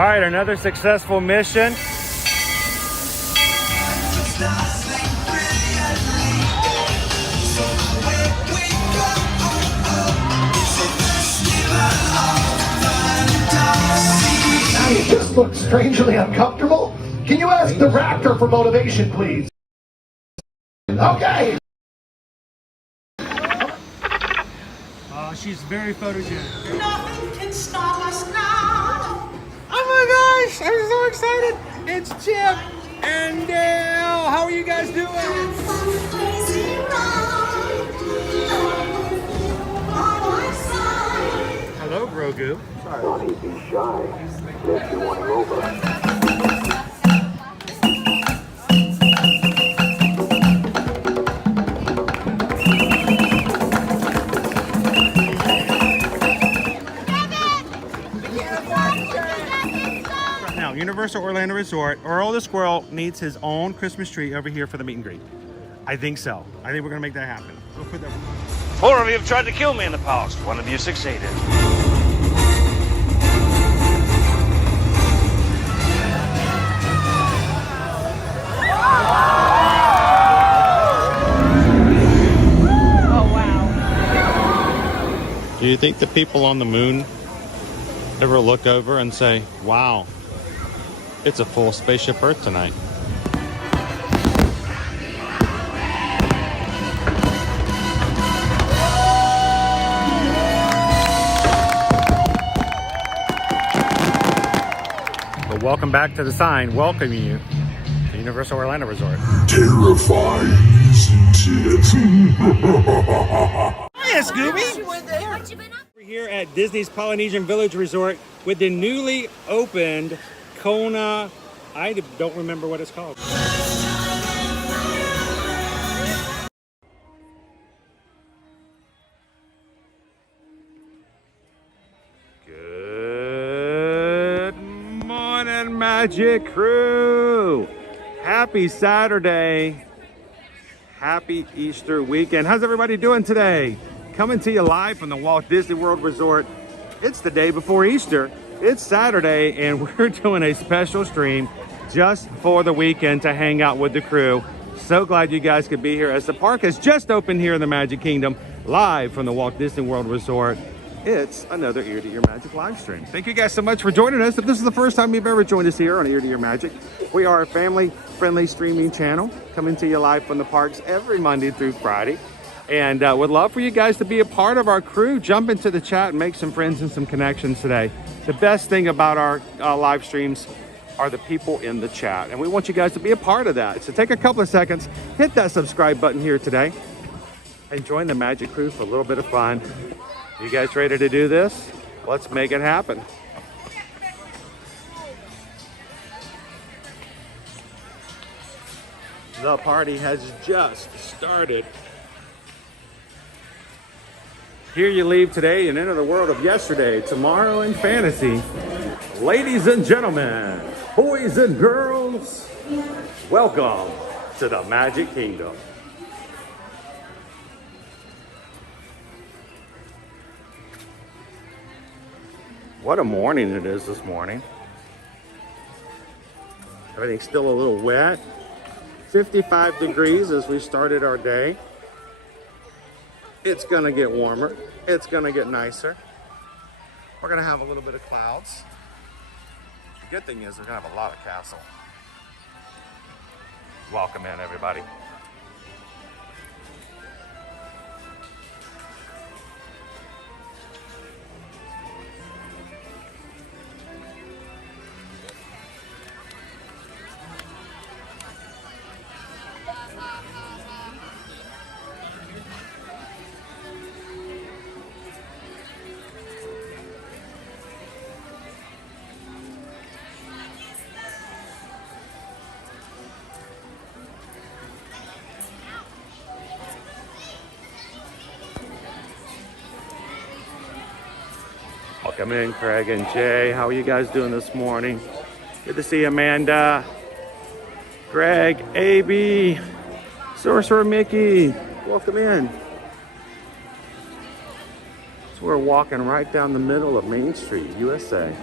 All right, another successful mission. You just look strangely uncomfortable. Can you ask the raptor for motivation, please? Okay. She's very photogenic. Nothing can stop us now. Oh my gosh, I'm so excited. It's Chip and Dale. How are you guys doing? Hello, Grogu. Don't he be shy. Yes, you want him over. Now, Universal Orlando Resort, Earl the Squirrel needs his own Christmas tree over here for the meet and greet. I think so. I think we're gonna make that happen. We'll put that. 4 of you have tried to kill me in the past. 1 of you succeeded. Do you think the people on the moon ever look over and say, wow, it's a full spaceship Earth tonight? But welcome back to the sign welcoming you to Universal Orlando Resort. Terrifying, isn't it? Hiya, Scooby! We're here at Disney's Polynesian Village Resort with the newly opened Kona. I don't remember what it's called. Good morning, Magic Crew! Happy Saturday! Happy Easter weekend. How's everybody doing today? Coming to you live from the Walt Disney World Resort. It's the day before Easter. It's Saturday, and we're doing a special stream just for the weekend to hang out with the crew. So glad you guys could be here as the park has just opened here in the Magic Kingdom, live from the Walt Disney World Resort. It's another Ear to Ear Magic live stream. Thank you guys so much for joining us. If this is the first time you've ever joined us here on Ear to Ear Magic, we are a family-friendly streaming channel coming to you live from the parks every Monday through Friday. And would love for you guys to be a part of our crew. Jump into the chat and make some friends and some connections today. The best thing about our live streams are the people in the chat. And we want you guys to be a part of that. So take a couple of seconds, hit that subscribe button here today, and join the Magic Crew for a little bit of fun. You guys ready to do this? Let's make it happen. The party has just started. Here you leave today and enter the world of yesterday, tomorrow, and fantasy. Ladies and gentlemen, boys and girls, welcome to the Magic Kingdom. What a morning it is this morning. Everything's still a little wet. 55 degrees as we started our day. It's gonna get warmer. It's gonna get nicer. We're gonna have a little bit of clouds. The good thing is we're gonna have a lot of castle. Welcome in, everybody. Welcome in, Craig and Jay. How are you guys doing this morning? Good to see Amanda, Greg, AB, Sorcerer Mickey. Welcome in. So we're walking right down the middle of Main Street, USA.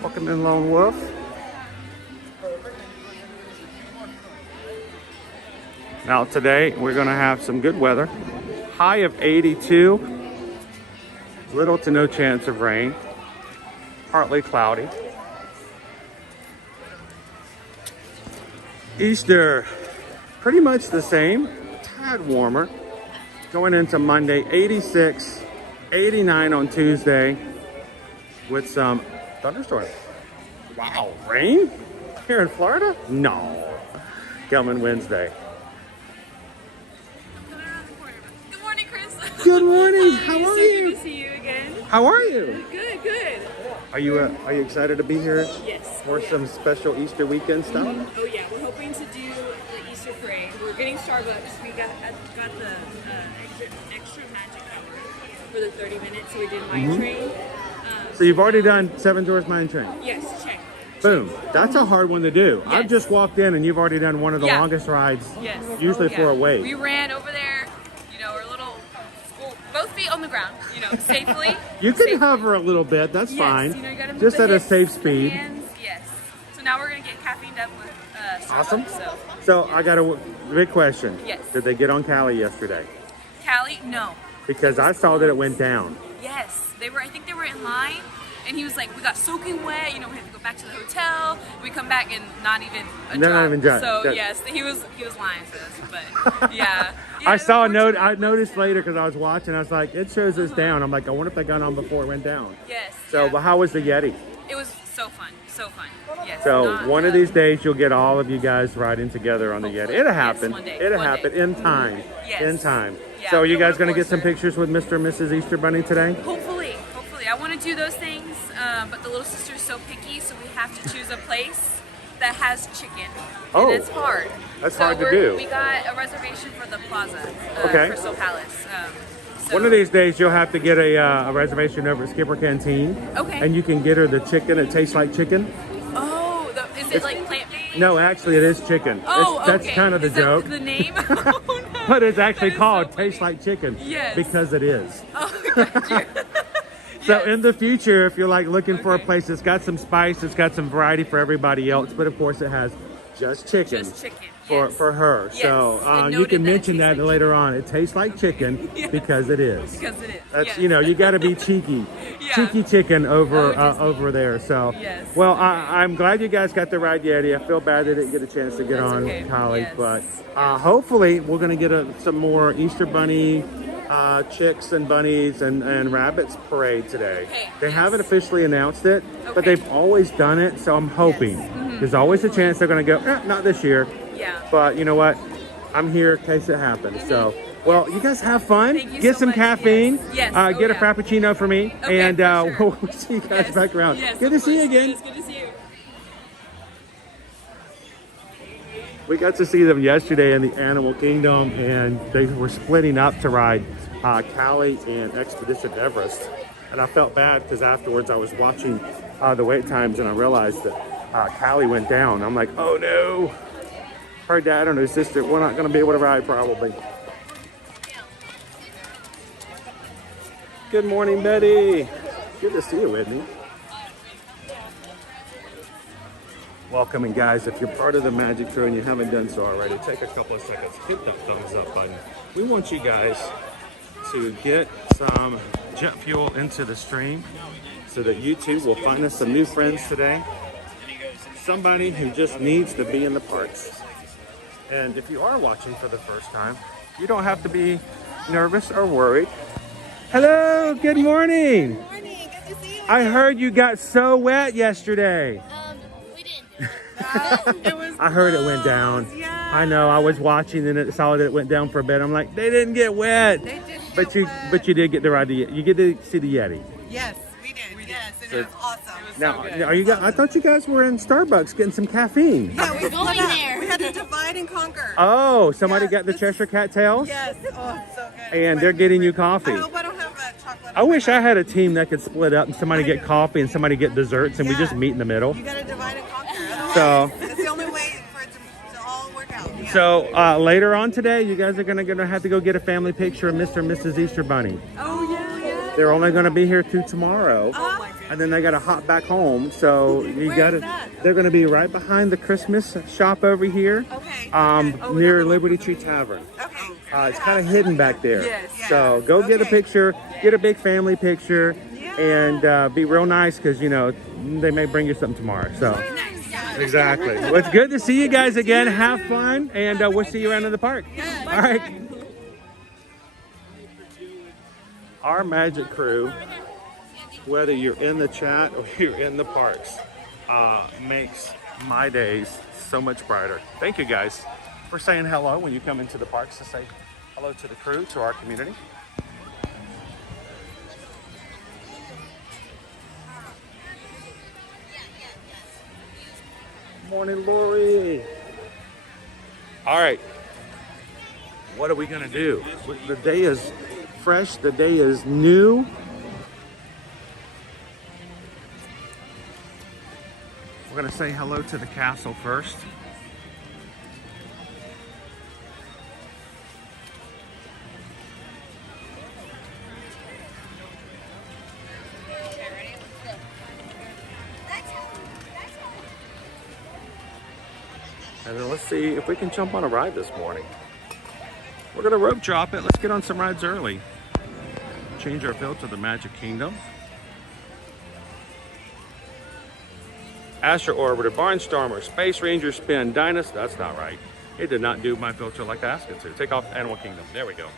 Welcome in, Lone Wolf. Now today we're going to have some good weather. High of 82. Little to no chance of rain. Partly cloudy. Easter, pretty much the same. Tad warmer. Going into Monday, 86, 89 on Tuesday with some thunderstorms. Wow, rain here in Florida? No. Coming Wednesday. Good morning, Chris. Good morning. How are so you? Good to see you again. How are you? Good, good. Are you excited to be here? Yes. For some special Easter weekend stuff? Oh yeah, we're hoping to do the Easter parade. We're getting Starbucks. We got the extra magic hour for the 30 minutes. So we did Mine Train. So you've already done Seven Dwarfs Mine Train? Yes, check. Boom. That's a hard one to do. Yes. I've just walked in and you've already done one of the longest rides. Yes. Usually Oh, yeah. for a wait. We ran over there. You know, we're a little, both feet on the ground. You know, safely. You can hover a little bit. That's fine. You know, you gotta move just the at a hips, safe the speed. hands. Yes. So now we're gonna get caffeined up with Starbucks. Awesome. So. So I got a big question. Yes. Did they get on Cali yesterday? Callie, no. Because I saw that it went down. Yes, they were. I think they were in line, and he was like, "We got soaking wet. You know, we had to go back to the hotel. We come back and not even a They're drop." not even dry. So That- yes, he was lying to us, but yeah. I saw a note. I noticed later because I was watching. I was like, it shows us down. I'm like, I wonder if they got on before it went down. Yes. So, yeah. but how was the Yeti? It was so fun, so fun. Yes. So not, one of these days you'll get all of you guys riding together on the Yeti. Hopefully. It'll Yes, happen. one day. It'll One happen day. in time. Yes. In time. Yeah. So are you We're guys going to get some forcer. pictures with Mr. and Mrs. Easter Bunny today? Hopefully. I want to do those things, but the little sister's so picky, so we have to choose a place that has chicken. Oh. And it's hard. That's So hard to do. We got a reservation for the Plaza, Okay. Crystal Palace. So One of these days you'll have to get a reservation over at Skipper Canteen. Okay. And you can get her the chicken. It tastes like chicken. Oh, is it like plant-based? No, actually it is chicken. Oh, That's okay. kind of the Is that joke. the name? Oh, no. But it's actually That is called so funny. Tastes Like Chicken. Yes. Because it is. Oh, got you. So Yes. in the future, if you're like looking for a Okay. place that's got some spice, it's got some variety for everybody else, but of course it has just chicken. Just chicken. For, yes. for her. Yes. So And you noted can that it mention tastes that like later on. It tastes like chicken Yes. because it is. Because it is. That's yes. you know, you got to be cheeky. Yeah. Cheeky chicken over Oh, Disney. over there. So Yes. well, I'm glad you guys got the ride Yeti. I feel bad they didn't get a chance to get That's on okay. Cali, Yes. but hopefully we're gonna get some more Easter Bunny chicks and bunnies and rabbits parade today. Okay, They yes. haven't officially announced it, but Okay. they've always done it, so I'm hoping. There's always a chance they're gonna go, not this year. Yeah. But you know what? I'm here in case it happens. So, well, you guys have fun. Thank you Get so some much. caffeine. Yes. Yes. Oh, Get a yeah. frappuccino for me. Okay, and for sure. we'll see you guys Yes. back around. Yes, Good of to see you course. again. It's good to see you. We got to see them yesterday in the Animal Kingdom, and they were splitting up to ride Cali and Expedition Everest. And I felt bad because afterwards I was watching the wait times and I realized that Cali went down. I'm like, oh no. Her dad and her sister, we're not going to be able to ride probably. Good morning, Betty. Good to see you, Whitney. Welcome, and guys, if you're part of the Magic Crew and you haven't done so already, take a couple of seconds, hit that thumbs up button. We want you guys to get some jet fuel into the stream so that you too will find us some new friends today. Somebody who just needs to be in the parks. And if you are watching for the first time, you don't have to be nervous or worried. Hello, good morning. Good morning. Good to see you. I heard you got so wet yesterday. We didn't do it. It was I heard it went down. Yeah. I know. I was watching and it saw that it went down for a bit. I'm like, they didn't get wet. They didn't But get you, wet. but you did get to ride the. You get to see the Yeti. Yes, we did. Yes, and So- it was awesome. Now, are you guys? I thought you guys were in Starbucks getting some caffeine. Yeah, we going split up. there. We had to divide and conquer. Oh, somebody Yes, got the this- Cheshire Cat tails, Yes. Oh, it's so good. and But they're getting you coffee. I hope I don't have that chocolate. I wish I had a team that could split up and somebody get coffee and somebody get desserts, and we just Yeah. meet in the middle. You got to divide and conquer. Otherwise, So- it's the only way for it to all work out. Yeah. So later on today, you guys are gonna have to go get a family picture of Mr. and Mrs. Easter Bunny. Oh yeah, yeah. They're only gonna be here till tomorrow. Oh my goodness. and then they got to hop back home. So you Where got is to. that? They're going to be right behind the Christmas shop over here, Okay. near Liberty Tree Tavern. Okay. It's kind of hidden back there. Yes. So go get a Okay. picture, get a big family picture, Yeah. and be real nice because, you know, they may bring you something tomorrow. So exactly. Well, it's good to see you guys again. Have fun, and we'll see you around in the park. All right. Our magic crew, whether you're in the chat or you're in the parks, makes my days so much brighter. Thank you guys for saying hello when you come into the parks to say hello to the crew, to our community. Morning, Lori. All right. What are we gonna do? The day is fresh. The day is new. We're gonna say hello to the castle first. And then let's see if we can jump on a ride this morning. We're gonna rope drop it. Let's get on some rides early. Change our fill to the Magic Kingdom. Astro Orbiter, Barnstormer, Space Ranger Spin, Dinosaur. That's not right. It did not do my filter like I asked it to. Take off Animal Kingdom. There we go.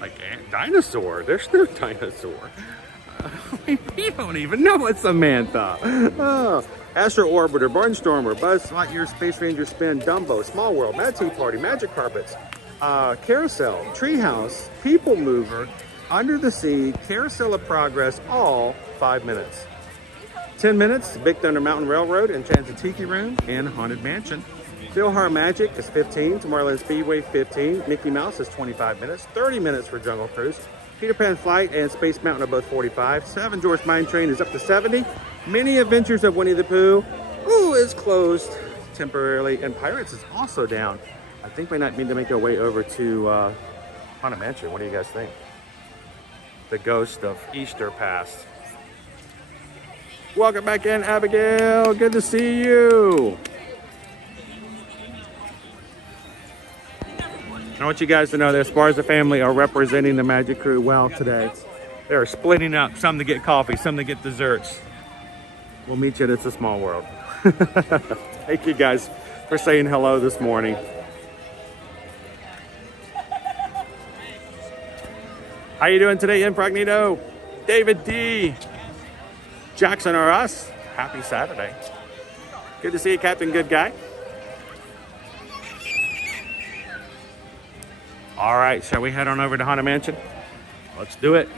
Like dinosaur. There's no dinosaur. We don't even know what Samantha. Oh. Astro Orbiter, Barnstormer, Buzz Lightyear, Space Ranger Spin, Dumbo, Small World, Mad Tea Party, Magic Carpets, Carousel, Treehouse, Peoplemover, Under the Sea, Carousel of Progress, all 5 minutes. 10 minutes, Big Thunder Mountain Railroad, Enchanted Tiki Room, and Haunted Mansion. PhilharMagic is 15, Tomorrowland Speedway 15, Mickey Mouse is 25 minutes, 30 minutes for Jungle Cruise. Peter Pan Flight and Space Mountain are both 45. Seven Dwarfs Mine Train is up to 70. Many Adventures of Winnie the Pooh is closed temporarily, and Pirates is also down. I think we might need to make our way over to Haunted Mansion. What do you guys think? The ghost of Easter past. Welcome back in, Abigail. Good to see you. I want you guys to know that as far as the family are representing the Magic Crew well today. They're splitting up, some to get coffee, some to get desserts. We'll meet you at It's a Small World. Thank you guys for saying hello this morning. How you doing today, Incognito? David D. Jackson or us? Happy Saturday. Good to see you, Captain Good Guy. All right, shall we head on over to Haunted Mansion? Let's do it.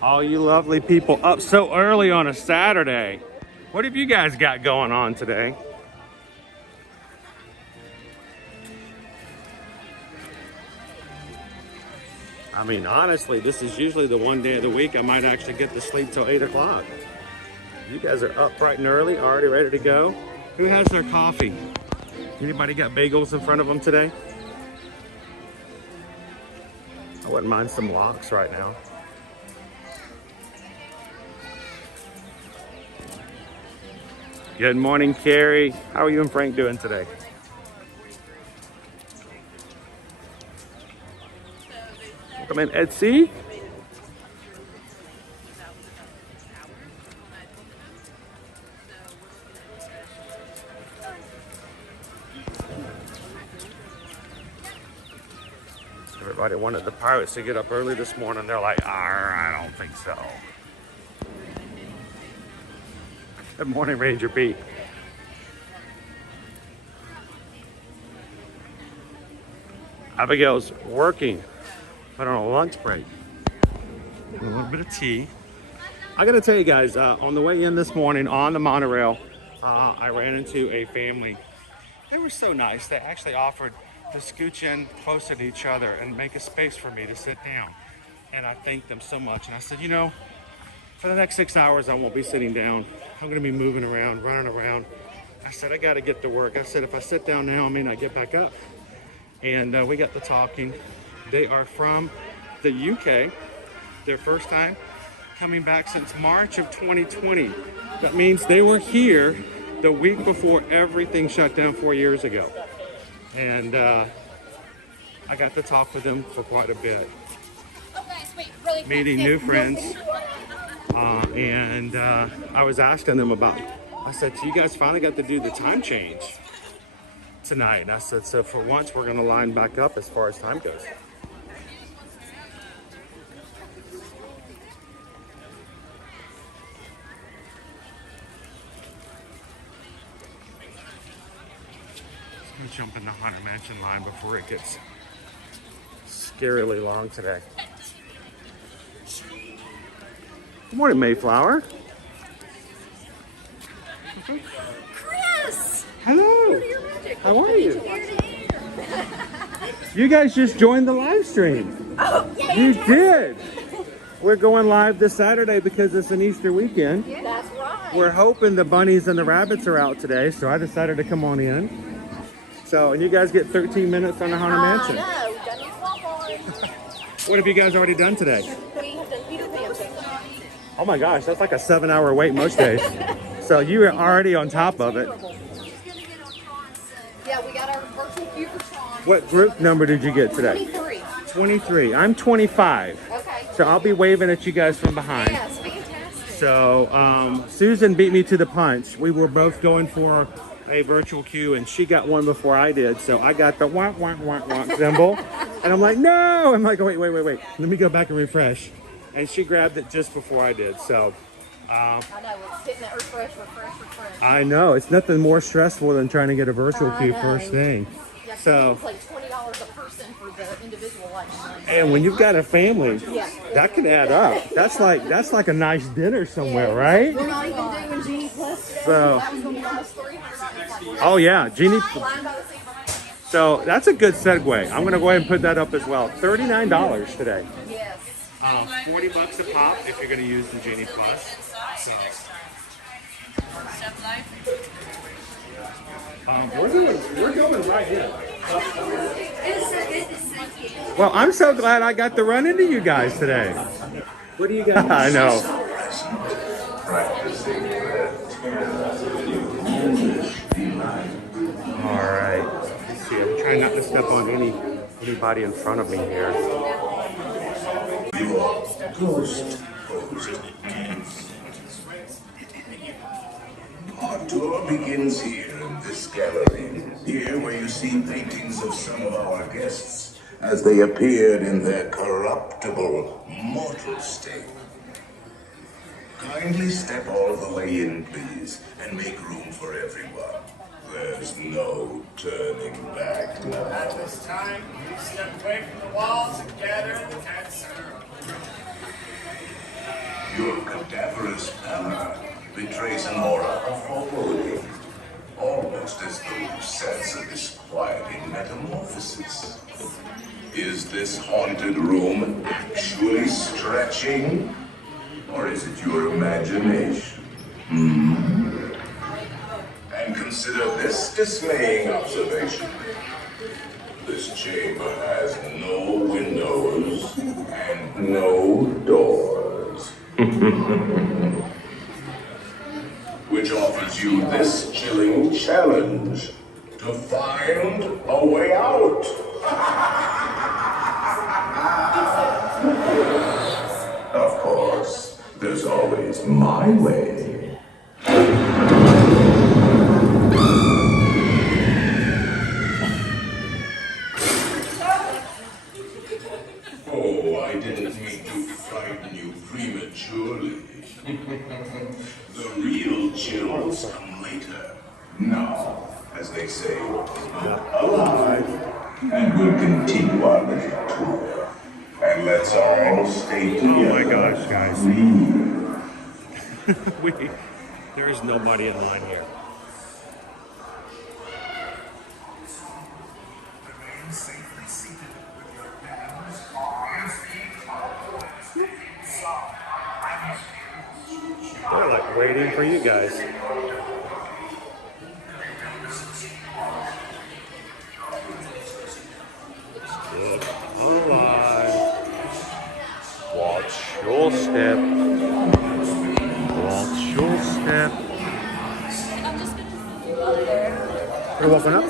All you lovely people up so early on a Saturday. What have you guys got going on today? I mean, honestly, this is usually the one day of the week I might actually get to sleep till 8 o'clock. You guys are up bright and early, already ready to go. Who has their coffee? Anybody got bagels in front of them today? I wouldn't mind some lox right now. Good morning, Carrie. How are you and Frank doing today? Welcome in, Etsy. Everybody wanted the Pirates to get up early this morning. They're like, I don't think so. Good morning, Ranger Pete. Abigail's working, but on a lunch break. A little bit of tea. I gotta tell you guys, on the way in this morning on the monorail, I ran into a family. They were so nice. They actually offered to scooch in closer to each other and make a space for me to sit down. And I thanked them so much. And I said, you know, for the next 6 hours, I won't be sitting down. I'm going to be moving around, running around. I said, I got to get to work. I said, if I sit down now, I may not get back up. And we got to talking. They are from the UK. Their first time coming back since March of 2020. That means they were here the week before everything shut down 4 years ago. And I got to talk with them for quite a bit. Oh, guys, wait, really Meeting new friends. And I was asking them about, I said, so you guys finally got to do the time change tonight. And I said, so for once, we're going to line back up as far as time goes. Jump in the Haunted Mansion line before it gets scarily long today. Good morning, Mayflower. Chris! Hello. How are you? You guys just joined the live stream. Oh, yeah. You did. We're going live this Saturday because it's an Easter weekend. That's right. We're hoping the bunnies and the rabbits are out today, so I decided to come on in. So, and you guys get 13 minutes on the Haunted Mansion. No, done your swap on. What have you guys already done today? We have done Peter Pan. Oh my gosh, that's like a 7-hour wait most days. So you are already on top of it. Yeah, we got our virtual queue for Tron. What group number did you get today? 23. 23. I'm 25. Okay. So I'll be waving at you guys from behind. Yes, fantastic. So Susan beat me to the punch. We were both going for a virtual queue and she got one before I did. So I got the wah, wah, wah, wah symbol. And I'm like, no! I'm like, wait. Let me go back and refresh. And she grabbed it just before I did. So I know, it's hitting that refresh. I know. It's nothing more stressful than trying to get a virtual queue know. first thing. Yeah, So, it's like $20 a person for the individual lunch. and when you've got a family, Yeah. that can add up. That's like a nice dinner somewhere, right? We're not even doing Genie Plus today. So- That was going to be almost $300. Oh yeah, Genie. Line by the seat behind you. So that's a good segue. I'm gonna go ahead and put that up as well. $39 today. Yes. $40 a pop if you're gonna use the Genie Plus. So, we're going right in. Well, I'm so glad I got to run into you guys today. What do you guys? I know. All right. Let's see. I'm trying not to step on anybody in front of me here. Your ghost posed. Our tour begins here in this gallery. Here where you see paintings of some of our guests as they appeared in their corruptible, mortal state. Kindly step all the way in, please, and make room for everyone. There's no turning back. At this time, please step away from the walls and gather in the tent center. Your cadaverous pallor betrays an aura of foreboding, almost as though you sense a disquieting metamorphosis. Is this haunted room actually stretching, or is it your imagination? And consider this dismaying observation. This chamber has no windows and no doors. Which offers you this chilling challenge to find a way out. Of course, there's always my way. Oh, I didn't mean to frighten you prematurely. The real chills come later. Now, as they say, look alive, and we'll continue our little tour. And let's all stay together. Oh my gosh, guys. There is nobody in line here. They're like waiting for you guys. Look alive. Watch your step. Watch your step. I'm just gonna. You're walking up?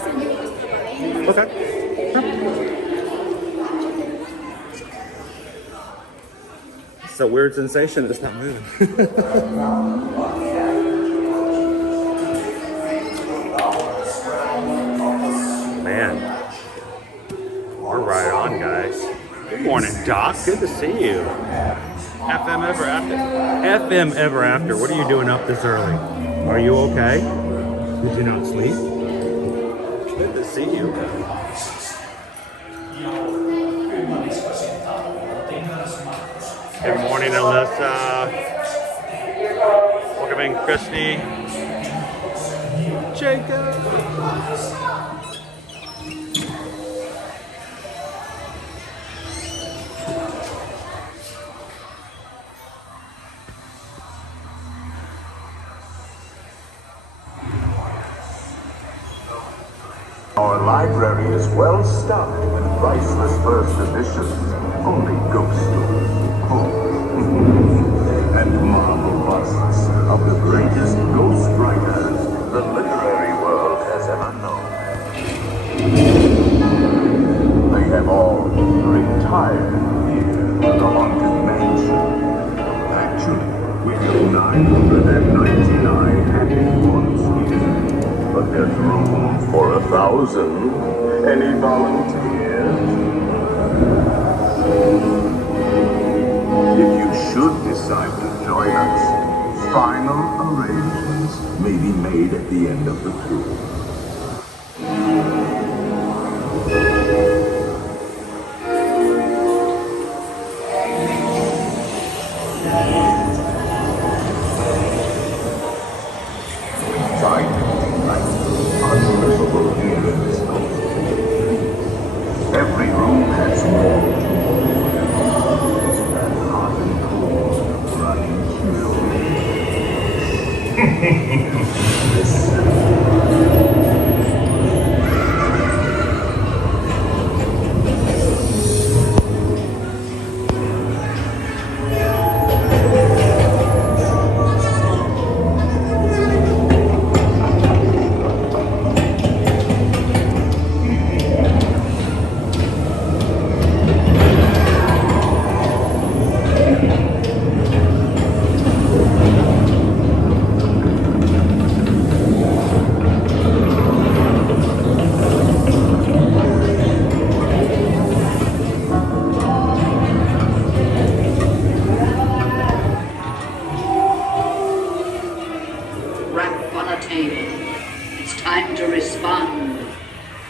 Okay. It's a weird sensation that's not moving. Man. We're right on, guys. Good morning, Doc. Good to see you. FM ever after. FM ever after. What are you doing up this early? Are you okay? Did you not sleep? Good to see you. Good morning, Alyssa. Welcome in, Christy. Jacob. Our library is well stocked with priceless first editions, only ghost stories, and marble busts of the greatest ghost writers the literary world has ever known. They have all retired here to the haunted mansion. Actually, we have 999 active ones here. But there's room for 1,000. Any volunteers? If you should decide to join us, final arrangements may be made at the end of the tour. Unlivable here in this place. Every room has walls and hot and cold, running chill. Listen.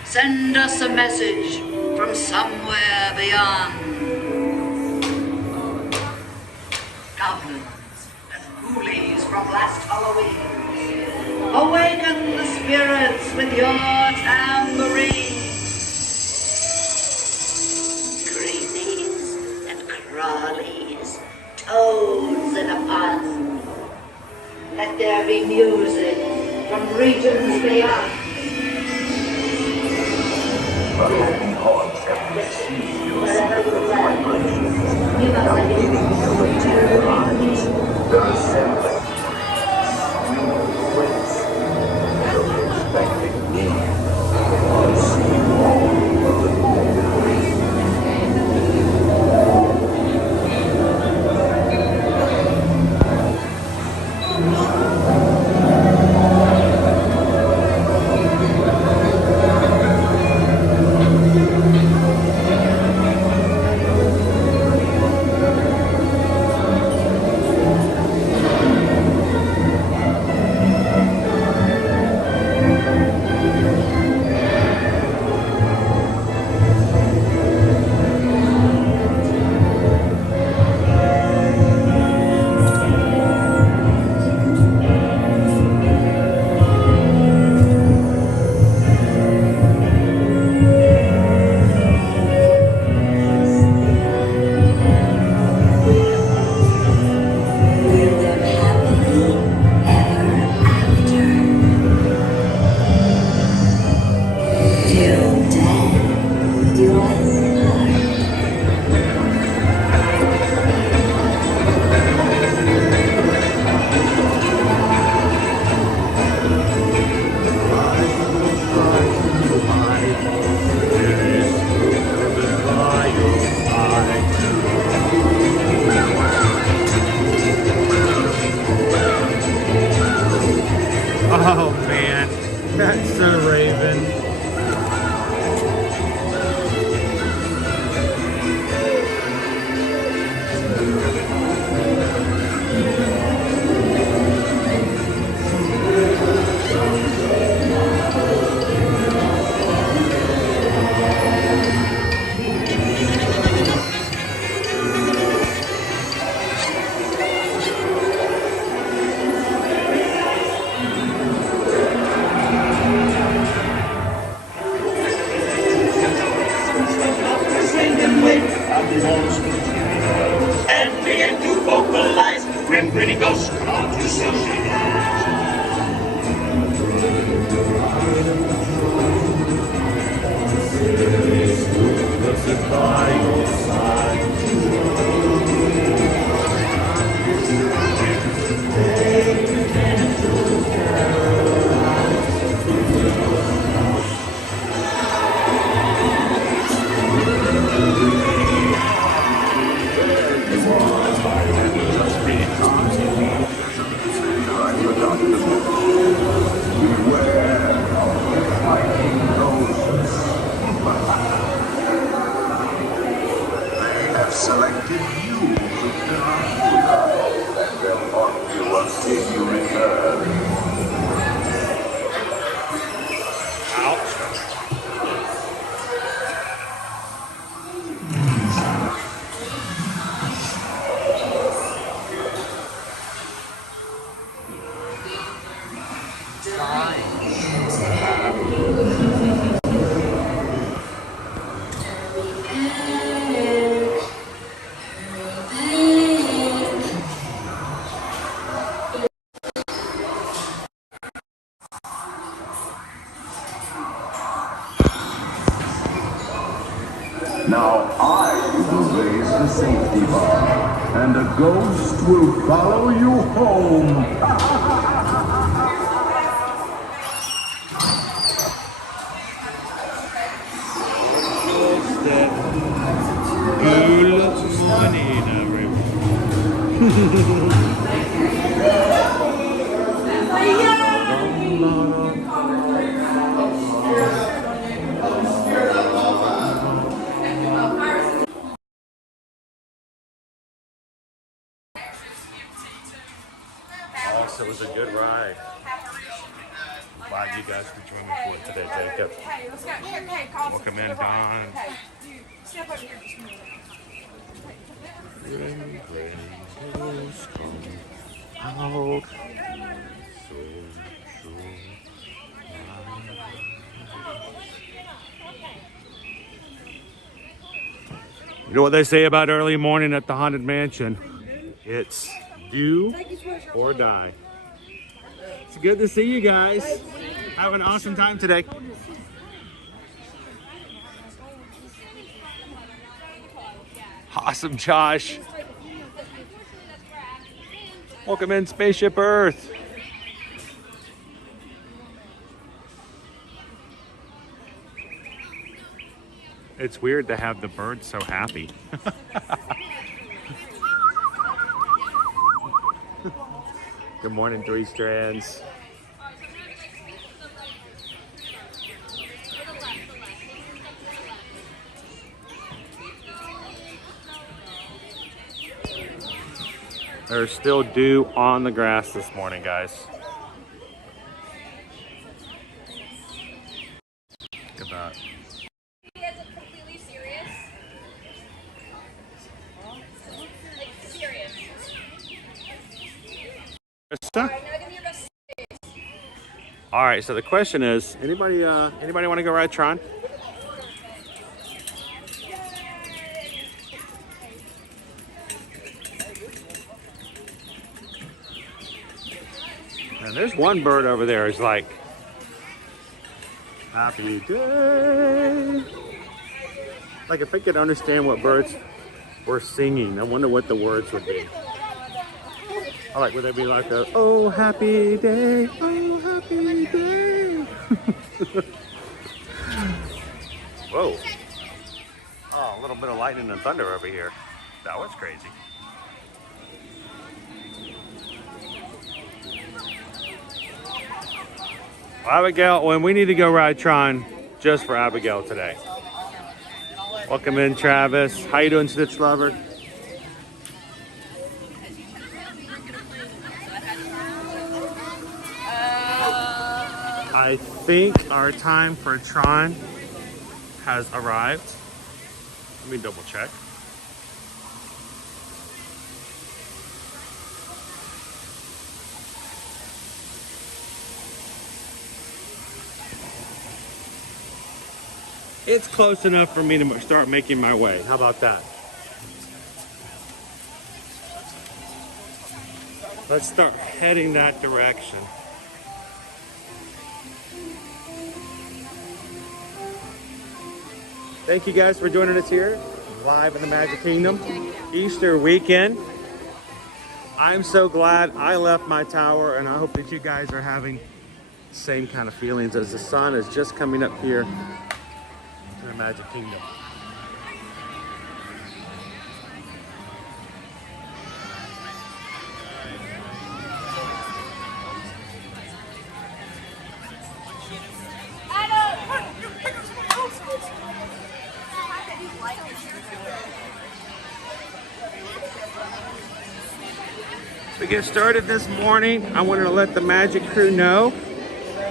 Send us a message from somewhere beyond. Goblins and ghoulies from last Halloween, awaken the spirits with your tambourine. Creepies and crawlies, toads in a pond. Let there be music from regions beyond. The happy haunts have received your spiritual vibrations, now beginning to materialize. They're assembling. Sweet prince. They'll be expecting me. I'll see you all a little later. And begin to vocalize when pretty ghosts come out to socialize. Selected you to die, and they'll haunt you until you return. Ouch. Now I will raise the safety bar, and a ghost will follow you home. Good morning, Also, it was a good ride. Glad you guys could join me for it today, Jacob. Hey, let's go. Hey, call. Welcome in, Don. Hey, dude, step over here just a minute. You know what they say about early morning at the Haunted Mansion? It's do or die. It's good to see you guys. Have an awesome time today. Awesome, Josh. Welcome in, Spaceship Earth. It's weird to have the birds so happy. Good morning, Three Strands. There's still dew on the grass this morning, guys. Look at that. You guys look completely serious. Like, serious. Alright, now give me your best face. All right, so the question is, anybody want to go ride Tron? And there's one bird over there who's like, happy day. Like, if I could understand what birds were singing, I wonder what the words would be. I like, would they be like a, oh, happy day, oh, happy day. Whoa. Oh, a little bit of lightning and thunder over here. That was crazy. Abigail, when we need to go ride Tron just for Abigail today. Welcome in, Travis. How you doing, Stitch Lover? I think our time for Tron has arrived. Let me double check. It's close enough for me to start making my way. How about that? Let's start heading that direction. Thank you guys for joining us here, live in the Magic Kingdom, Easter weekend. I'm so glad I left my tower, and I hope that you guys are having the same kind of feelings as the sun is just coming up here to the Magic Kingdom. To get started this morning, I wanted to let the Magic Crew know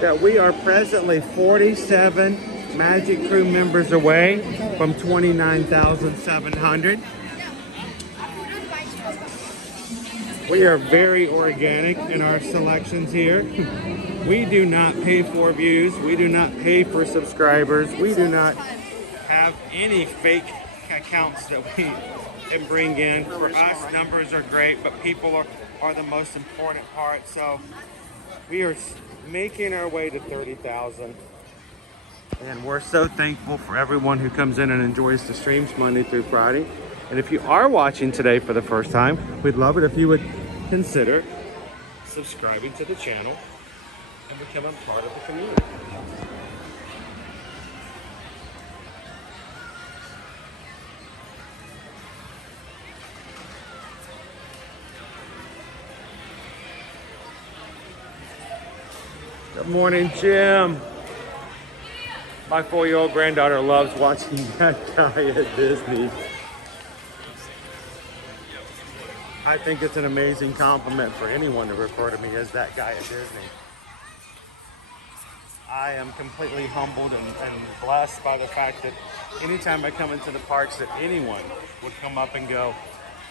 that we are presently 47 Magic Crew members away from 29,700. We are very organic in our selections here. We do not pay for views. We do not pay for subscribers. We do not have any fake accounts that we can bring in. For us, numbers are great, but people are the most important part. So we are making our way to 30,000. And we're so thankful for everyone who comes in and enjoys the streams Monday through Friday. And if you are watching today for the first time, we'd love it if you would consider subscribing to the channel and becoming part of the community. Good morning, Jim. My 4-year-old granddaughter loves watching that guy at Disney. I think it's an amazing compliment for anyone to refer to me as that guy at Disney. I am completely humbled and blessed by the fact that anytime I come into the parks that anyone would come up and go,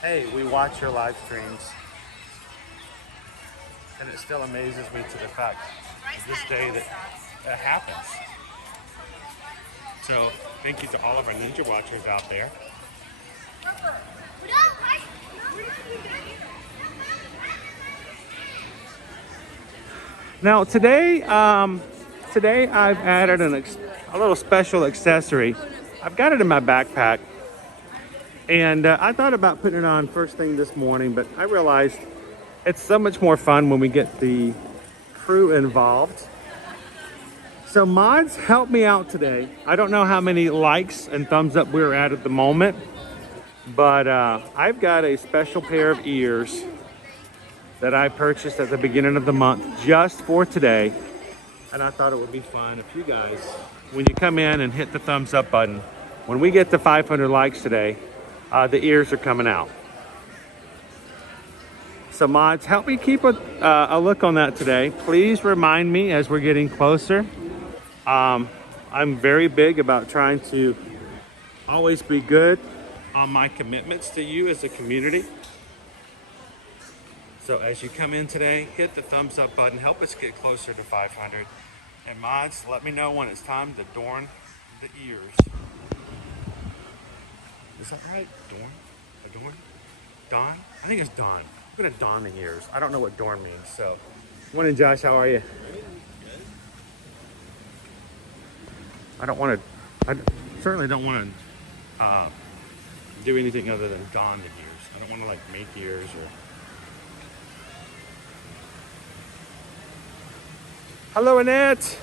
hey, we watch your live streams. And it still amazes me to the fact of this day that happens. So thank you to all of our Ninja Watchers out there. Now today I've added a little special accessory. I've got it in my backpack, and I thought about putting it on first thing this morning, but I realized it's so much more fun when we get the crew involved. So mods, help me out today. I don't know how many likes and thumbs up we're at the moment, but I've got a special pair of ears that I purchased at the beginning of the month just for today. And I thought it would be fun if you guys, when you come in and hit the thumbs up button, when we get to 500 likes today, the ears are coming out. So mods, help me keep a look on that today. Please remind me as we're getting closer. I'm very big about trying to always be good on my commitments to you as a community. So as you come in today, hit the thumbs up button. Help us get closer to 500. And mods, let me know when it's time to adorn the ears. Is that right? Adorn? Don? I think it's Don. I'm gonna don the ears. I don't know what adorn means, so. Morning, Josh, how are you? I certainly don't want to do anything other than don the ears. I don't want to like make ears or. Hello, Annette.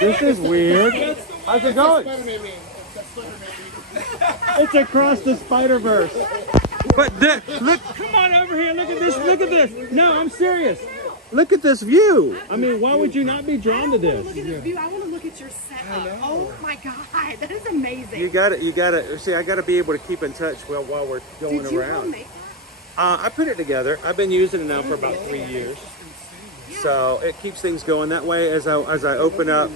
This is weird. How's it going? It's across the Spider-Verse. But look, come on over here. Look at this. Look at this. No, I'm serious. Look at this view. I mean, why would you not be drawn to this? Look at this view. I want to look at your setup. Oh my God, that is amazing. You got to see. I got to be able to keep in touch while we're going Did you around. make I put it together. I've been using it now for about 3 years, so it keeps things going that way. As I open up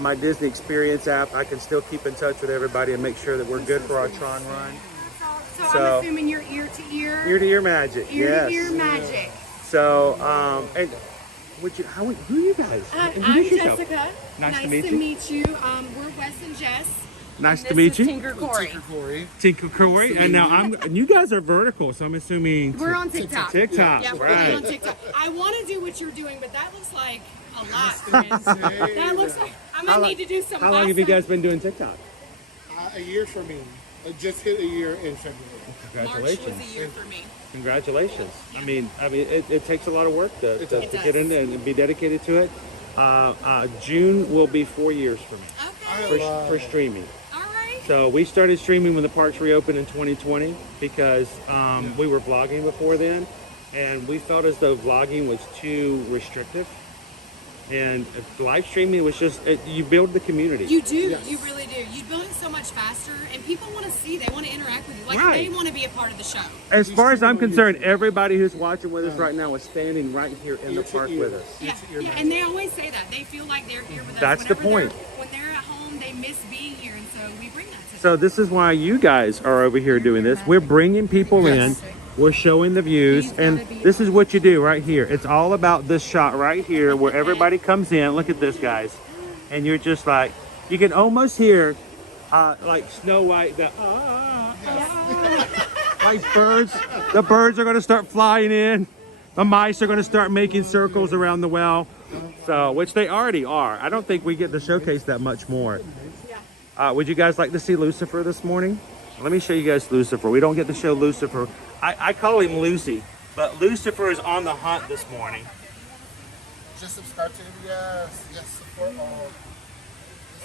my Disney Experience app, I can still keep in touch with everybody and make sure that we're good for our Tron run. So I'm assuming you're ear to ear. Ear to ear magic. Ear yes. to ear magic. So, and Who are you guys? I'm Introduce yourself. Jessica. Nice to meet you. We're Wes and Jess. Nice And to this meet is you. Tinker Corey. Tinker Corey. And now you guys are vertical, so I'm assuming. We're on TikTok. TikTok, Yeah, we're right. on TikTok. I want to do what you're doing, but that looks like a lot, friends. That looks like I'm gonna need to do some. How long have you guys been doing TikTok? A year for me. I just hit a year in February. Congratulations. March was a year for me. Congratulations. I mean, it takes a lot of work to get in there and be dedicated to it. June will be 4 years for me for streaming. All right. So we started streaming when the parks reopened in 2020 because we were vlogging before then, and we felt as though vlogging was too restrictive. And live streaming was just, you build the community. You do. Yes. You really do. You build it so much faster, and people want to see. They want to interact with you. Like Right. they want to be a part of the show. As far as I'm concerned, everybody who's watching with us right now is standing right here in the park with us. Yeah, and they always say that. They feel like they're here with us. That's the point. When they're at home, they miss being here, and so we bring that to them. So this is why you guys are over here doing this. We're bringing people in. We're showing the views, and this is what you do right here. It's all about this shot right here where everybody comes in. Look at this, guys. And you're just like, you can almost hear like Snow White, like birds. The birds are going to start flying in. The mice are going to start making circles around the well. So, which they already are. I don't think we get to showcase that much more. Would you guys like to see Lucifer this morning? Let me show you guys Lucifer. We don't get to show Lucifer. I call him Lucy, but Lucifer is on the hunt this morning. Just subscribe to him. Yes, support all.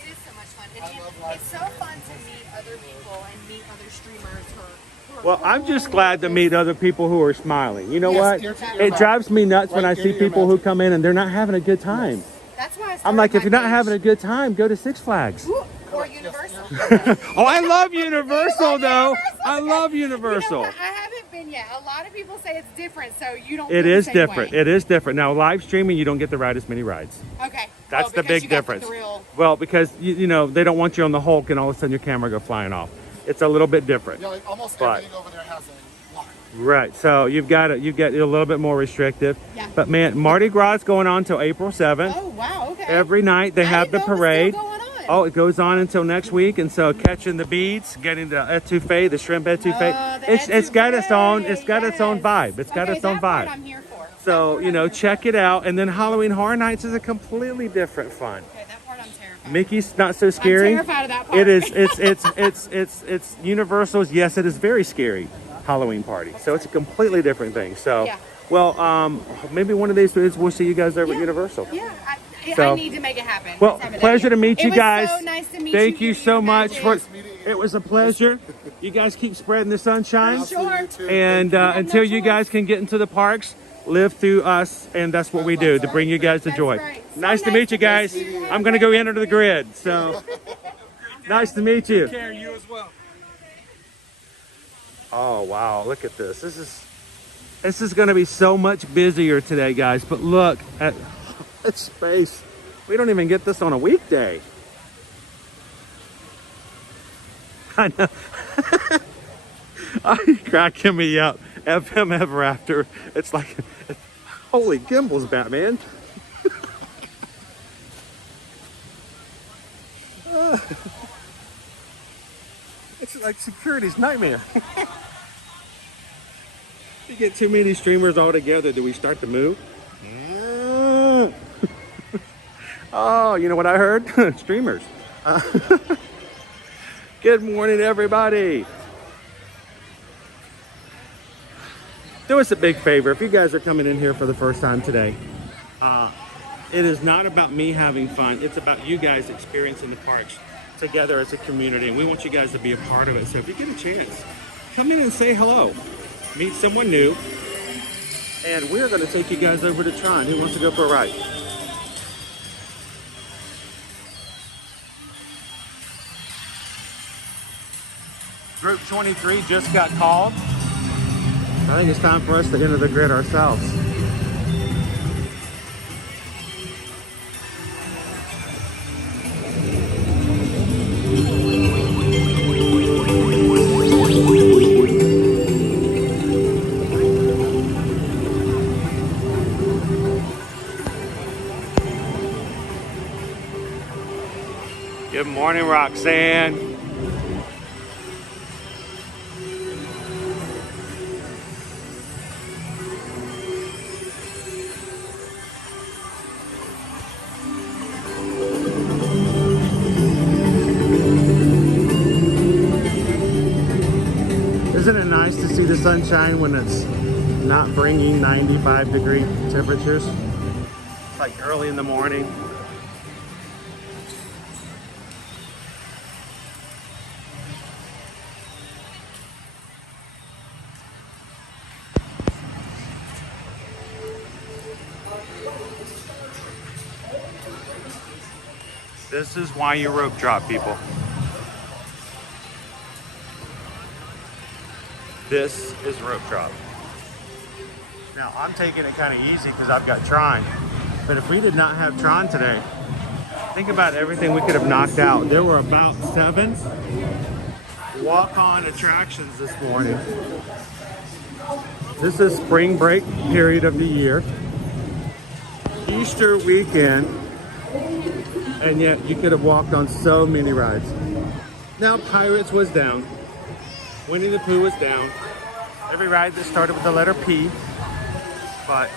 It is so much fun. It's so fun to meet other people and meet other streamers who are Well, I'm just glad to meet other people who are smiling. You know what? Ear to ear It magic. drives me nuts when I Right, see ear to ear people who magic. come in and they're not having a good time. That's why I started I'm like, if you're not my having a page. good time, go to Six Flags. Ooh, or Universal. Oh, I love Universal though. I love You know Universal. what? I haven't been yet. A lot of people say it's different, so you don't. It feel is the same different. way. It is different. Now, live streaming, you don't get to ride as many rides. Okay. That's the because big you got the difference. thrill. Well, because you know they don't want you on the Hulk and all of a sudden your camera go flying off. It's a little bit different. Yeah, like almost But- everything over there has a lock. Right. So you get a little bit more restrictive. Yeah. But man, Mardi Gras is going on till April 7th. Oh wow. Okay. Every night they I have the didn't know it was parade. still going on. Oh, it goes on until next week, and so catching the beads, getting the etouffee, the shrimp etouffee. The It's got its own etouffee, its own yes. vibe. It's got Okay, its own that part vibe. I'm here for. So you know, check it out. And then Halloween Horror Nights is a completely different fun. Okay, that part I'm terrified. Mickey's not so scary. I'm terrified of that part. It is. It's Universal's. Yes, it is very scary Halloween party. So it's a completely different thing. So, Yeah. well, maybe one of these days we'll see you guys over at Universal. Yeah, So- I need to make it happen. Well, Let's have it pleasure that to meet year. you It was guys. so nice to meet Thank you Give me so your much for. magic. It was a pleasure. You guys keep spreading the sunshine, Sure. and until you guys can get into the parks, live through us, and that's what we do to bring you guys the That's joy. right. So Nice to meet you guys. you. I'm gonna go enter the grid. So nice to meet you. You as well. Oh wow, look at this. This is gonna be so much busier today, guys. But look at that space. We don't even get this on a weekday. I know. You're cracking me up. FM ever after. It's like, holy gimbals, Batman. It's like security's nightmare. You get too many streamers all together, do we start to move? Oh, you know what I heard? Streamers. Good morning, everybody. Do us a big favor. If you guys are coming in here for the first time today, it is not about me having fun. It's about you guys experiencing the parks together as a community, and we want you guys to be a part of it. So if you get a chance, come in and say hello. Meet someone new. And we're going to take you guys over to Tron. Who wants to go for a ride? Group 23 just got called. I think it's time for us to enter the grid ourselves. Morning, Roxanne. Isn't it nice to see the sunshine when it's not bringing 95-degree temperatures? It's like early in the morning. This is why you rope drop, people. This is rope drop. Now, I'm taking it kind of easy because I've got Tron. But if we did not have Tron today, think about everything we could have knocked out. There were about 7 walk-on attractions this morning. This is spring break period of the year. Easter weekend. And yet you could have walked on so many rides. Now, Pirates was down. Winnie the Pooh was down. Every ride that started with the letter P. But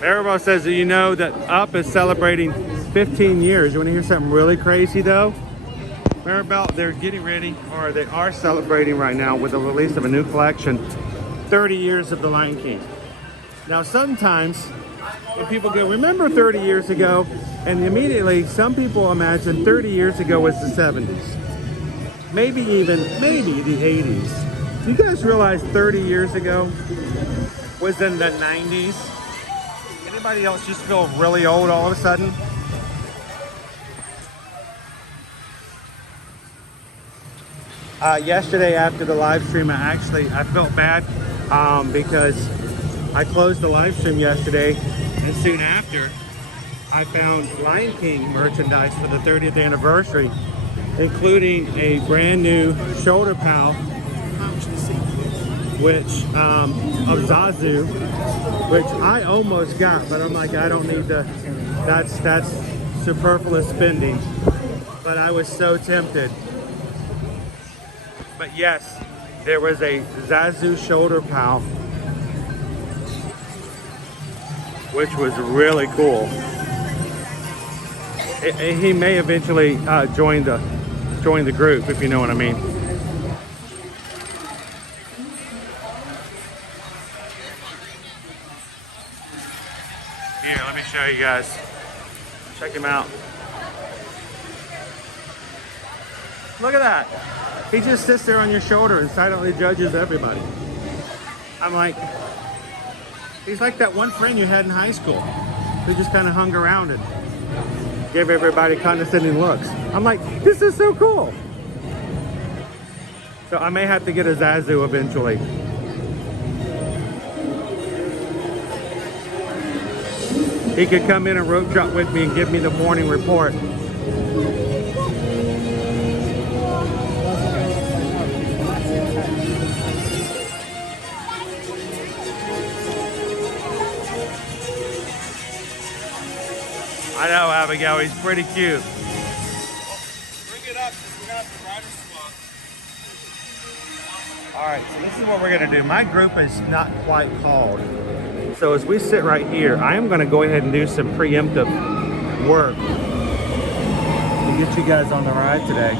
Maribel says that you know that Up is celebrating 15 years. You want to hear something really crazy though? Maribel, they're getting ready, or they are celebrating right now with the release of a new collection, 30 years of The Lion King. Now sometimes when people go, remember 30 years ago, and immediately some people imagine 30 years ago was the 70s. Maybe the 80s. Do you guys realize 30 years ago was in the 90s? Anybody else just feel really old all of a sudden? Yesterday after the live stream, I felt bad because I closed the live stream yesterday, and soon after I found Lion King merchandise for the 30th anniversary, including a brand new shoulder pal, which of Zazu, which I almost got, but I'm like, I don't need to. That's superfluous spending. But I was so tempted. But yes, there was a Zazu shoulder pal, which was really cool. He may eventually join the group, if you know what I mean. Here, let me show you guys. Check him out. Look at that. He just sits there on your shoulder and silently judges everybody. I'm like, he's like that one friend you had in high school who just kind of hung around and gave everybody condescending looks. I'm like, this is so cool. So I may have to get a Zazu eventually. He could come in and rope drop with me and give me the morning report. I know, Abigail, he's pretty cute. Bring it up, because we're going to have to rider swap. All right, so this is what we're gonna do. My group is not quite called. So as we sit right here, I am gonna go ahead and do some preemptive work to get you guys on the ride today.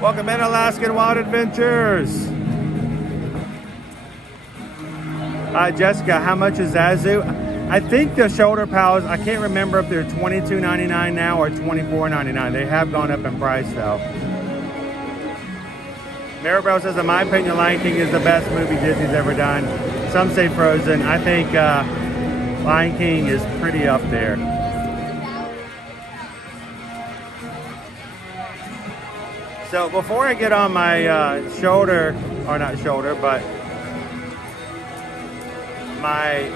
Welcome in, Alaskan Wild Adventures. Jessica, how much is Zazu? I think the shoulder pals, I can't remember if they're $22.99 now or $24.99. They have gone up in price though. Maribel says, in my opinion, Lion King is the best movie Disney's ever done. Some say Frozen. I think Lion King is pretty up there. So before I get on my shoulder, or not shoulder, but my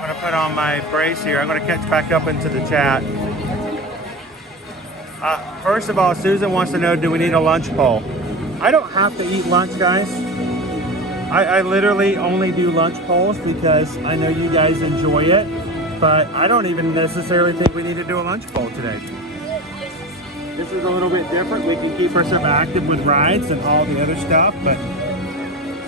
I'm gonna put on my brace here. I'm gonna catch back up into the chat. First of all, Susan wants to know, do we need a lunch poll? I don't have to eat lunch, guys. I literally only do lunch polls because I know you guys enjoy it, but I don't even necessarily think we need to do a lunch poll today. This is a little bit different. We can keep ourselves active with rides and all the other stuff, but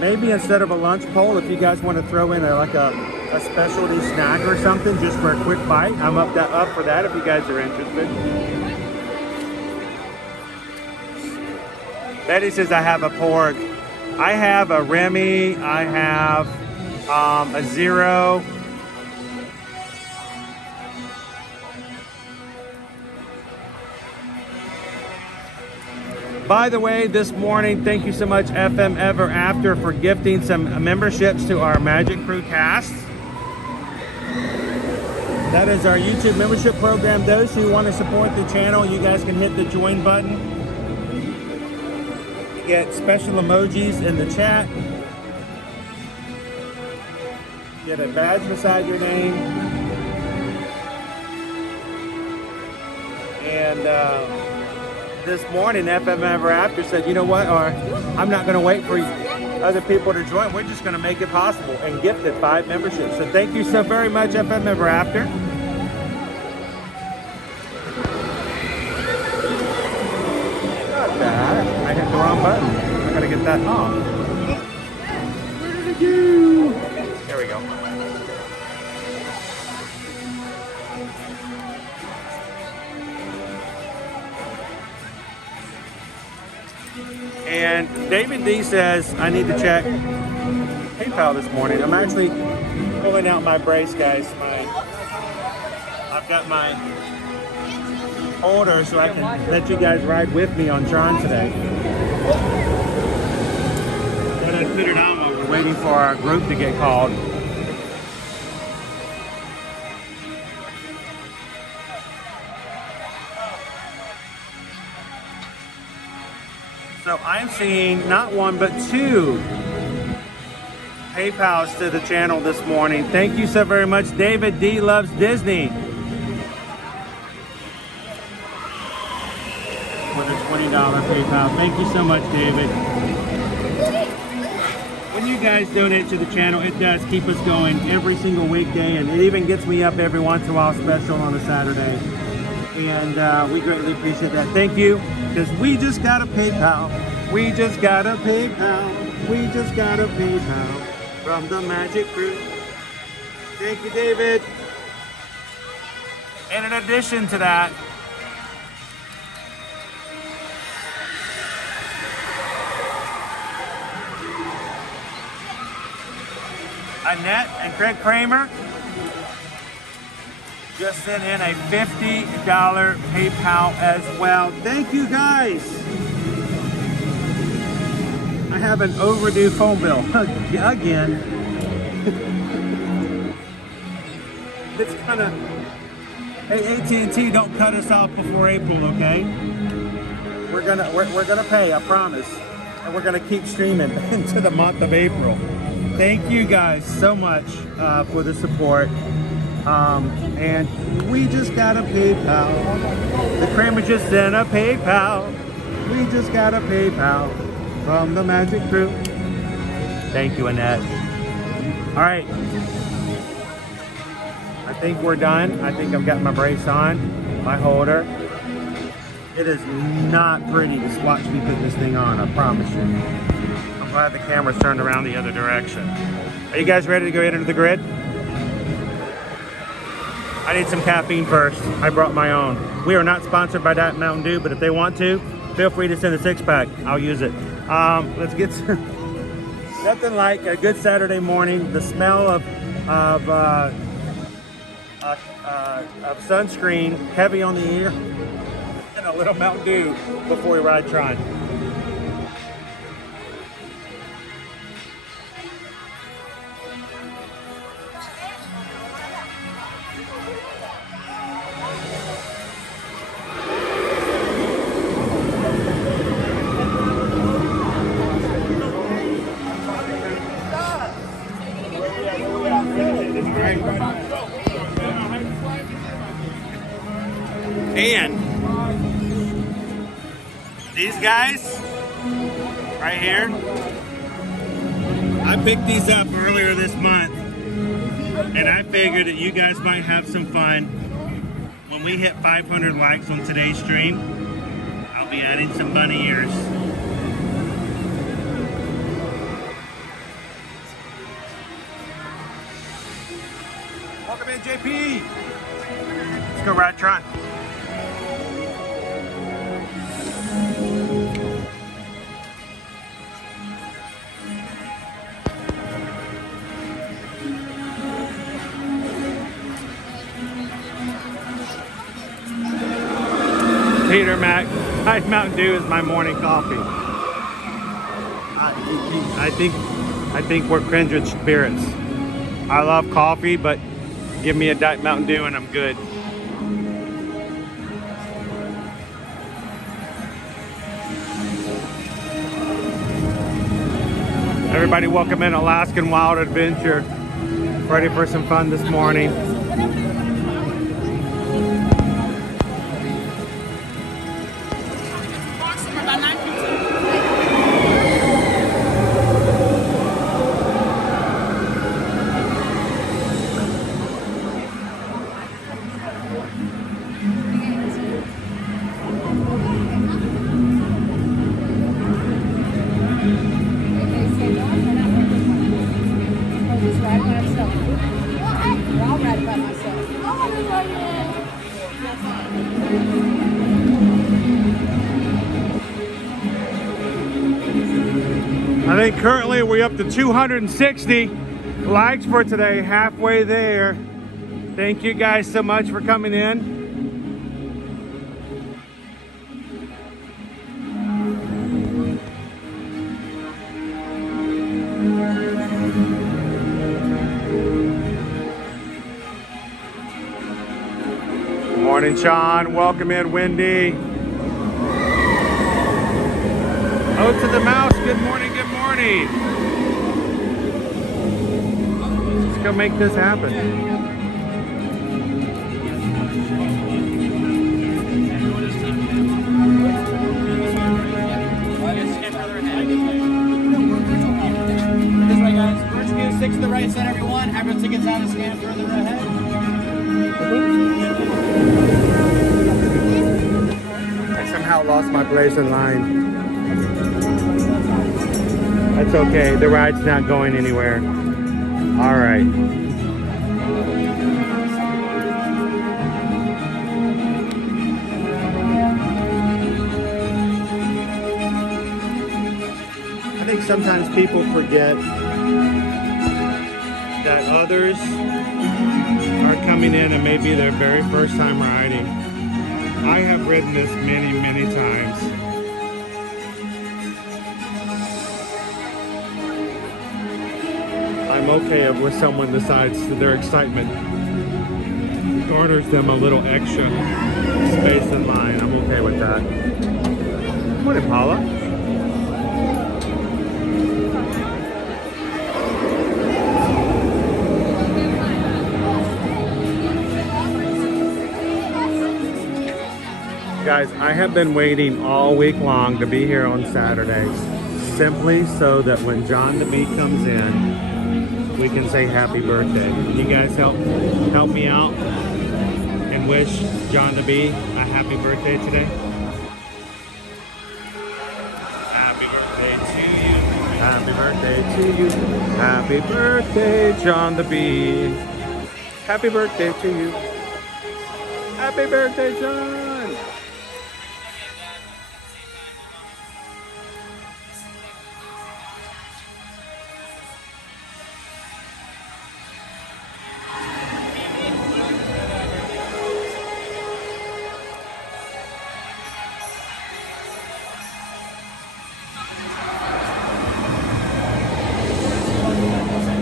maybe instead of a lunch poll, if you guys want to throw in a specialty snack or something just for a quick bite, I'm up for that if you guys are interested. Betty says I have a pork. I have a Remy. I have a Zero. By the way, this morning, thank you so much, FM Ever After, for gifting some memberships to our Magic Crew cast. That is our YouTube membership program. Those who want to support the channel, you guys can hit the join button. You get special emojis in the chat. Get a badge beside your name. And this morning, FM Ever After said, you know what, I'm not going to wait for other people to join. We're just going to make it possible, and gifted 5 memberships. So thank you so very much, FM Ever After. Not that. I hit the wrong button. I got to get that off. Where did it go? There we go. And David D says, I need to check PayPal this morning. I'm actually pulling out my brace, guys. I've got my holder so I can let you guys ride with me on Tron today. But I put it on while we're waiting for our group to get called. So I'm seeing not 1, but 2 PayPals to the channel this morning. Thank you so very much. David D loves Disney. With a $20 PayPal. Thank you so much, David. When you guys donate to the channel, it does keep us going every single weekday, and it even gets me up every once in a while special on a Saturday. And we greatly appreciate that. Thank you. Because we just got a PayPal. We just got a PayPal. We just got a PayPal from the Magic Crew. Thank you, David. And in addition to that, Annette and Craig Kramer just sent in a $50 PayPal as well. Thank you, guys. I have an overdue phone bill again. It's gonna. Hey, AT&T, don't cut us off before April, okay? We're gonna pay, I promise, and we're gonna keep streaming into the month of April. Thank you guys so much for the support. And we just got a PayPal. The Kramer just sent a PayPal. We just got a PayPal from the Magic Crew. Thank you, Annette. All right. I think we're done. I think I've got my brace on, my holder. It is not pretty to watch me put this thing on, I promise you. I'm glad the camera's turned around the other direction. Are you guys ready to go into the grid? I need some caffeine first. I brought my own. We are not sponsored by Diet Mountain Dew, but if they want to, feel free to send a 6-pack. I'll use it. Let's get some. Nothing like a good Saturday morning. The smell of sunscreen, heavy on the ear, and a little Mountain Dew before we ride Tron. All right. And these guys right here, I picked these up earlier this month, and I figured that you guys might have some fun. When we hit 500 likes on today's stream, I'll be adding some bunny ears. Welcome in, JP. Let's go ride Tron. Peter Mac, Mountain Dew is my morning coffee. I think we're kindred spirits. I love coffee, but give me a Diet Mountain Dew and I'm good. Everybody welcome in Alaskan Wild Adventure. Ready for some fun this morning. I think currently we're up to 260 likes for today, halfway there. Thank you guys so much for coming in. Good morning, Sean. Welcome in, Wendy. Oh, to the mouse. Good morning, good morning. Let's go make this happen. This way, guys. First view, 6 to the right side, everyone. Have your tickets out and scan further ahead. I somehow lost my place in line. That's okay, the ride's not going anywhere. All right. I think sometimes people forget that others are coming in and maybe their very first time riding. I have ridden this many, many times. I'm okay if someone decides that their excitement garners them a little extra space in line. I'm okay with that. Good morning, Paula. Guys, I have been waiting all week long to be here on Saturday, simply so that when John the Bee comes in, we can say happy birthday. Can you guys help me out and wish John the Bee a happy birthday today? Happy birthday to you. Happy birthday to you. Happy birthday, John the Bee. Happy birthday to you. Happy birthday, John.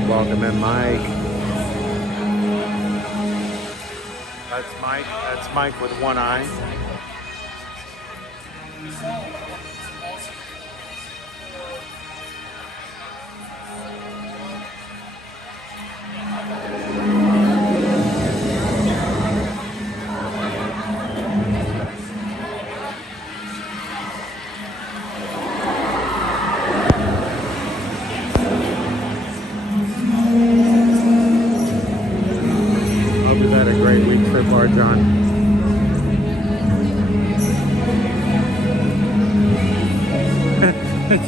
Welcome in, Mike. That's Mike. That's Mike with one eye.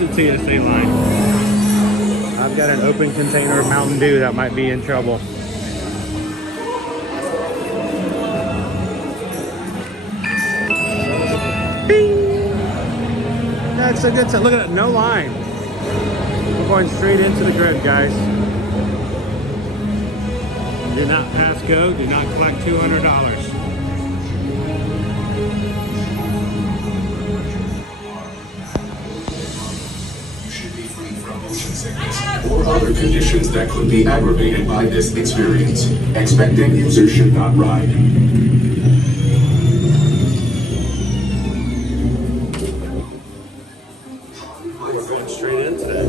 the TSA line. I've got an open container of Mountain Dew that might be in trouble. Bing! That's a good time. Look at that, no line. We're going straight into the grid, guys. Do not pass go, do not collect $200. Or other conditions that could be aggravated by this experience. Expectant users should not ride. We're going straight into that.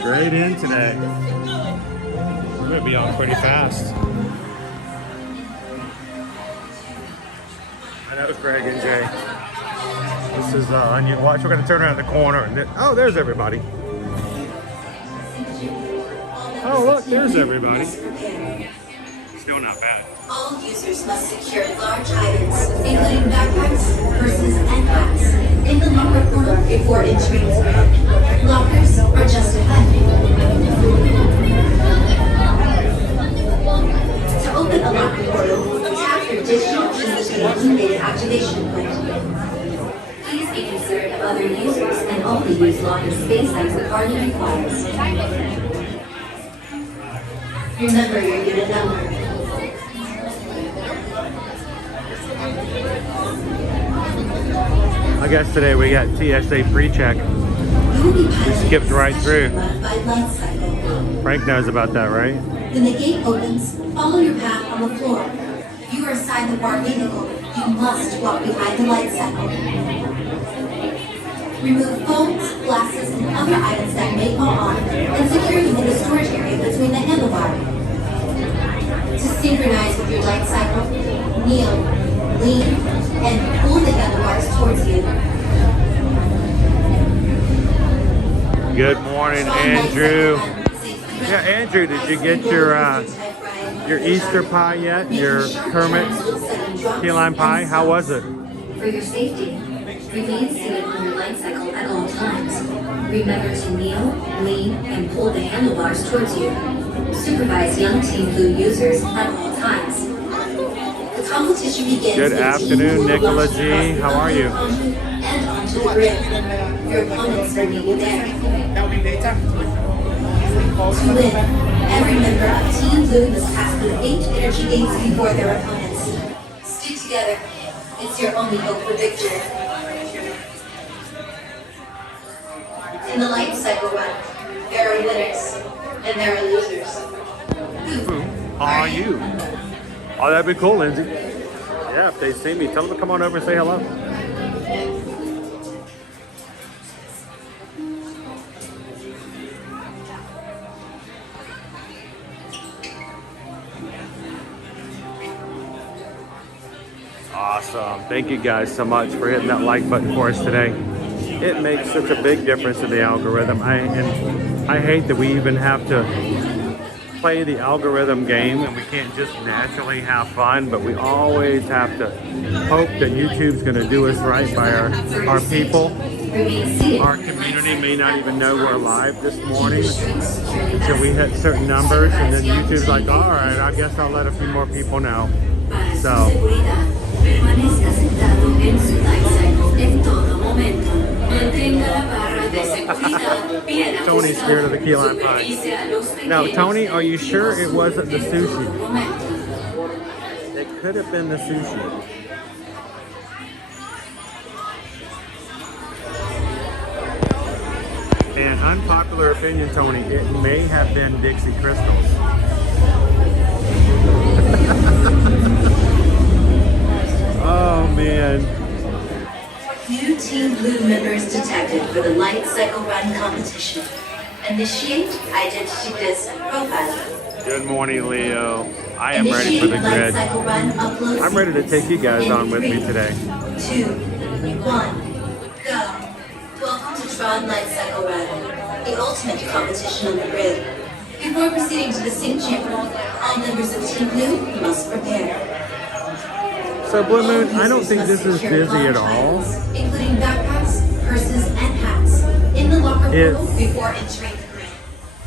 Straight into that. We're gonna be off pretty fast. I know, Greg and Jay. This is Onion Watch. We're gonna turn around the corner and then, oh, there's everybody. Oh, look, there's everybody. Still not bad. All users must secure large items, including backpacks, purses, and bags, in the locker portal before entering. Lockers are just ahead. To open a locker portal, tap your digital key to illuminate an activation point. Please be considerate of other users and only use locker space as the party requires. Remember your unit number. I guess today we got TSA pre-check. We skipped right through. Frank knows about that, right? When the gate opens, follow your path on the floor. If you are assigned the bar vehicle, you must walk behind the light cycle. Remove phones, glasses, and other items that may fall off, and secure them in the storage area between the handlebar. To synchronize with your light cycle, kneel, lean, and pull the handlebars towards you. Good morning, Andrew. Yeah, Andrew, did you get your Easter pie yet? Your Kermit's key lime pie? How was it? For your safety, remain seated on your light cycle at all times. Remember to kneel, lean, and pull the handlebars towards you. Supervise young Team Blue users at all times. The competition begins. Good afternoon, Nicola G. How are you? And onto the grid. Your opponents will meet you there. That would be later. To win, every member of Team Blue must pass through 8 energy gates before their opponents. Stick together. It's your only hope for victory. In the light cycle run, there are winners and there are losers. Who are you? Oh, that'd be cool, Lindsay. Yeah, if they see me, tell them to come on over and say hello. Awesome. Thank you guys so much for hitting that like button for us today. It makes such a big difference in the algorithm. I hate that we even have to play the algorithm game and we can't just naturally have fun, but we always have to hope that YouTube's going to do us right by our people. Our community may not even know we're live this morning until we hit certain numbers, and then YouTube's like, all right, I guess I'll let a few more people know. So Permanezca sentado en su light cycle en todo momento. Mantenga la barra de seguridad bien ajustada. Tony's scared of the key lime pie. Now, Tony, are you sure it wasn't the sushi? It could have been the sushi. And unpopular opinion, Tony, it may have been Dixie Crystals. Oh, man. New Team Blue members detected for the light cycle run competition. Initiate identity disk profiling. Good morning, Leo. I am ready for the grid. I'm ready to take you guys on with me today. 2, 1, go. Welcome to Tron Lightcycle Run, the ultimate competition on the grid. Before proceeding to the sync chamber, all members of Team Blue must prepare. So Blue Moon, I don't think this is busy at all. Including backpacks, purses, and hats in the locker portal before entering the grid.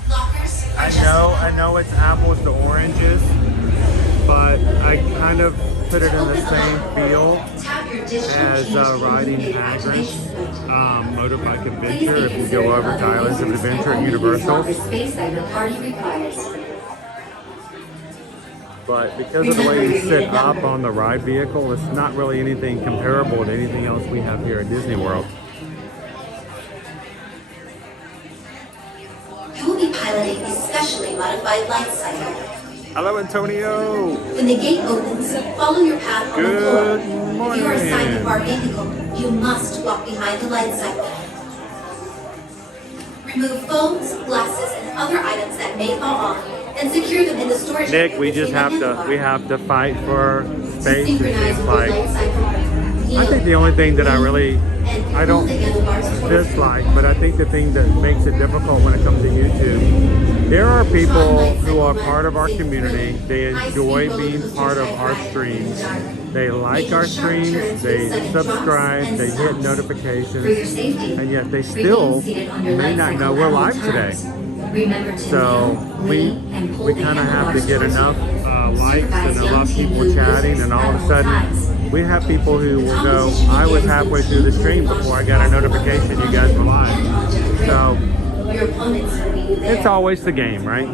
Lockers are I know it's apples to oranges, but I kind of put it in the same feel as riding Hagrid, Motorbike Adventure. If you go over to Islands of Adventure at Universal. But because of the way you sit up on the ride vehicle, it's not really anything comparable to anything else we have here at Disney World. You will be piloting a specially modified Lightcycle. Hello, Antonio. When the gate opens, follow your path on the floor. Good morning. If you are assigned the bar vehicle, you must walk behind the Lightcycle. Remove phones, glasses, and other items that may fall off, and secure them in the storage area. Nick, we have to fight for space. It seems like. I think the only thing that I don't dislike, but I think the thing that makes it difficult when it comes to YouTube, there are people who are part of our community. They enjoy being part of our streams. They like our streams, they subscribe, they hit notifications, and yet they still may not know we're live today. So we kind of have to get enough likes and enough people chatting, and all of a sudden we have people who will go, I was halfway through the stream before I got a notification you guys were live. So it's always the game, right?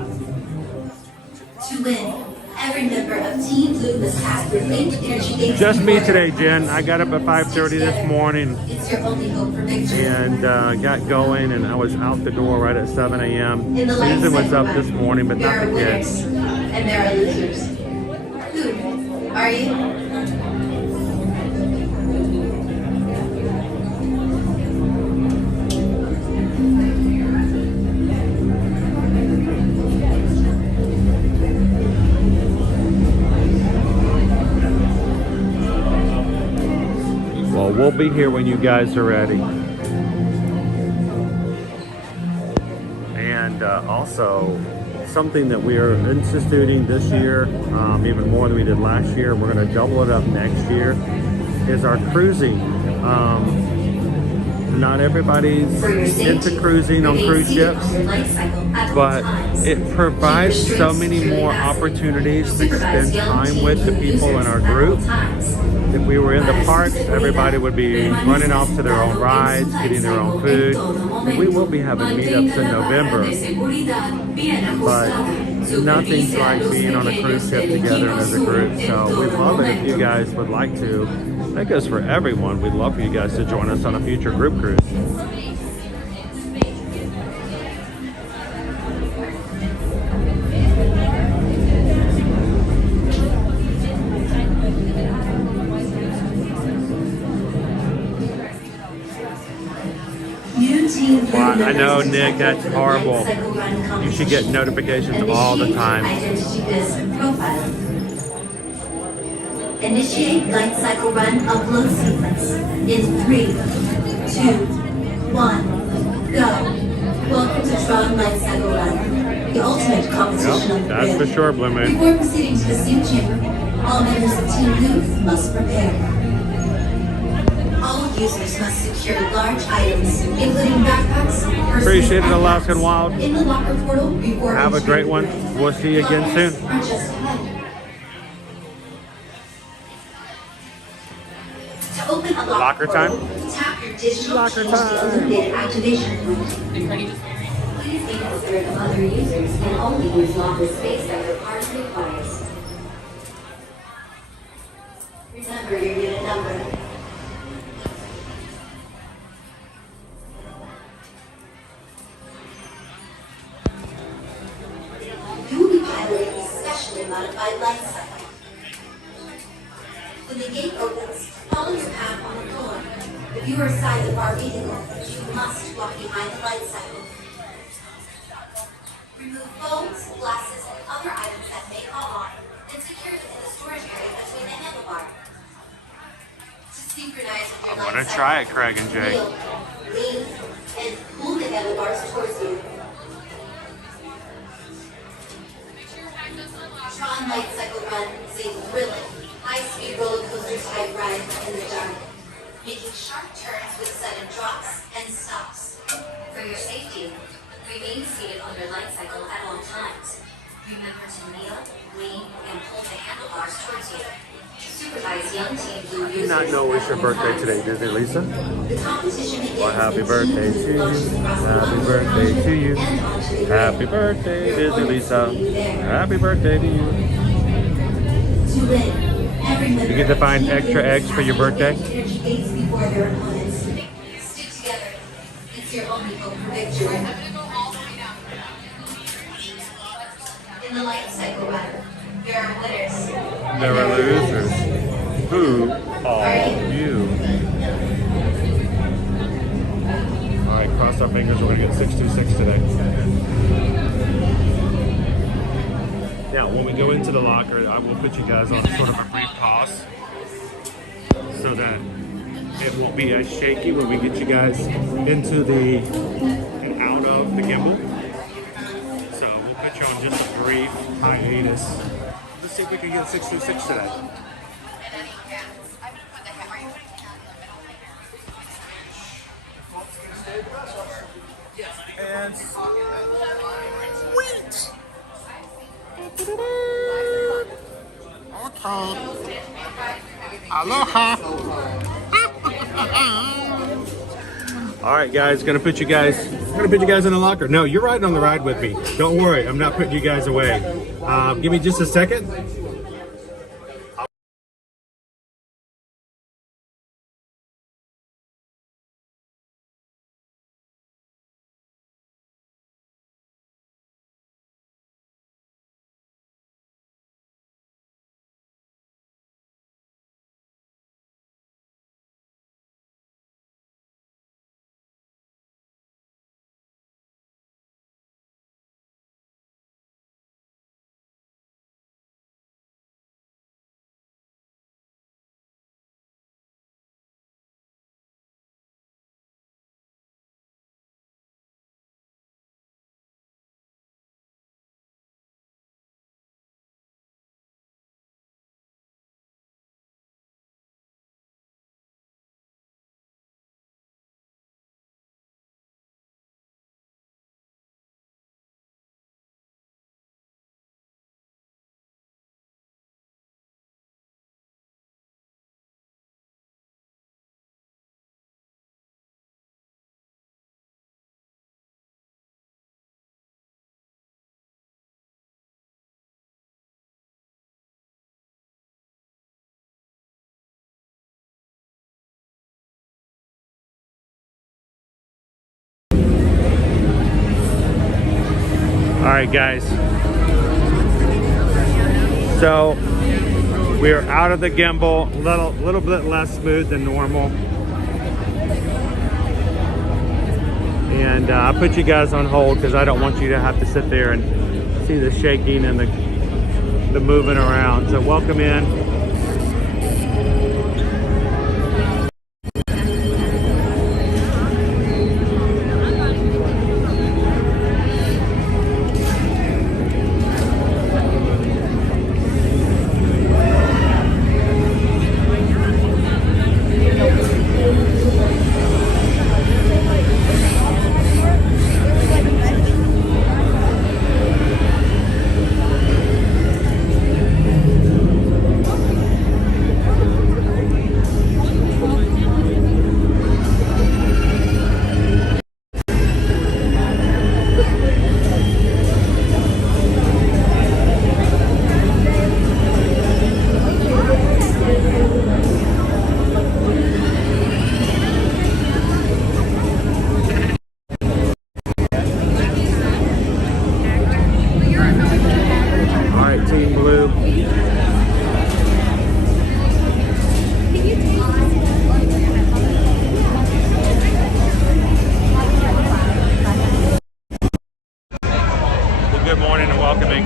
To win, every member of Team Blue must pass the linked energy. Just me today, Jen. I got up at 5:30 this morning It's your only hope for victory. and got going, and I was out the door right at 7 a.m. Susan was up this morning, but not the kids. And there are losers. Who are you? Well, we'll be here when you guys are ready. And also, something that we are instituting this year, even more than we did last year, we're going to double it up next year, is our cruising. Not everybody's into cruising on cruise ships, but it provides so many more opportunities to spend time with the people in our group. If we were in the parks, everybody would be running off to their own rides, getting their own food. We will be having meetups in November, but nothing's like being on a cruise ship together as a group. So we'd love it if you guys would like to. That goes for everyone. We'd love for you guys to join us on a future group cruise. Wow, I know, Nick, that's horrible. You should get notifications all the time. Initiate Lightcycle Run upload sequence in 3, 2, 1, go. Welcome to Tron Lightcycle Run, the ultimate competition on the That's grid. for sure, Blue Moon. Before proceeding to the sync chamber, all members of Team Blue must prepare. All users must secure large items, including backpacks, purses, Appreciate it, and Alaskan hats, Wild. in the locker portal before Have a entering great the one. grid. We'll see you again soon. Are just ahead. To open a Locker time? portal, tap your digital Locker key time. to illuminate activation point. Please be considerate of other users and only use locker space that your card requires. Remember your unit number. You will be piloting a specially modified Lightcycle. When the gate opens, follow your path on the floor. If you are assigned the bar vehicle, you must walk behind the Lightcycle. Remove phones, glasses, and other items that may fall off, and secured in the storage area between the handlebar. To synchronize with your I'm gonna try it, Craig and Jay. kneel, lean, and pull the handlebars towards you. Tron Lightcycle Run is a thrilling, high-speed roller coaster type ride in the dark, making sharp turns with sudden drops and stops. For your safety, remain seated on your light cycle at all times. Remember to kneel, lean, and pull the handlebars towards you. Supervise young Team Blue users. Do not know it's your birthday today, Disney Lisa. The competition begins. Well, happy birthday to you. Happy birthday to you. Happy birthday, Disney Lisa. Happy birthday to you. To win, every member You get to find extra eggs for your birthday. gates before their opponents. Stick together. It's your only hope for victory. In the light cycle run, there are winners. There are losers. Who are you? All right, cross our fingers. We're gonna get 626 today. Now, when we go into the locker, I will put you guys on sort of a brief pause so that it won't be as shaky when we get you guys into the and out of the gimbal. So we'll put you on just a brief hiatus. Let's see if we can get 626 today. And sweet! Okay. Aloha! All right, guys, gonna put you guys in the locker. No, you're riding on the ride with me. Don't worry, I'm not putting you guys away. Give me just a second. All right, guys. So we are out of the gimbal, little bit less smooth than normal. And I put you guys on hold because I don't want you to have to sit there and see the shaking and the moving around. So welcome in.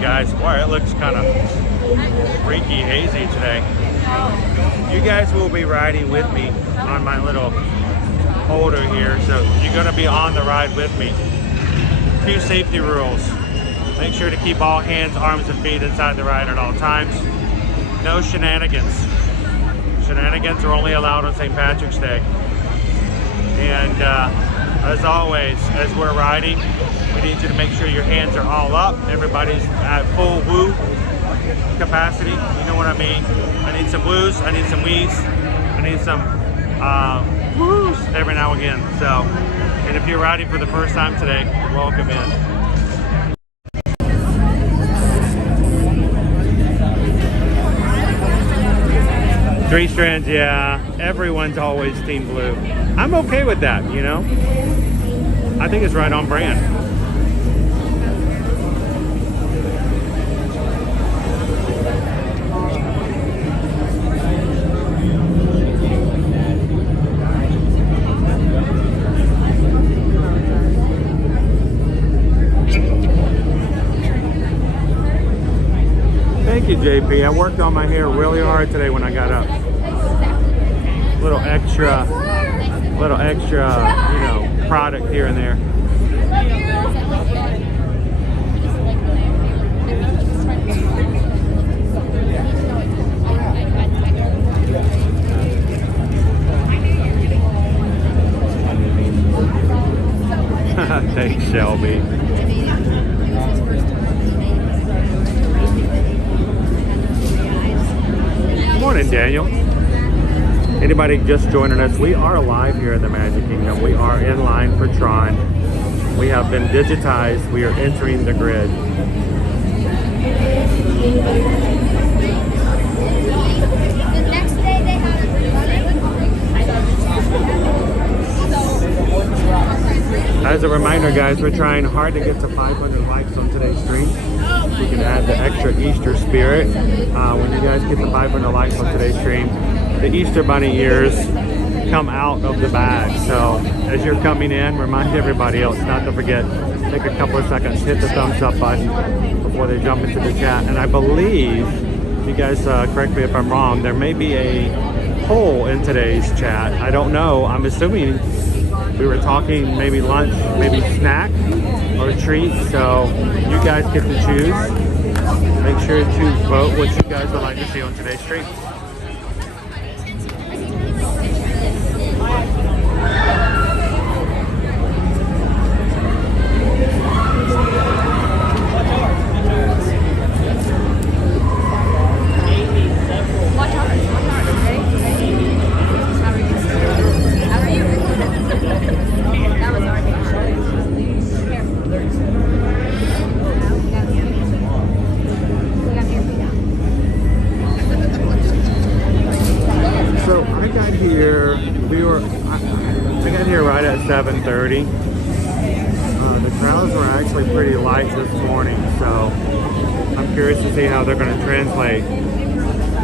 Guys, boy, it looks kind of freaky hazy today. You guys will be riding with me on my little holder here, so you're going to be on the ride with me. Few safety rules. Make sure to keep all hands, arms, and feet inside the ride at all times. No shenanigans. Shenanigans are only allowed on St. Patrick's Day. And as always, as we're riding, we need you to make sure your hands are all up. Everybody's at full woo capacity. You know what I mean? I need some woos. I need some wees. I need some woos every now and again. So, and if you're riding for the first time today, welcome in. Three strands, yeah. Everyone's always team blue. I'm okay with that, you know? I think it's right on brand. Thank you, JP. I worked on my hair really hard today when I got up. Little extra, you know, product here and there. Thanks, Shelby. Good morning, Daniel. Anybody just joining us, we are live here in the Magic Kingdom. We are in line for Tron. We have been digitized. We are entering the grid. The next day they have it As a reminder, guys, we're trying hard to get to 500 likes on today's stream. We can add the extra Easter spirit. When you guys get to 500 likes on today's stream, the Easter Bunny ears come out of the bag. So as you're coming in, remind everybody else not to forget, take a couple of seconds, hit the thumbs up button before they jump into the chat. And I believe, you guys correct me if I'm wrong, there may be a poll in today's chat. I don't know. I'm assuming we were talking maybe lunch, maybe snack or treat. So you guys get to choose. Make sure to vote what you guys would like to see on today's stream. I got here right at 7:30. The crowds were actually pretty light this morning, so I'm curious to see how they're going to translate.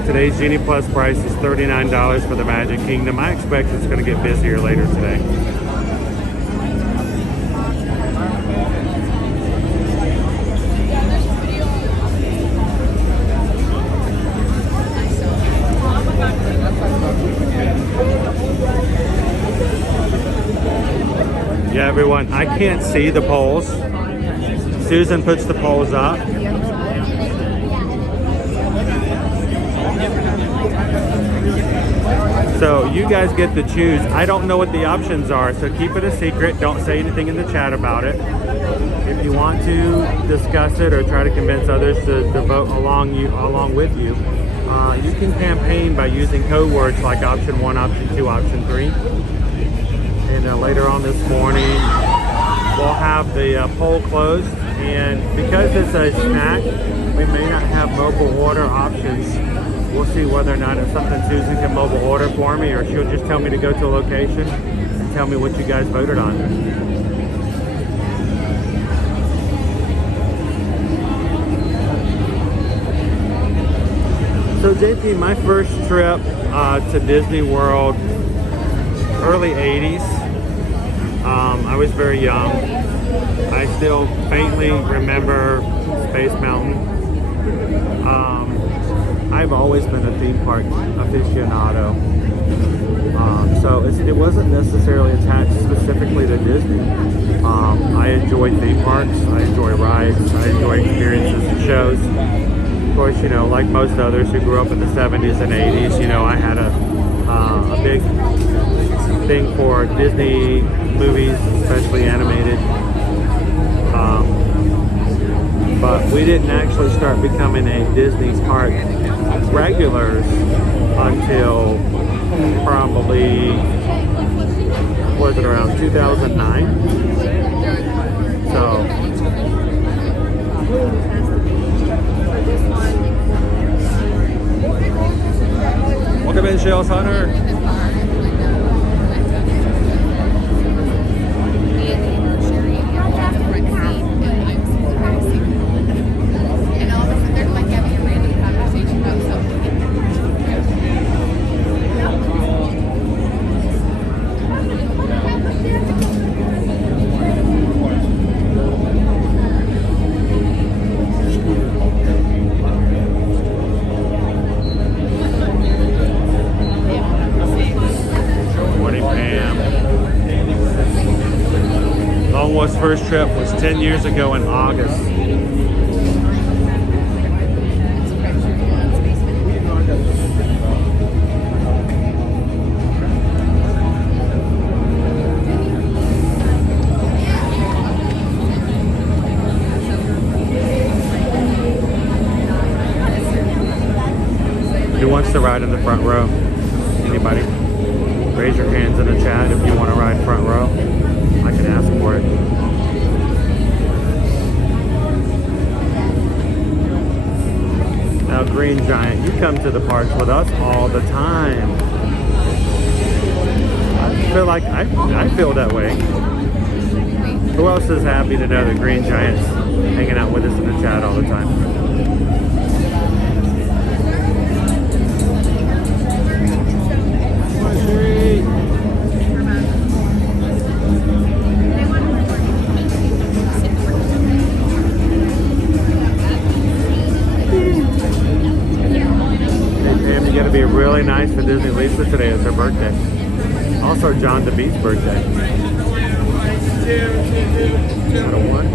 Today's Genie Plus price is $39 for the Magic Kingdom. I expect it's going to get busier later today. Yeah, everyone, I can't see the polls. Susan puts the polls up. So you guys get to choose. I don't know what the options are, so keep it a secret. Don't say anything in the chat about it. If you want to discuss it or try to convince others to vote along with you, you can campaign by using code words like option 1, option 2, option 3. And later on this morning, we'll have the poll closed. And because it's a snack, we may not have mobile order options. We'll see whether or not it's something Susan can mobile order for me, or she'll just tell me to go to a location and tell me what you guys voted on. So JP, my first trip to Disney World, early 80s. I was very young. I still faintly remember Space Mountain. I've always been a theme park aficionado. So it wasn't necessarily attached specifically to Disney. I enjoy theme parks, I enjoy rides, I enjoy experiences and shows. Of course, you know, like most others who grew up in the 70s and 80s, you know, I had a big thing for Disney movies, especially animated. But we didn't actually start becoming a Disney park regulars until probably, was it around 2009? So, welcome in, Shells Hunter. First trip was 10 years ago in August. Who wants to ride in the front row? Anybody? Raise your hands in the chat if you want to ride front row. I can ask for it. Now, Green Giant, you come to the parks with us all the time. I feel like I feel that way. Who else is happy to know that Green Giant's hanging out with us in the chat all the time? Be really nice for Disney Lisa today. It's her birthday. Also John DeBeat's birthday. Out of one.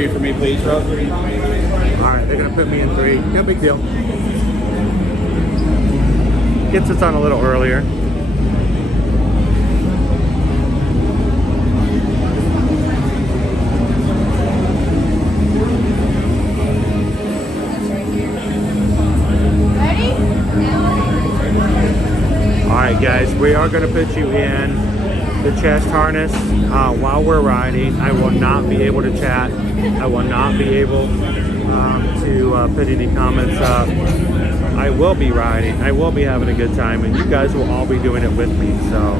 For me, please. Row 3. Alright, they're gonna put me in 3. No big deal. Gets us on a little earlier. Ready? Alright guys, we are gonna put you in the chest harness while we're riding. I will not be able to chat. I will not be able to put any comments up. I will be riding. I will be having a good time, and you guys will all be doing it with me. So,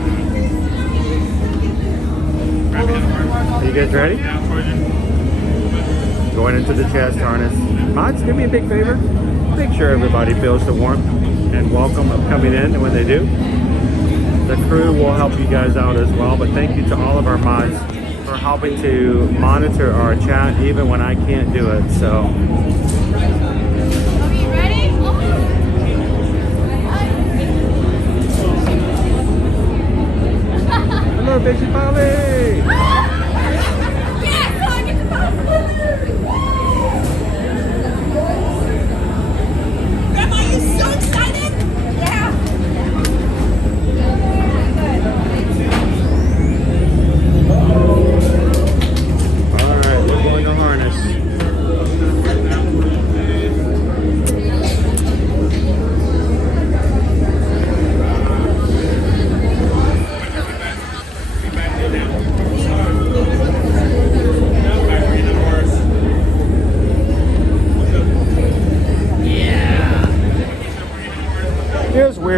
are you guys ready? Going into the chest harness. Mods, do me a big favor. Make sure everybody feels the warmth and welcome of coming in, and when they do, the crew will help you guys out as well. But thank you to all of our mods for helping to monitor our chat even when I can't do it. So, Are you ready? hello, Busy Polly! Yes, I get to follow. Grandma, are you so excited? Yeah. Alright, we're going to harness.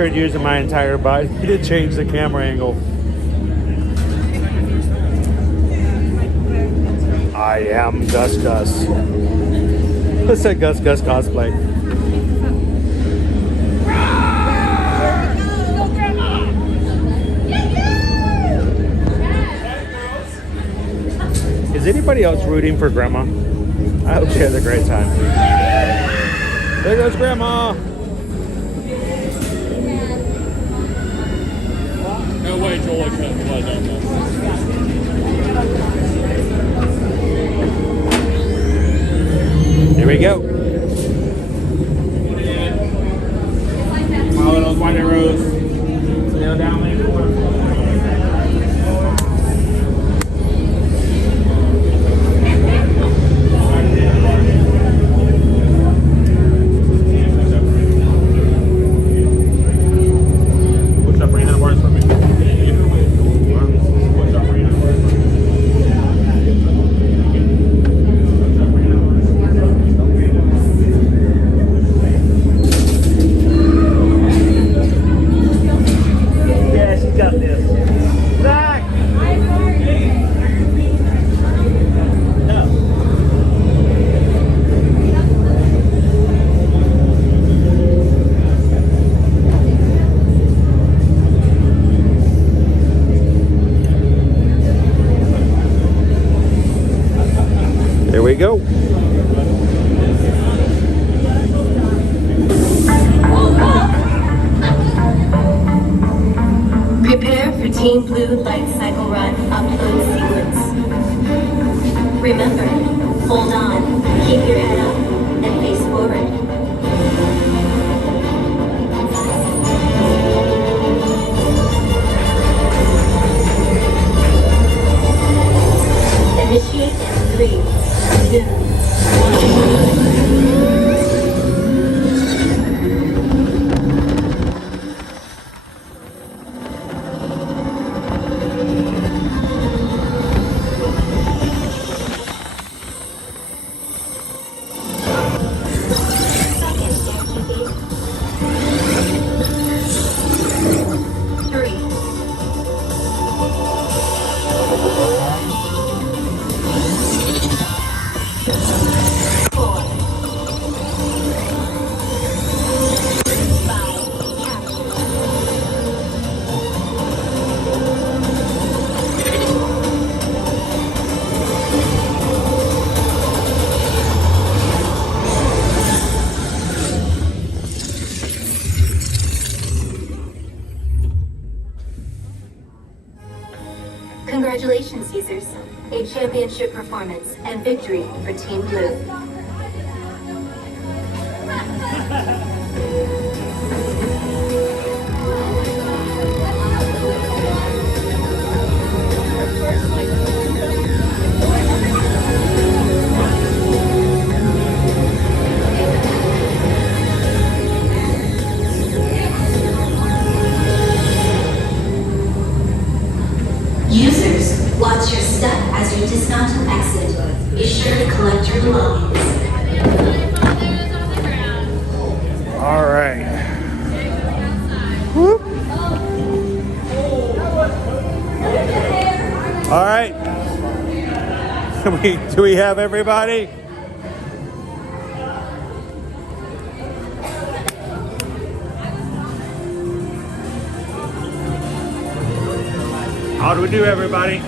considered using my entire body to change the camera angle. I am Gus Gus. Let's say Gus Gus cosplay. Is anybody else rooting for Grandma? I hope she has a great time. There goes Grandma. No way, Joel can't fly down there. Here we go. Follow those white arrows. Sail down lane 4. Here we go. Prepare for Team Blue Lightcycle Run upload sequence. Remember, hold on, keep your head up, and face forward. Initiate in 3, 2, 1. Congratulations, users. A championship performance and victory for Team Blue. Users, watch your step as you dismount and exit. Be sure to collect your belongings. All right. Whoop. All right. Do we have everybody? How do we do, everybody?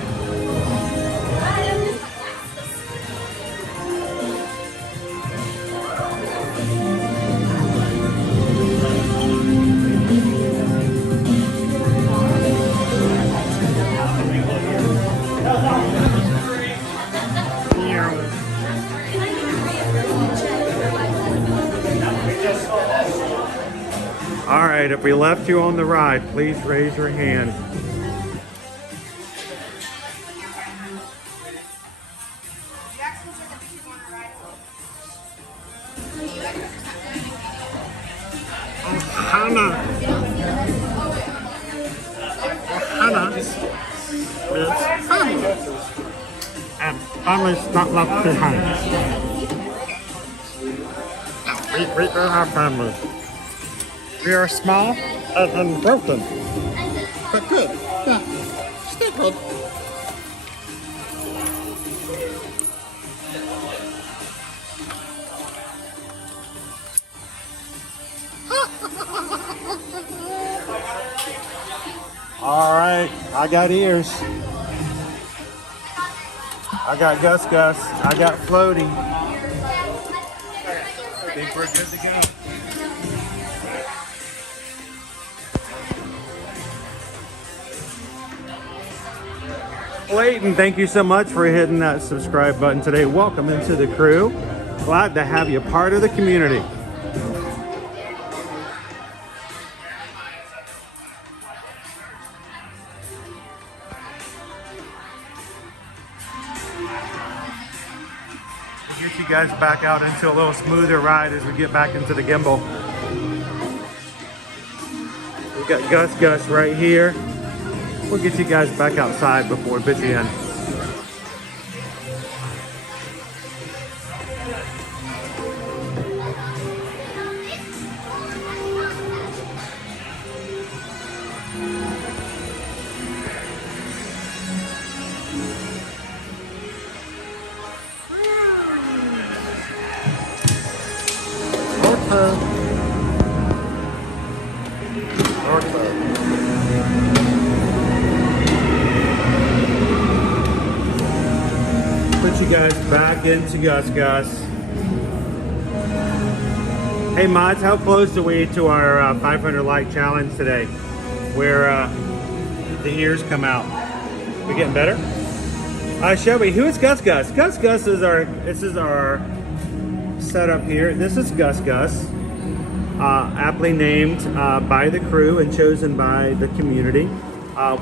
All right, if we left you on the ride, please raise your hand. And family's not left behind. We are our family. We are small, and broken. But good. Yeah. Still good. All right, I got ears. I got Gus Gus. I got Floaty. I think we're good to go. Clayton, thank you so much for hitting that subscribe button today. Welcome into the crew. Glad to have you part of the community. We'll get you guys back out into a little smoother ride as we get back into the gimbal. We've got Gus Gus right here. We'll get you guys back outside before we put you in. Put you guys back into Gus Gus. Hey mods, how close are we to our 500 like challenge today? Where the ears come out. We getting better? Shelby, who is Gus Gus? Gus Gus is our setup here. This is Gus Gus. Aptly named by the crew and chosen by the community.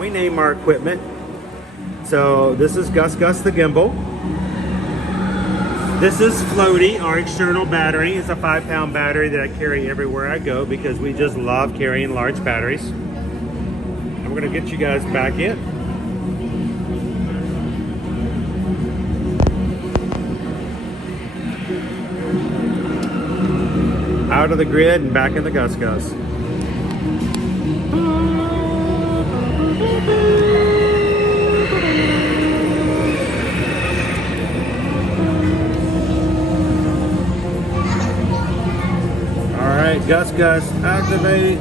We name our equipment. So this is Gus Gus the gimbal. This is Floaty, our external battery. It's a 5-pound battery that I carry everywhere I go because we just love carrying large batteries. And we're gonna get you guys back in. Out of the grid and back in the Gus Gus. All right, Gus Gus, activate.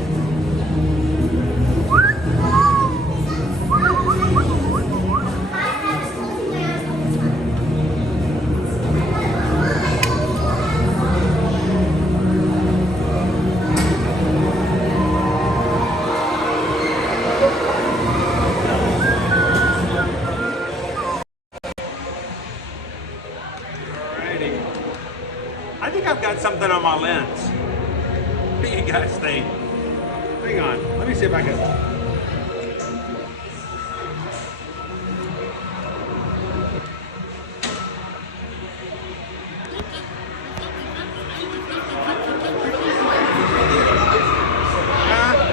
I think I've got something on my lens. What do you guys think? Hang on, let me see if I can.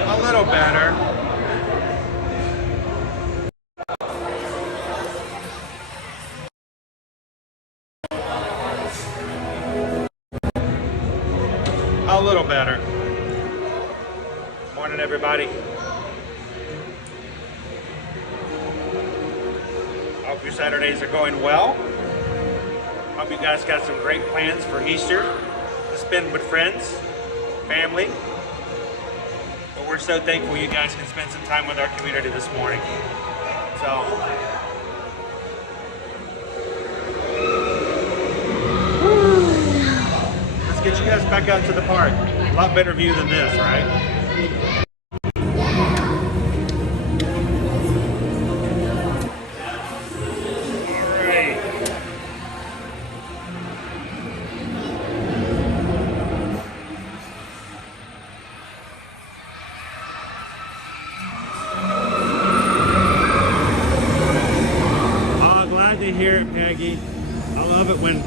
A little better. A little better. Morning, everybody. Hope your Saturdays are going well. Hope you guys got some great plans for Easter to spend with friends, family. But we're so thankful you guys can spend some time with our community this morning. So. Get you guys back out to the park. A lot better view than this, right? Oh, glad to hear it, Peggy. I love it when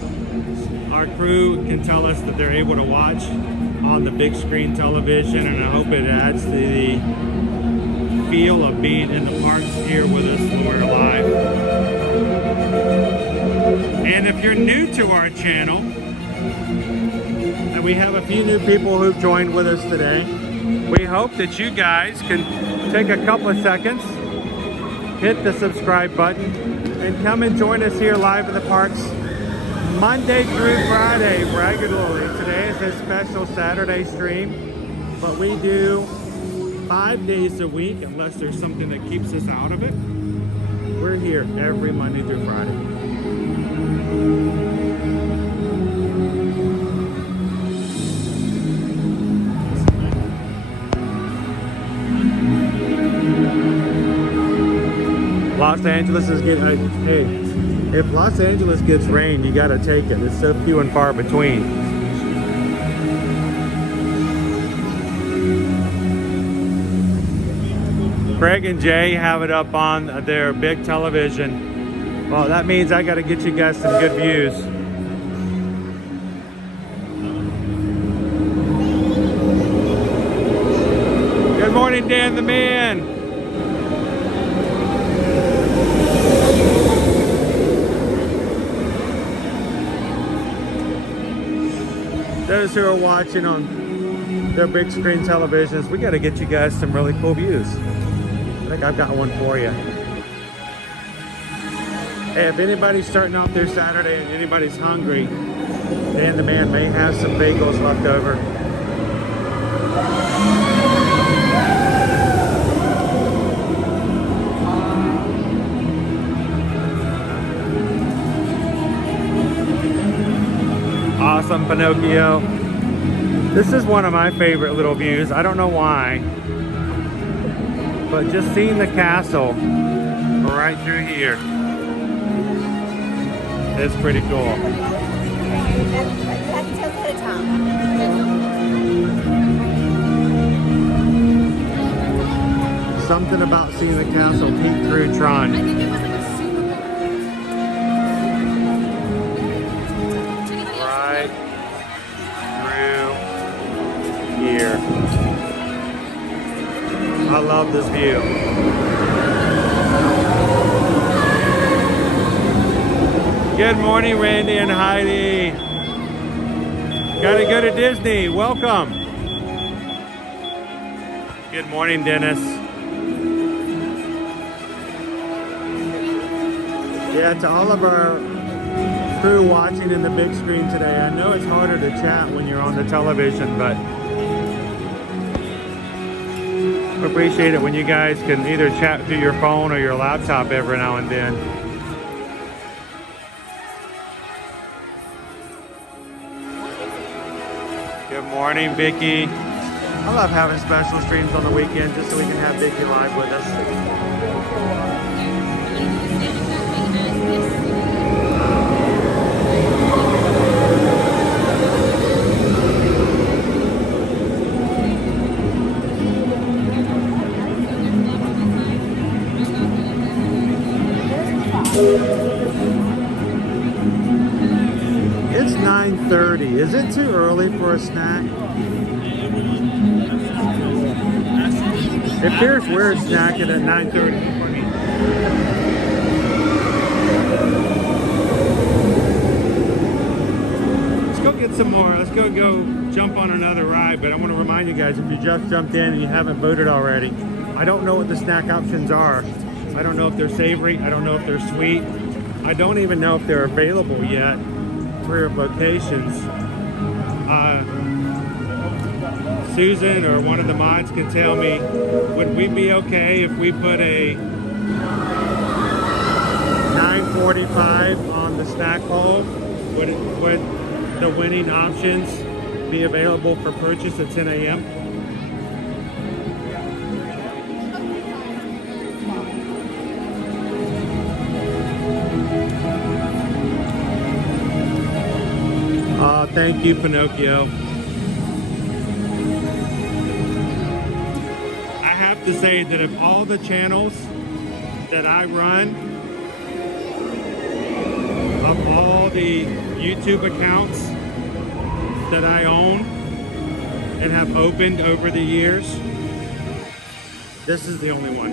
our crew can tell us that they're able to watch on the big screen television, and I hope it adds to the feel of being in the parks here with us when we're live. And if you're new to our channel, and we have a few new people who've joined with us today, We hope that you guys can take a couple of seconds, hit the subscribe button, and come and join us here live in the parks Monday through Friday regularly. Today is a special Saturday stream, but we do 5 days a week unless there's something that keeps us out of it. We're here every Monday through Friday. Los Angeles is getting, hey, if Los Angeles gets rain, you gotta take it. It's so few and far between. Craig and Jay have it up on their big television. Well, that means I gotta get you guys some good views. Good morning, Dan the Man. Those who are watching on their big screen televisions, we got to get you guys some really cool views. I think I've got one for you. Hey, if anybody's starting off their Saturday and anybody's hungry, Dan the Man may have some bagels left over. Awesome, Pinocchio. This is one of my favorite little views. I don't know why, but just seeing the castle right through here is pretty cool. Something about seeing the castle peek through Tron. Here. I love this view. Good morning, Randy and Heidi. Gotta go to Disney. Welcome. Good morning, Dennis. Yeah, to all of our crew watching in the big screen today, I know it's harder to chat when you're on the television, but I appreciate it when you guys can either chat through your phone or your laptop every now and then. Good morning, Vicky. I love having special streams on the weekend just so we can have Vicky live with us. It's 9:30. Is it too early for a snack? It appears we're snacking at 9:30. Let's go get some more. Let's go jump on another ride. But I want to remind you guys, if you just jumped in and you haven't voted already, I don't know what the snack options are. I don't know if they're savory. I don't know if they're sweet. I don't even know if they're available yet for your locations. Susan or one of the mods can tell me, would we be okay if we put a 9:45 on the snack poll? Would the winning options be available for purchase at 10 a.m.? Thank you, Pinocchio. I have to say that of all the channels that I run, of all the YouTube accounts that I own and have opened over the years, this is the only one.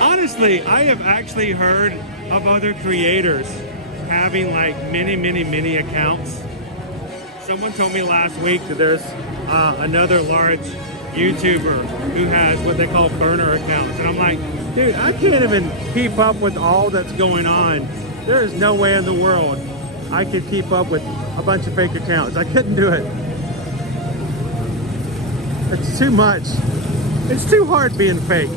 Honestly, I have actually heard of other creators having like many accounts. someone told me last week that there's another large YouTuber who has what they call burner accounts. And I'm like, dude, I can't even keep up with all that's going on. There is no way in the world I could keep up with a bunch of fake accounts. I couldn't do it. It's too much. It's too hard being fake.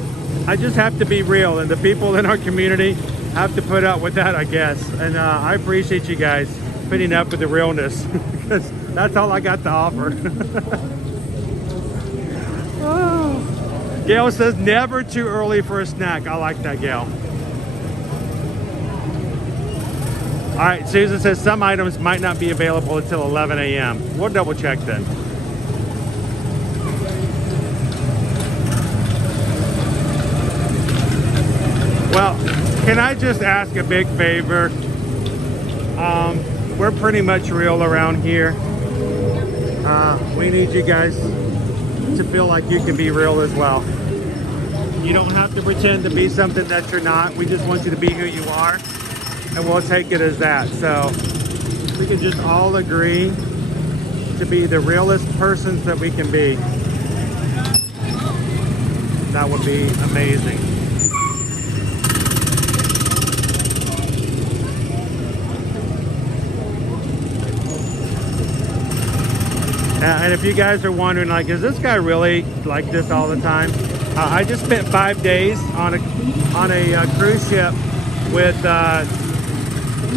I just have to be real, and the people in our community have to put up with that, I guess. And I appreciate you guys putting up with the realness, because that's all I got to offer. Oh. Gail says, never too early for a snack. I like that, Gail. All right, Susan says some items might not be available until 11 a.m. We'll double check then. Well, can I just ask a big favor? We're pretty much real around here. We need you guys to feel like you can be real as well. You don't have to pretend to be something that you're not. We just want you to be who you are, and we'll take it as that. So we can just all agree to be the realest persons that we can be. That would be amazing. And if you guys are wondering, like, is this guy really like this all the time? I just spent 5 days on a cruise ship with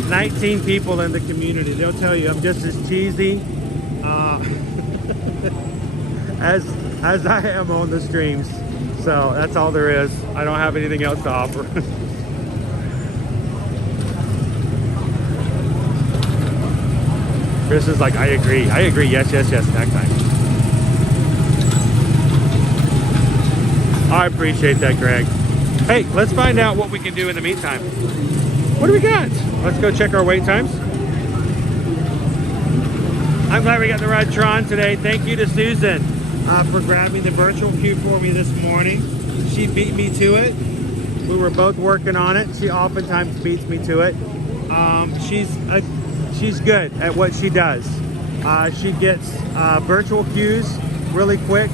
19 people in the community. They'll tell you I'm just as cheesy as I am on the streams. So that's all there is. I don't have anything else to offer. Chris is like, I agree, yes, yes, yes, snack time. I appreciate that, Greg. Hey, let's find out what we can do in the meantime. What do we got? Let's go check our wait times. I'm glad we got the ride Tron today. Thank you to Susan for grabbing the virtual queue for me this morning. She beat me to it. We were both working on it. She oftentimes beats me to it. She's good at what she does. She gets virtual queues really quick.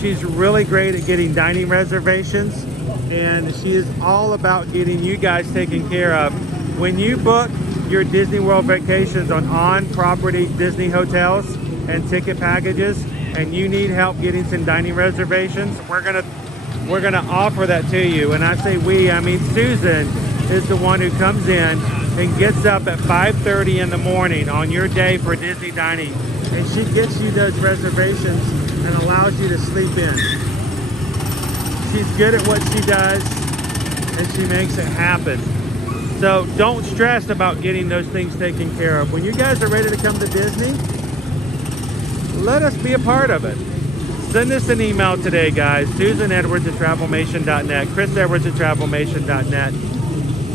She's really great at getting dining reservations, and she is all about getting you guys taken care of. When you book your Disney World vacations on property Disney hotels and ticket packages, and you need help getting some dining reservations, we're gonna offer that to you. And I say we, I mean Susan is the one who comes in and gets up at 5:30 in the morning on your day for Disney dining, and she gets you those reservations and allows you to sleep in. She's good at what she does, and she makes it happen. So don't stress about getting those things taken care of. When you guys are ready to come to Disney, let us be a part of it. Send us an email today, guys. susanedwards@travelmation.net, chrisedwards@travelmation.net.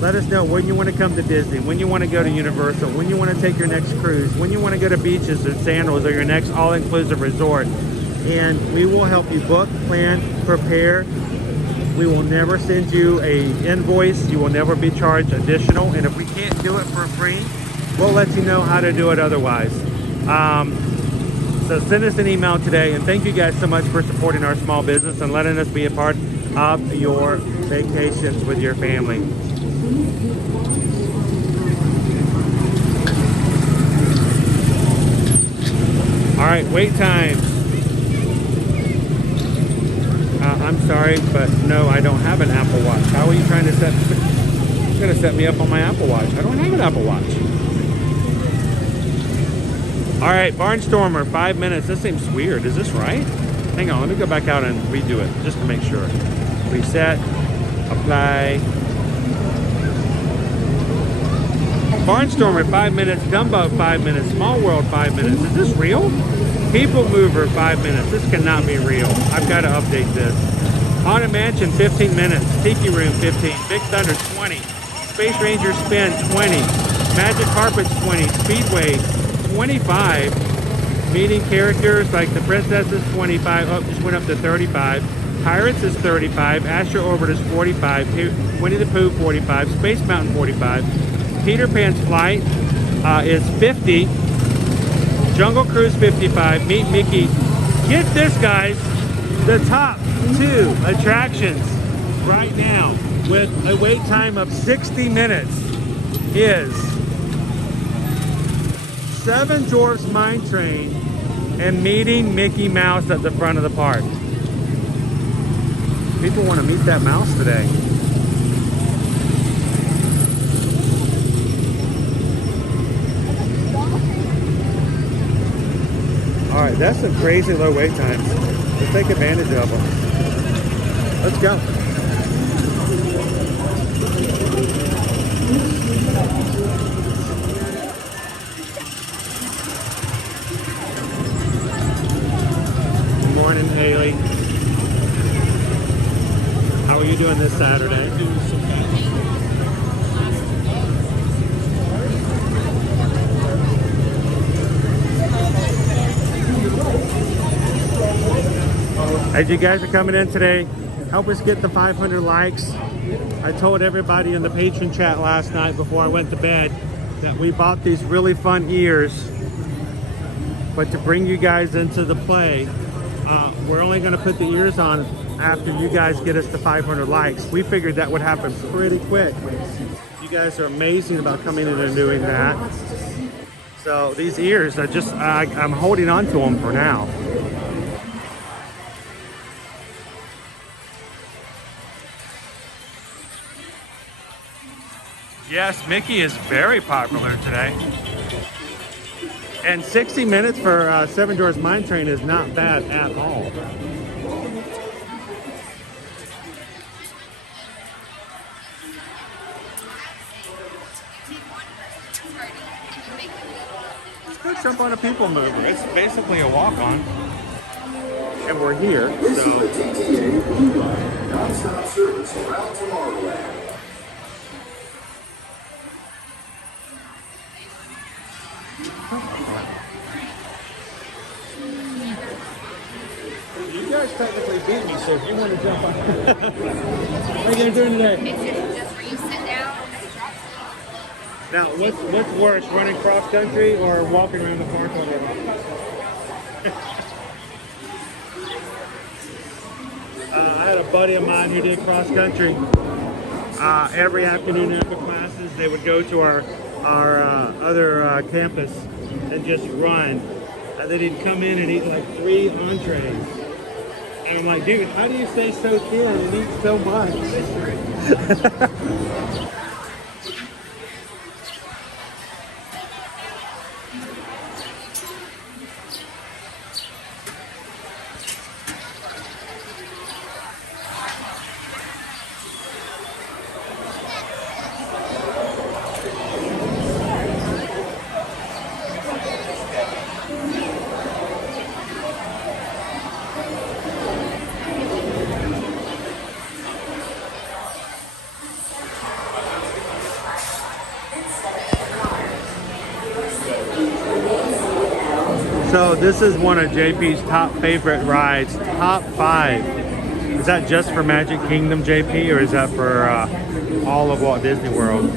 Let us know when you want to come to Disney, when you want to go to Universal, when you want to take your next cruise, when you want to go to beaches and sandals or your next all-inclusive resort. And we will help you book, plan, prepare. We will never send you an invoice. You will never be charged additional. And if we can't do it for free, we'll let you know how to do it otherwise. So send us an email today. And thank you guys so much for supporting our small business and letting us be a part of your vacations with your family. All right, wait times. I'm sorry, but no, I don't have an Apple Watch. How are you trying to you're gonna set me up on my Apple Watch? I don't have an Apple Watch. All right, Barnstormer, 5 minutes. This seems weird. Is this right? Hang on, let me go back out and redo it just to make sure. Reset, apply. Barnstormer, 5 minutes. Dumbo, 5 minutes. Small World, 5 minutes. Is this real? Peoplemover, 5 minutes. This cannot be real. I've got to update this. Haunted Mansion, 15 minutes. Tiki Room, 15. Big Thunder, 20. Space Ranger Spin, 20. Magic Carpets, 20. Speedway, 25. Meeting characters like the Princesses, 25. Oh, just went up to 35. Pirates is 35. Astro Orbit is 45. Winnie the Pooh, 45. Space Mountain, 45. Peter Pan's Flight is 50. Jungle Cruise 55, Meet Mickey. Get this, guys, the top 2 attractions right now with a wait time of 60 minutes is Seven Dwarfs Mine Train and meeting Mickey Mouse at the front of the park. People want to meet that mouse today. All right, that's some crazy low wait times. Let's take advantage of them. Let's go. Good morning, Haley. How are you doing this Saturday? As you guys are coming in today, help us get the 500 likes. I told everybody in the patron chat last night before I went to bed that we bought these really fun ears, but to bring you guys into the play, we're only going to put the ears on after you guys get us to 500 likes. We figured that would happen pretty quick. You guys are amazing about coming in and doing that. So these ears, I'm holding on to them for now. Yes, Mickey is very popular today. And 60 minutes for Seven Dwarfs Mine Train is not bad at all. Let's go jump on a Peoplemover. It's basically a walk-on. And we're here, so... Non-stop service around Tomorrowland. You guys technically beat me, so if you want to jump on... What are you doing today? It's just where you sit down and drop. Now, what's worse, running cross country or walking around the park all day? I had a buddy of mine who did cross country. Every afternoon after classes, they would go to our other campus and just run. And then he'd come in and eat like 3 entrees. And I'm like, dude, how do you stay so thin and eat so much? So this is one of JP's top favorite rides, top 5. Is that just for Magic Kingdom, JP, or is that for all of Walt Disney World?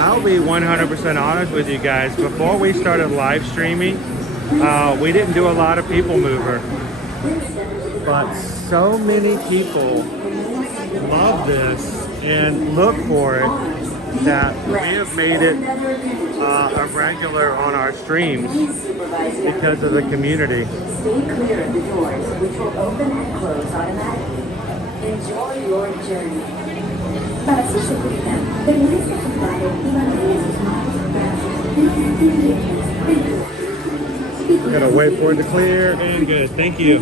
I'll be 100% honest with you guys. Before we started live streaming, we didn't do a lot of Peoplemover. But so many people love this and look for it that we have made it a regular on our streams because of the community. Stay clear of the doors, which will open and close automatically. Enjoy your journey. Para su seguridad, permanezca sentado y mantenga sus manos atrás. Gotta wait for it to clear and good. Thank you.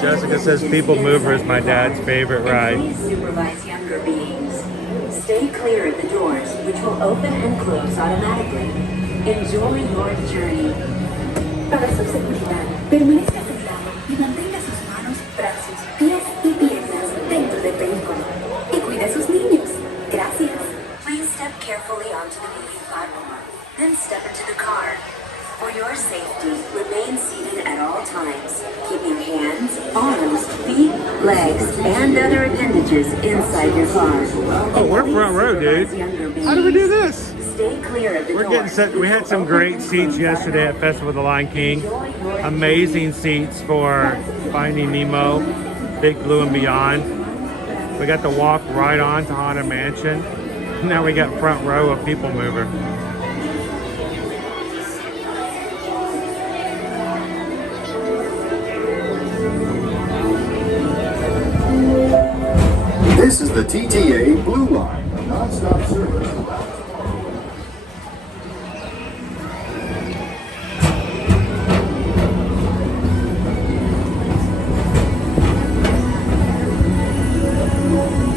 Jessica says Peoplemover is my dad's favorite ride. Please supervise younger beings. Stay clear of the doors, which will open and close automatically. Enjoy your journey. Para su seguridad, permanezca sentado y mantenga sus manos, brazos, pies y piernas dentro del vehículo. Y cuide a sus niños. Gracias. carefully onto the moving platform, then step into the car. For your safety, remain seated at all times. Keep your hands, arms, feet, legs, and other appendages inside your car. Oh, we're front row, dude. How do we do this? Stay clear of the We're getting set. We had some great seats yesterday at Festival of the Lion King. Amazing seats for Finding Nemo, Big Blue and Beyond. We got to walk right on to Haunted Mansion. Now we got front row of Peoplemover. This is the TTA Blue Line, a non-stop service.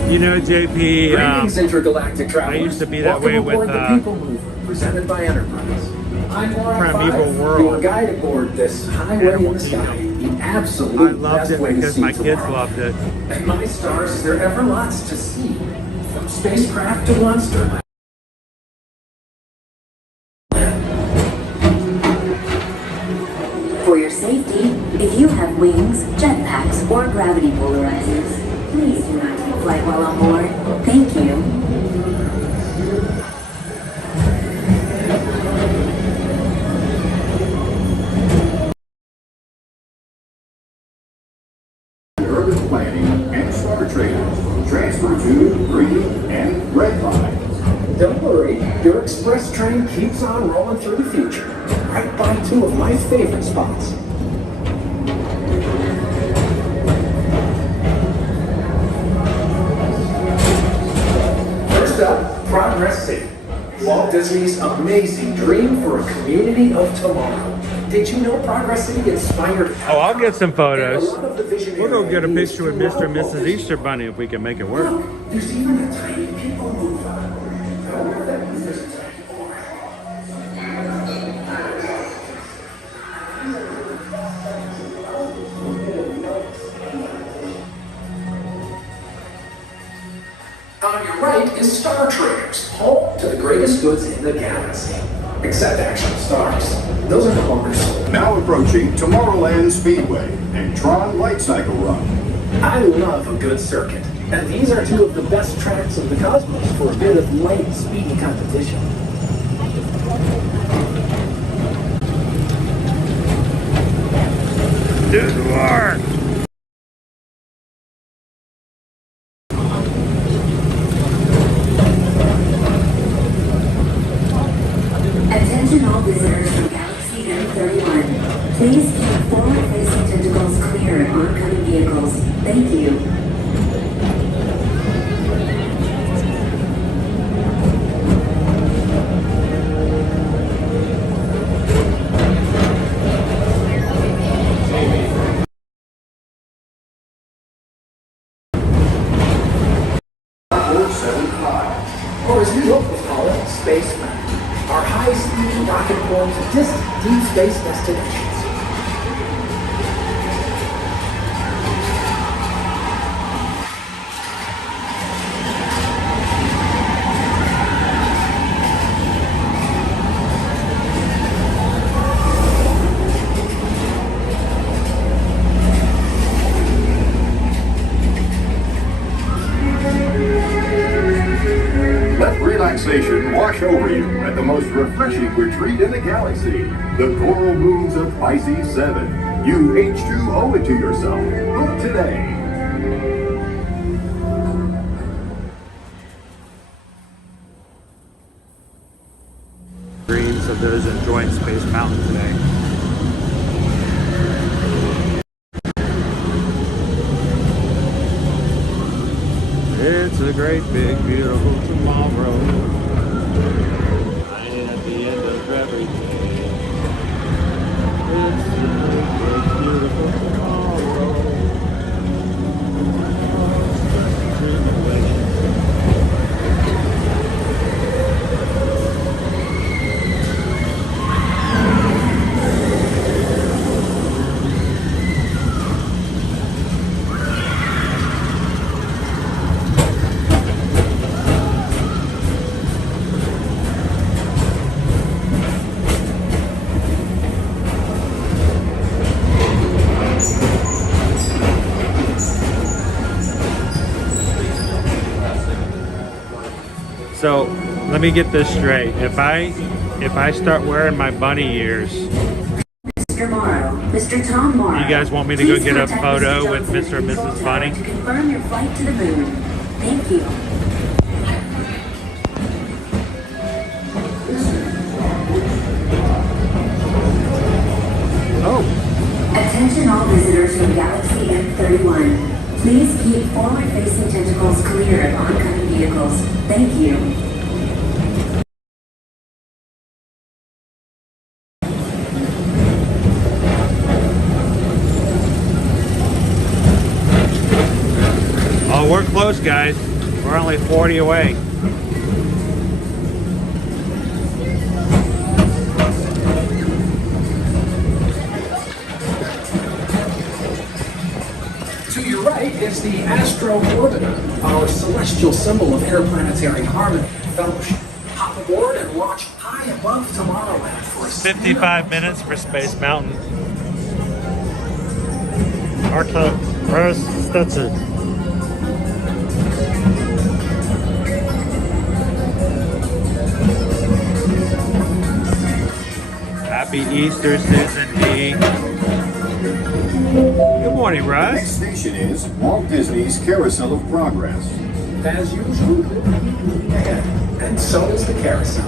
You know, JP, Greetings, intergalactic travelers. I used to be that Welcome way aboard with the Peoplemover, presented by Enterprise. I'm Primeval World. Your guide aboard this highway in the sky. The absolute I loved best it way to because see my kids tomorrow. loved it. And my stars, there are ever lots to see. From spacecraft to monster. For your safety, if you have wings, jetpacks, or gravity polarizers, please do not take flight while on board. Thank you. Urban planning and star traders. Transfer to green and red lines. Don't worry, your express train keeps on rolling through the future. Right by two of my favorite spots. First up, Progress City. Walt Disney's amazing dream for a community of tomorrow. Did you know Progress City inspired? Oh, I'll get some photos. We'll go get a picture with Mr. and Mrs. Easter Bunny if we can make it work. Look, there's even a tiny Peoplemover. I wonder if that means there's a tiny boy. On your right is Star Traders, home to the greatest goods in the galaxy. Except actual stars. Those are no longer sold. Now approaching Tomorrowland Speedway and Tron Lightcycle Run. I love a good circuit, and these are two of the best tracks of the cosmos for a bit of light, speedy competition. Good work! Attention all visitors from Galaxy M31. Please keep forward-facing tentacles clear of oncoming vehicles. Thank you. Or as we locals call it, Space Mountain. Our high-speed rocket borne to distant deep space destinations. Let relaxation wash over you at the most refreshing retreat in the galaxy, the coral moons of Pisces 7. You H2O it to yourself. Book today. Dreams of those enjoying Space Mountain today. It's a great, big, beautiful tomorrow. Right at the end of everything. It's a great, big, beautiful tomorrow. So let me get this straight. If I start wearing my bunny ears, Mr. Morrow, Mr. Tom Morrow. you guys want me to go get a photo with Mr. and Mrs. Bunny? To confirm your flight to the moon. Thank you. Oh. Attention all visitors from Galaxy M31. Please keep forward-facing tentacles clear of oncoming vehicles. Thank you. Oh, we're close, guys. We're only 40 away. To your right is the Astro Orbiter, our celestial symbol of interplanetary harmony and fellowship. Hop aboard and launch high above Tomorrowland for a 55 minutes for Space Mountain. Okay, where's Stitzy? Happy Easter, Susan D. Good morning, Russ. Next station is Walt Disney's Carousel of Progress. As usual, ahead. And so is the carousel.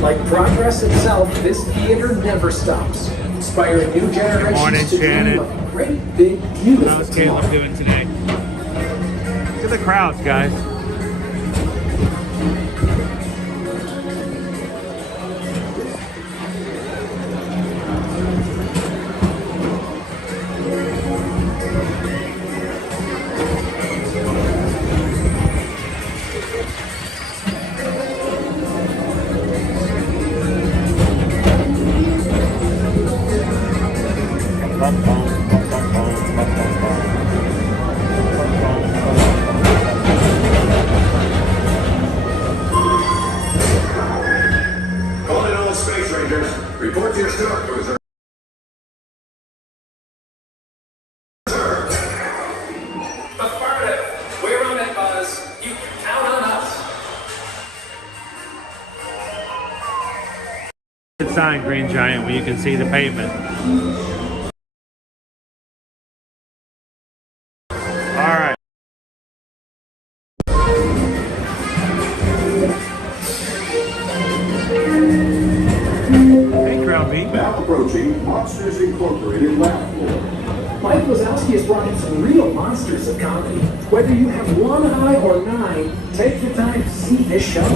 Like progress itself, this theater never stops, inspiring new generations Morning, to Shannon. dream of a great, big, beautiful How's Caleb doing today? Look at the crowds, guys. Calling all space rangers. Report to your start cruiser. Affirmative. We're on it, Buzz. You can count on us. Good sign, Green Giant, where you can see the pavement. All right. Hey, Crown Beat. Now approaching Monsters Incorporated lab floor. Mike Wazowski has brought in some real monsters of comedy. Whether you have one eye or 9, take the time to see this show.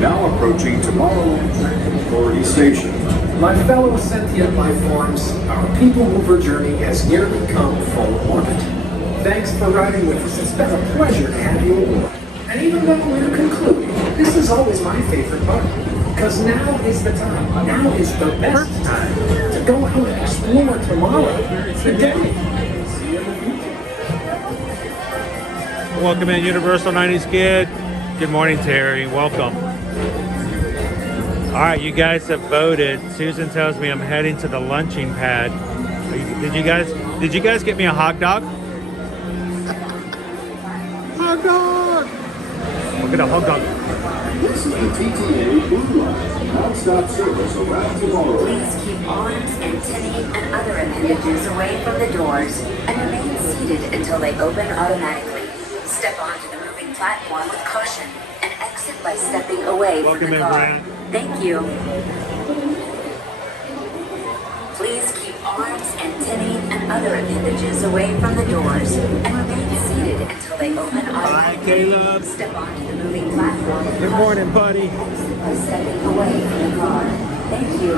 Now approaching Tomorrowland Transit Authority Station. My fellow sentient life forms, our Peoplemover journey has nearly come full orbit. Thanks for riding with us. It's been a pleasure to have you aboard. And even though we're concluding, this is always my favorite part. Because now is the time. Now is the best time to go out and explore tomorrow. Today. See you in the future. Welcome in, Universal 90s Kid. Good morning, Terry. Welcome. All right, you guys have voted. Susan tells me I'm heading to the lunching pad. Did you guys get me a hot dog? Hot dog! We'll get a hot dog. This is the TTA Blue Line, non-stop service around tomorrow. Please keep arms, antennae, and other appendages away from the doors and remain seated until they open automatically. Step onto the moving platform with caution and exit by stepping away from the car. Thank you. Please keep arms, antennae, and other appendages away from the doors and remain seated until they open automatically. Hi, Caleb. Step onto the moving platform with Good morning, buddy. exit by stepping away from the car. Thank you.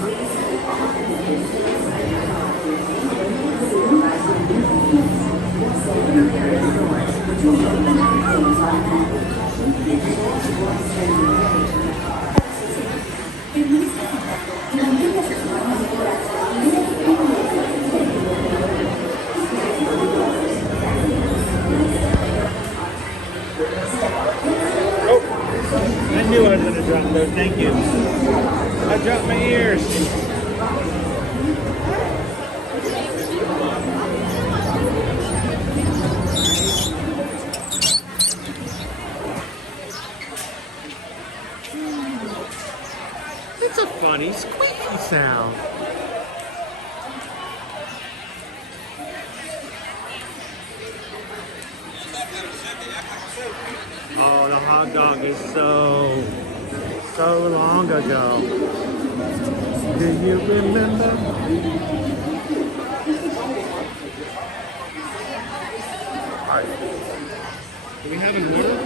Please keep arms, I knew I was going to drop those. Thank you. sound. Oh, the hot dog is so long ago. Do you remember? Alright. Do we have an order?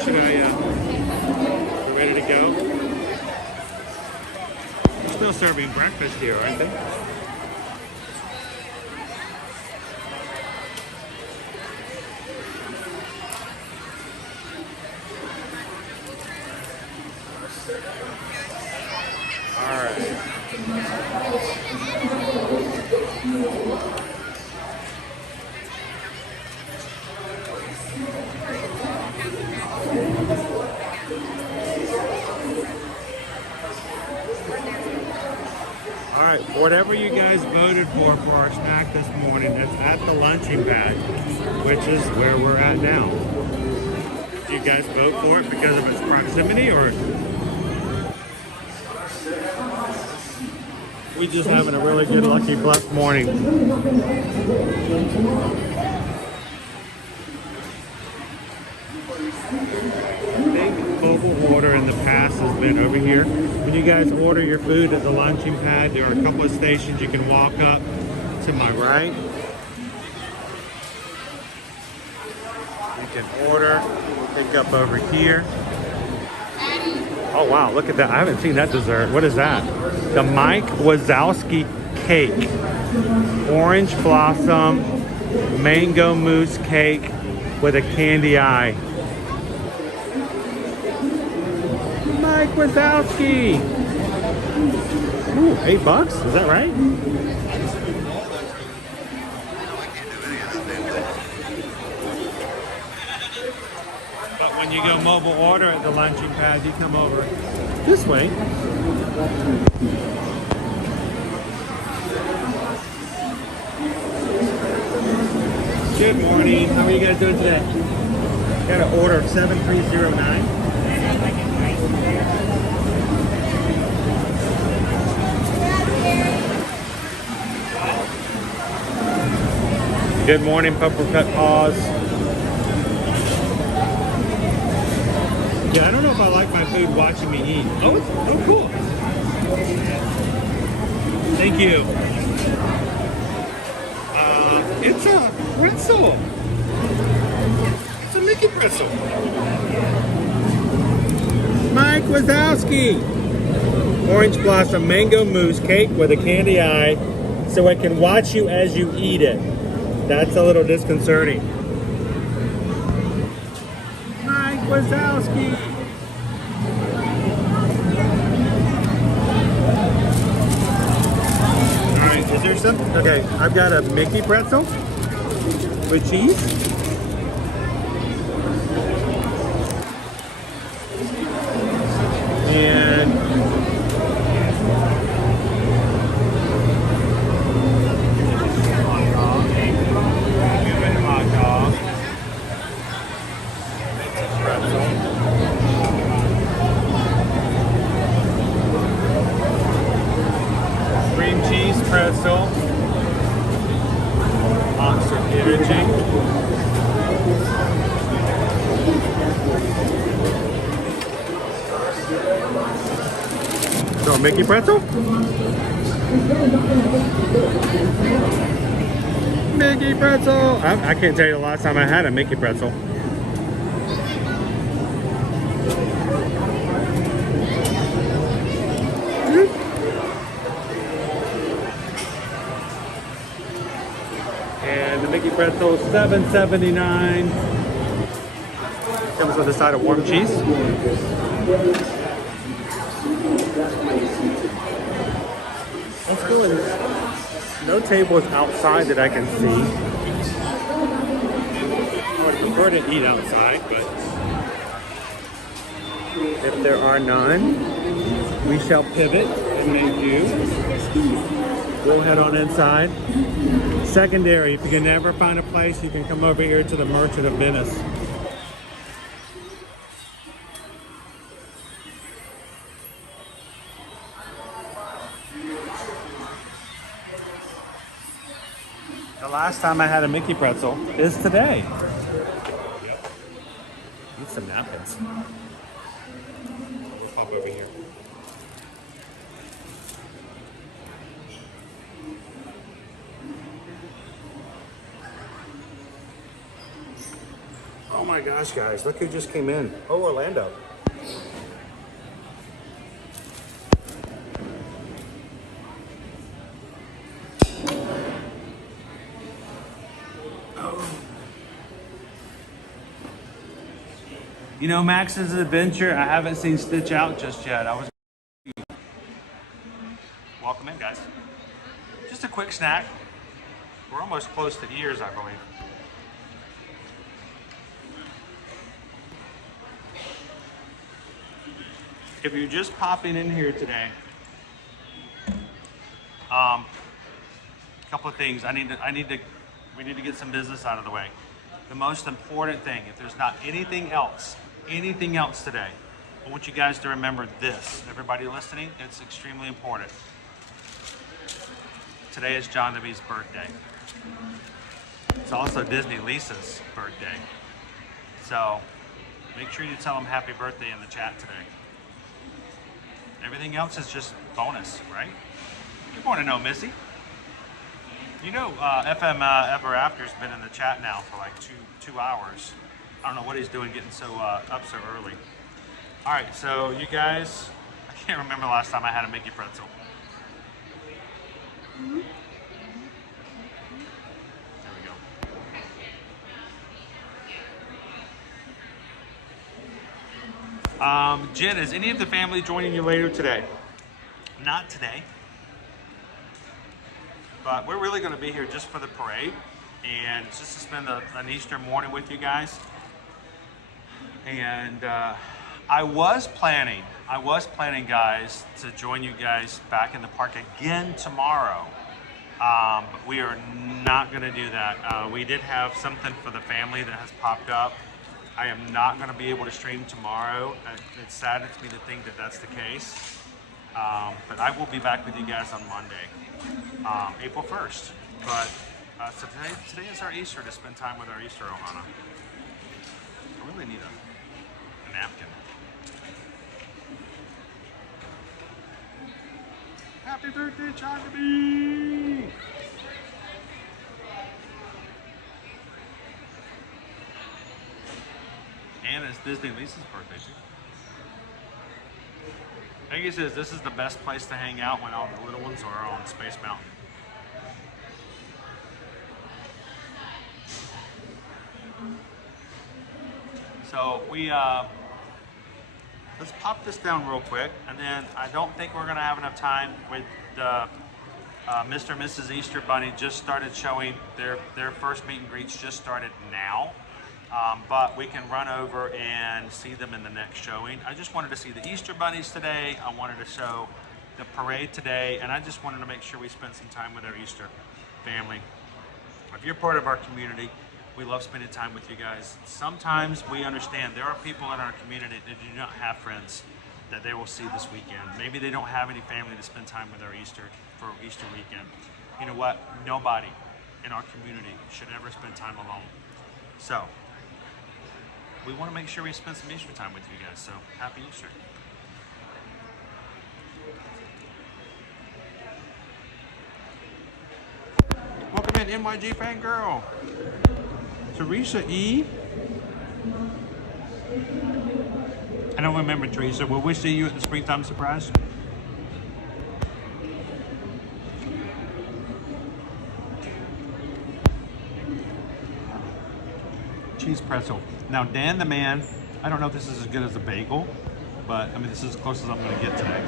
Should I, we're ready to go? We're still serving breakfast here, aren't they? Alright, whatever you guys voted for our snack this morning, it's at the lunching pad, which is where we're at now. Do you guys vote for it because of its proximity, or we just having a really good, lucky, blessed morning? I think mobile order in the past has been over here. When you guys order your food at the lunching pad, there are a couple of stations you can walk up to my right. You can order, pick up over here. Oh wow, look at that. I haven't seen that dessert. What is that? The Mike Wazowski cake. Orange blossom, mango mousse cake with a candy eye. Mike Wazowski. Ooh, $8? Is that right? But when you go mobile order at the lunching pad, you come over this way. Good morning. How are you guys doing today? Got an order of 7309. Good morning, Peppercut Paws. Yeah, I don't know if I like my food watching me eat. Oh, cool. Thank you. It's a pretzel. It's a Mickey pretzel. Mike Wazowski. Orange blossom mango mousse cake with a candy eye so I can watch you as you eat it. That's a little disconcerting. Mike Wazowski. Alright, is there something? Okay, I've got a Mickey pretzel with cheese. And hot dog. Pretzel. Cream cheese pretzel. Monster energy. So a Mickey pretzel? Mickey pretzel! I can't tell you the last time I had a Mickey pretzel. And the Mickey pretzel is $7.79. Comes with a side of warm cheese. Let's go in. No tables outside that I can see. I would prefer to eat outside, but if there are none, we shall pivot and make do. We'll head on inside. Secondary, if you can never find a place, you can come over here to the Merchant of Venice. The last time I had a Mickey pretzel is today. Yep. Need some napkins. We'll pop over here. Oh my gosh, guys, look who just came in. Oh, Orlando. You know, Max's adventure, I haven't seen Stitch out just yet. Welcome in, guys. Just a quick snack. We're almost close to ears, I believe. If you're just popping in here today, a couple of things. We need to get some business out of the way. The most important thing, if there's not anything else today, I want you guys to remember this. Everybody listening, it's extremely important. Today is John DeBee's birthday. It's also Disney Lisa's birthday. So make sure you tell them happy birthday in the chat today. Everything else is just bonus, right? You want to know, Missy? You know, FM Ever After's been in the chat now for like two hours. I don't know what he's doing getting so up so early. All right, so you guys, I can't remember the last time I had a Mickey pretzel. There we go. Jen, is any of the family joining you later today? Not today. But we're really going to be here just for the parade and just to spend an Easter morning with you guys. And I was planning, guys, to join you guys back in the park again tomorrow. But we are not going to do that. We did have something for the family that has popped up. I am not going to be able to stream tomorrow. It saddens me to think that that's the case. But I will be back with you guys on Monday, April 1st. But so today is our Easter, to spend time with our Easter Ohana. I really need a napkin. Happy birthday, John DeBee! And it's Disney Lisa's birthday too. Peggy says this is the best place to hang out when all the little ones are on Space Mountain. So we let's pop this down real quick, and then I don't think we're gonna have enough time with Mr. and Mrs. Easter Bunny just started showing their first meet and greets just started now. But we can run over and see them in the next showing. I just wanted to see the Easter bunnies today. I wanted to show the parade today, and I just wanted to make sure we spent some time with our Easter family. If you're part of our community, we love spending time with you guys. Sometimes we understand there are people in our community that do not have friends that they will see this weekend. Maybe they don't have any family to spend time with our Easter weekend. You know what? Nobody in our community should ever spend time alone. So we want to make sure we spend some Easter time with you guys. So happy Easter. Welcome in, NYG Fangirl. Teresa E. I don't remember, Teresa. Will we see you at the springtime surprise? Cheese pretzel. Now, Dan the Man, I don't know if this is as good as a bagel, but I mean, this is as close as I'm going to get today.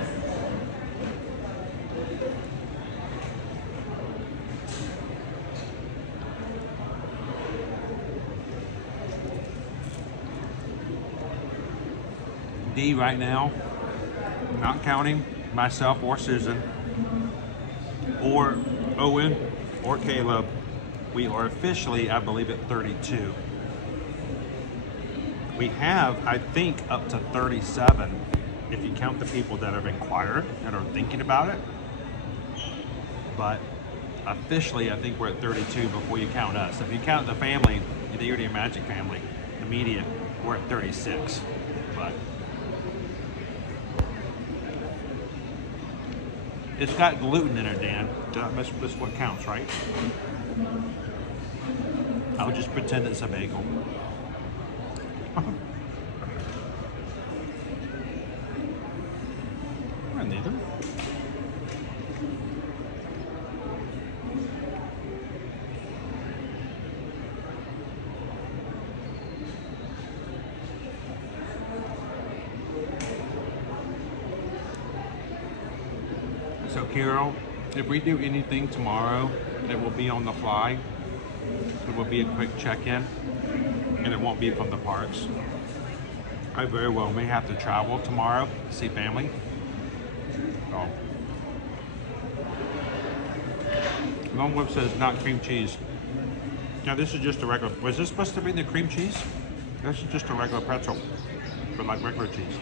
D right now, not counting myself or Susan or Owen or Caleb, we are officially, I believe, at 32. We have, I think, up to 37 if you count the people that have inquired and are thinking about it. But officially, I think we're at 32 before you count us. If you count the family, the Unity Magic family, immediate, we're at 36. But it's got gluten in it, Dan. That's what counts, right? I'll just pretend it's a bagel. Neither. So Carol, if we do anything tomorrow, it will be on the fly. It will be a quick check-in, and it won't be from the parks. I very well may have to travel tomorrow to see family. Oh. Long Whip says not cream cheese. Now this is just a regular. Was this supposed to be the cream cheese? This is just a regular pretzel, but like regular cheese.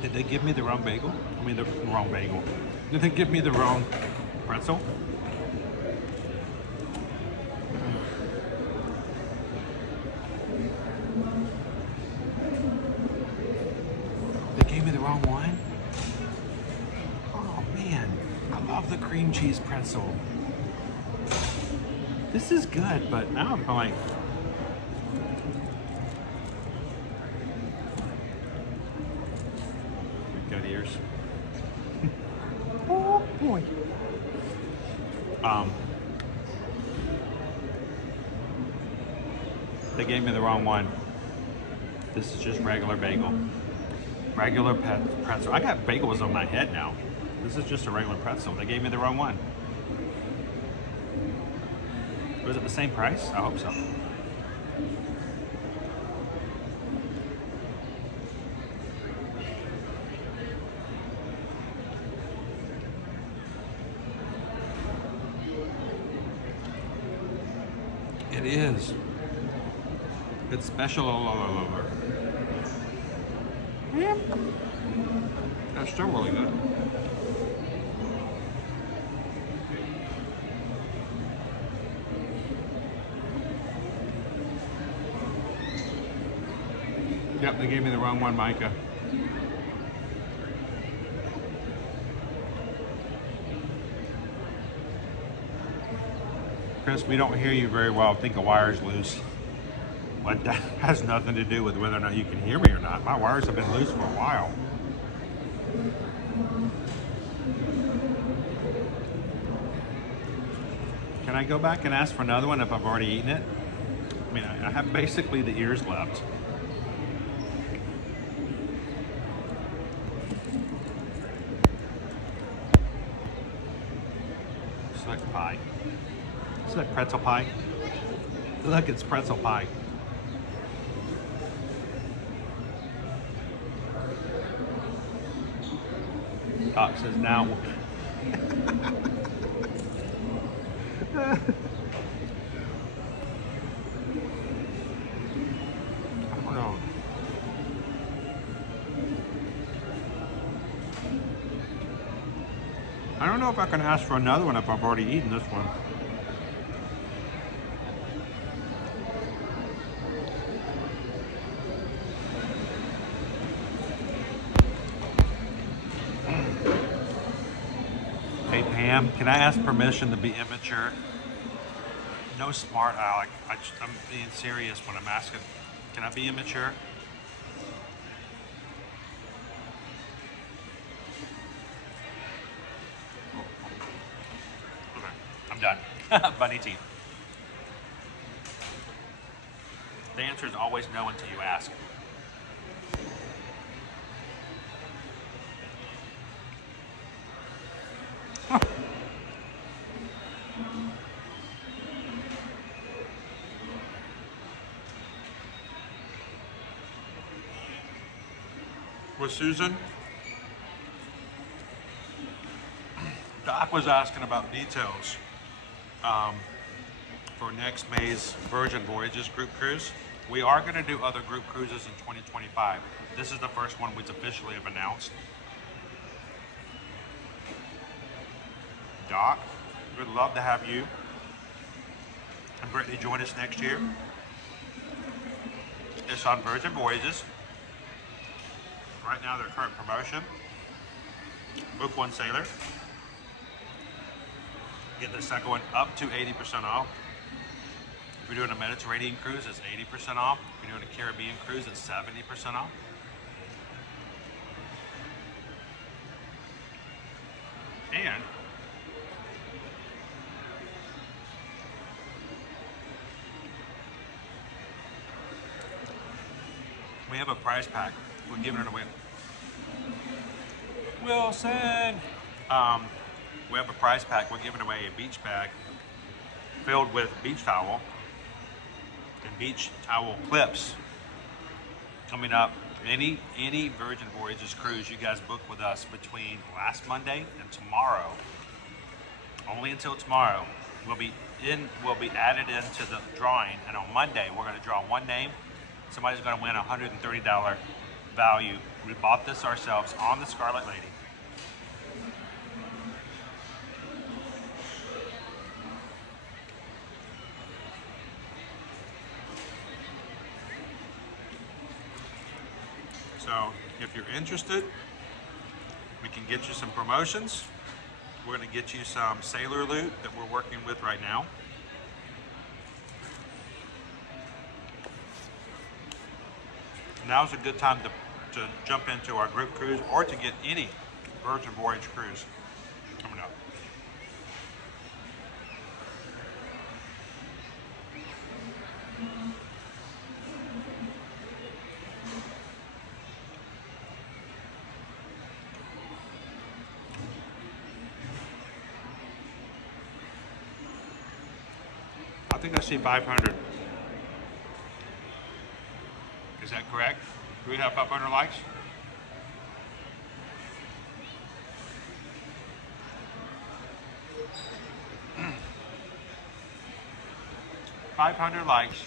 Did they give me the wrong bagel? I mean the wrong bagel. Did they give me the wrong pretzel? They gave me the wrong one? Oh man, I love the cream cheese pretzel. This is good, but now I'm like, got ears. Oh boy. They gave me the wrong one. This is just regular bagel. Regular pretzel. I got bagels on my head now. This is just a regular pretzel. They gave me the wrong one. Was it the same price? I hope so. It is. It's special all over. Yeah. That's still really good. Yep, they gave me the wrong one, Micah. Chris, we don't hear you very well. I think a wire's loose. But that has nothing to do with whether or not you can hear me or not. My wires have been loose for a while. Can I go back and ask for another one if I've already eaten it? I mean, I have basically the ears left. Select pie. Select pretzel pie. Look, it's pretzel pie. Doc says now. I don't know if I can ask for another one if I've already eaten this one. Hey Pam, can I ask permission to be immature? No smart Alec. I'm being serious when I'm asking. Can I be immature? I'm done. Bunny teeth. The answer is always no until you ask. Huh. With Susan? Doc was asking about details for next May's Virgin Voyages group cruise. We are going to do other group cruises in 2025. This is the first one we officially have announced. dock. We'd love to have you and Brittany join us next year. It's on Virgin Voyages. Right now, their current promotion. Book one sailor. Get the second one up to 80% off. If you're doing a Mediterranean cruise, it's 80% off. If you're doing a Caribbean cruise, it's 70% off. And we have a prize pack. We're giving it away. Wilson! We have a prize pack. We're giving away a beach bag filled with beach towel and beach towel clips. Coming up, any Virgin Voyages cruise you guys book with us between last Monday and tomorrow, only until tomorrow, will be added into the drawing. And on Monday, we're going to draw one name. Somebody's going to win a $130 value. We bought this ourselves on the Scarlet Lady. So if you're interested, we can get you some promotions. We're going to get you some sailor loot that we're working with right now. Now's a good time to jump into our group cruise or to get any Virgin Voyage cruise coming up. I think I see 500. Is that correct? Do we have 500 likes? $500 likes.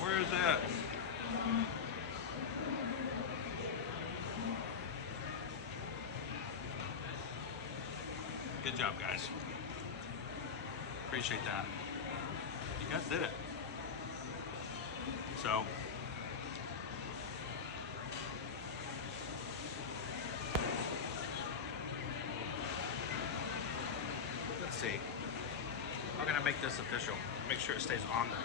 Where is it? Good job, guys. Appreciate that. You guys did it. So, let's see. We're gonna make this official. Make sure it stays on there.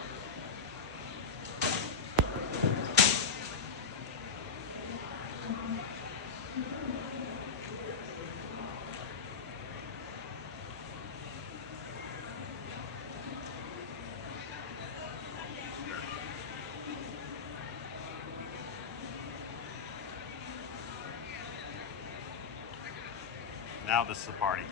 Now this is the party.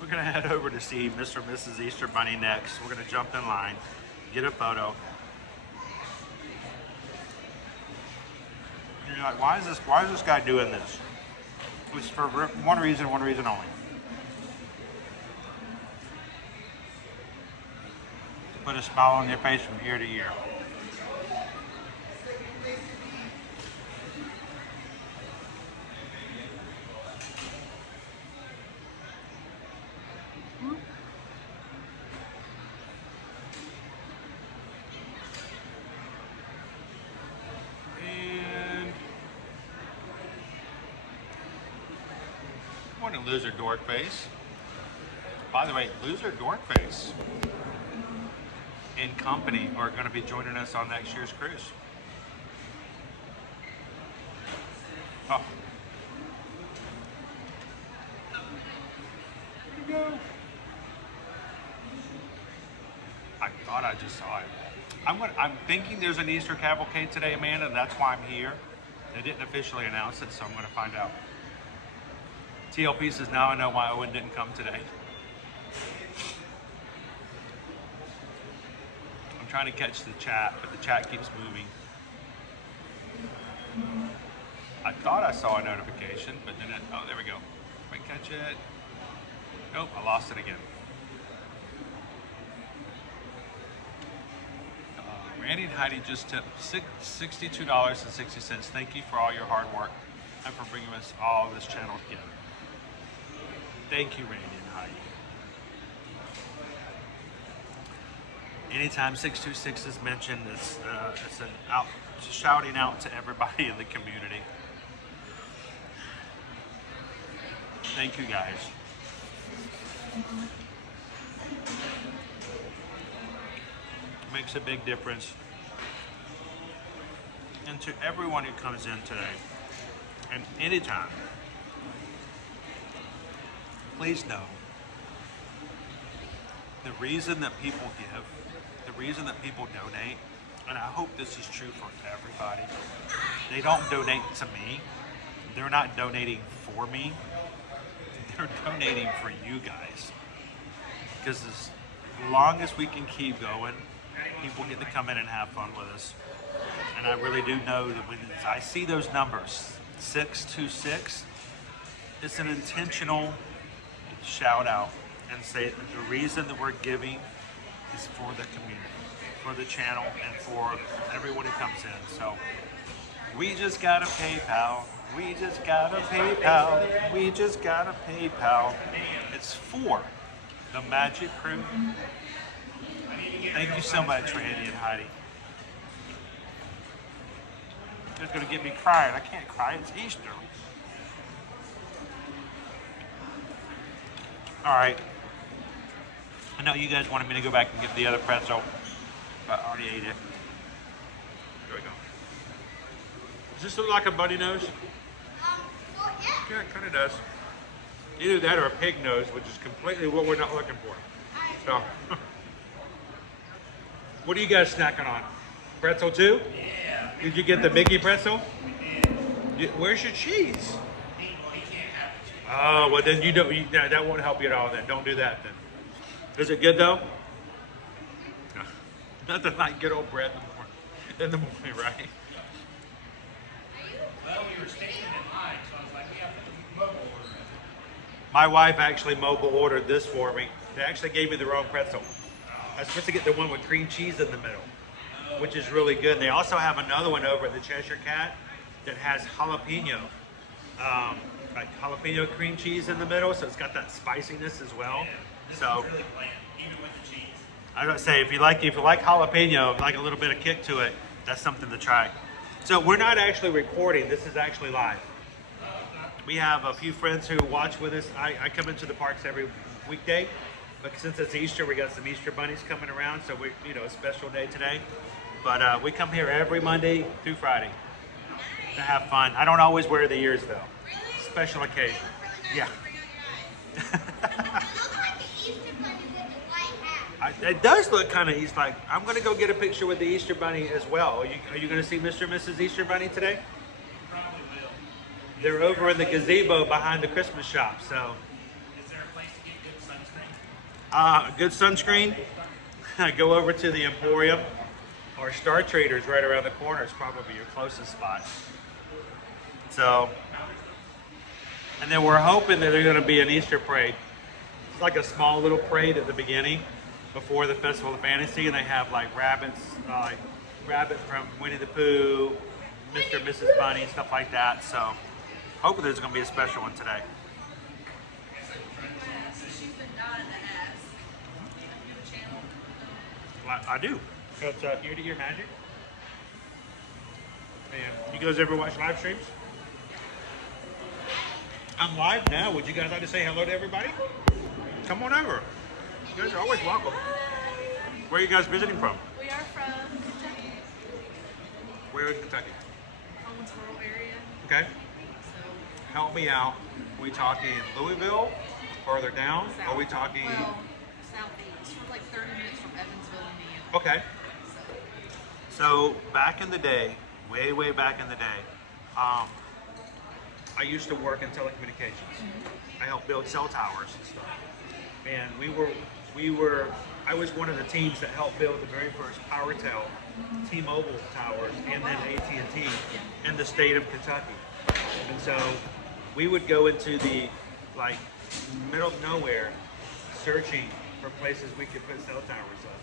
We're gonna head over to see Mr. and Mrs. Easter Bunny next. We're gonna jump in line, get a photo. And you're like, why is this guy doing this? It's for one reason only. To put a smile on your face from ear to ear. Loser Dork Face. By the way, Loser Dork Face and company are going to be joining us on next year's cruise. Oh. There you go. I thought I just saw it. I'm thinking there's an Easter cavalcade today, Amanda, and that's why I'm here. They didn't officially announce it, so I'm going to find out. TLP says, now I know why Owen didn't come today. I'm trying to catch the chat, but the chat keeps moving. I thought I saw a notification, but then oh, there we go. Wait, catch it. Nope, I lost it again. Randy and Heidi just tipped $62.60. Thank you for all your hard work. and for bringing us all this channel together. Thank you, Randy and Heidi. Anytime 626 is mentioned, it's an shouting out to everybody in the community. Thank you, guys. Makes a big difference. And to everyone who comes in today, and anytime, please know the reason that people give, the reason that people donate, and I hope this is true for everybody, they don't donate to me. They're not donating for me. They're donating for you guys. Because as long as we can keep going, people get to come in and have fun with us. And I really do know that when I see those numbers, 626, it's an intentional shout out and say that the reason that we're giving is for the community, for the channel, and for everyone who comes in. So we just got a PayPal. We just got a PayPal. We just got a PayPal. It's for the Magic Crew. Thank you so much, Randy and Heidi. It's gonna get me crying. I can't cry, it's Easter. All right. I know you guys wanted me to go back and get the other pretzel, but I already ate it. There we go. Does this look like a bunny nose? Yeah, it kind of does. Either that or a pig nose, which is completely what we're not looking for. So, what are you guys snacking on? Pretzel too? Yeah. Did you get the Mickey pretzel? Where's your cheese? Oh, well then you don't. That won't help you at all. Then don't do that. Then is it good though? No. Nothing like good old bread in the morning, right? Well, we were stationed in Hyde, so I was like, we have to mobile order it. My wife actually mobile ordered this for me. They actually gave me the wrong pretzel. I was supposed to get the one with cream cheese in the middle, which is really good. And they also have another one over at the Cheshire Cat that has jalapeno, like jalapeno cream cheese in the middle. So it's got that spiciness as well. So Really bland, even with the cheese. I gotta say, if you like jalapeno, like a little bit of kick to it, that's something to try. So we're not actually recording. This is actually live. We have a few friends who watch with us. I come into the parks every weekday, but since it's Easter, we got some Easter bunnies coming around. So we, a special day today. But we come here every Monday through Friday to have fun. I don't always wear the ears though. Special occasion. Yeah. It does look kind of Easter like. I'm gonna go get a picture with the Easter Bunny as well. Are you gonna see Mr. and Mrs. Easter Bunny today? Probably will. They're over in the gazebo behind the Christmas shop. So. Is there a place to get good sunscreen? Good sunscreen. Go over to the Emporium or Star Traders right around the corner. It's probably your closest spot. So, and then we're hoping that there's gonna be an Easter parade. It's like a small little parade at the beginning, before the Festival of Fantasy, and they have like rabbits from Winnie the Pooh, Mr. and Mrs. Bunny, stuff like that. So hopefully there's gonna be a special one today. Well, I do. So it's Ear to Ear Magic. And you guys ever watch live streams? I'm live now. Would you guys like to say hello to everybody? Come on over. You guys are always welcome. Where are you guys visiting from? We are from Kentucky. Where in Kentucky? Owens rural area. Okay. Help me out. Are we talking Louisville? Further down? South. Are we talking? Well, southeast. We're like 30 minutes from Evansville, Indiana. Okay. So back in the day, way back in the day, I used to work in telecommunications. I helped build cell towers and stuff. And I was one of the teams that helped build the very first PowerTel T-Mobile towers and then AT&T in the state of Kentucky. And so we would go into the middle of nowhere searching for places we could put cell towers up.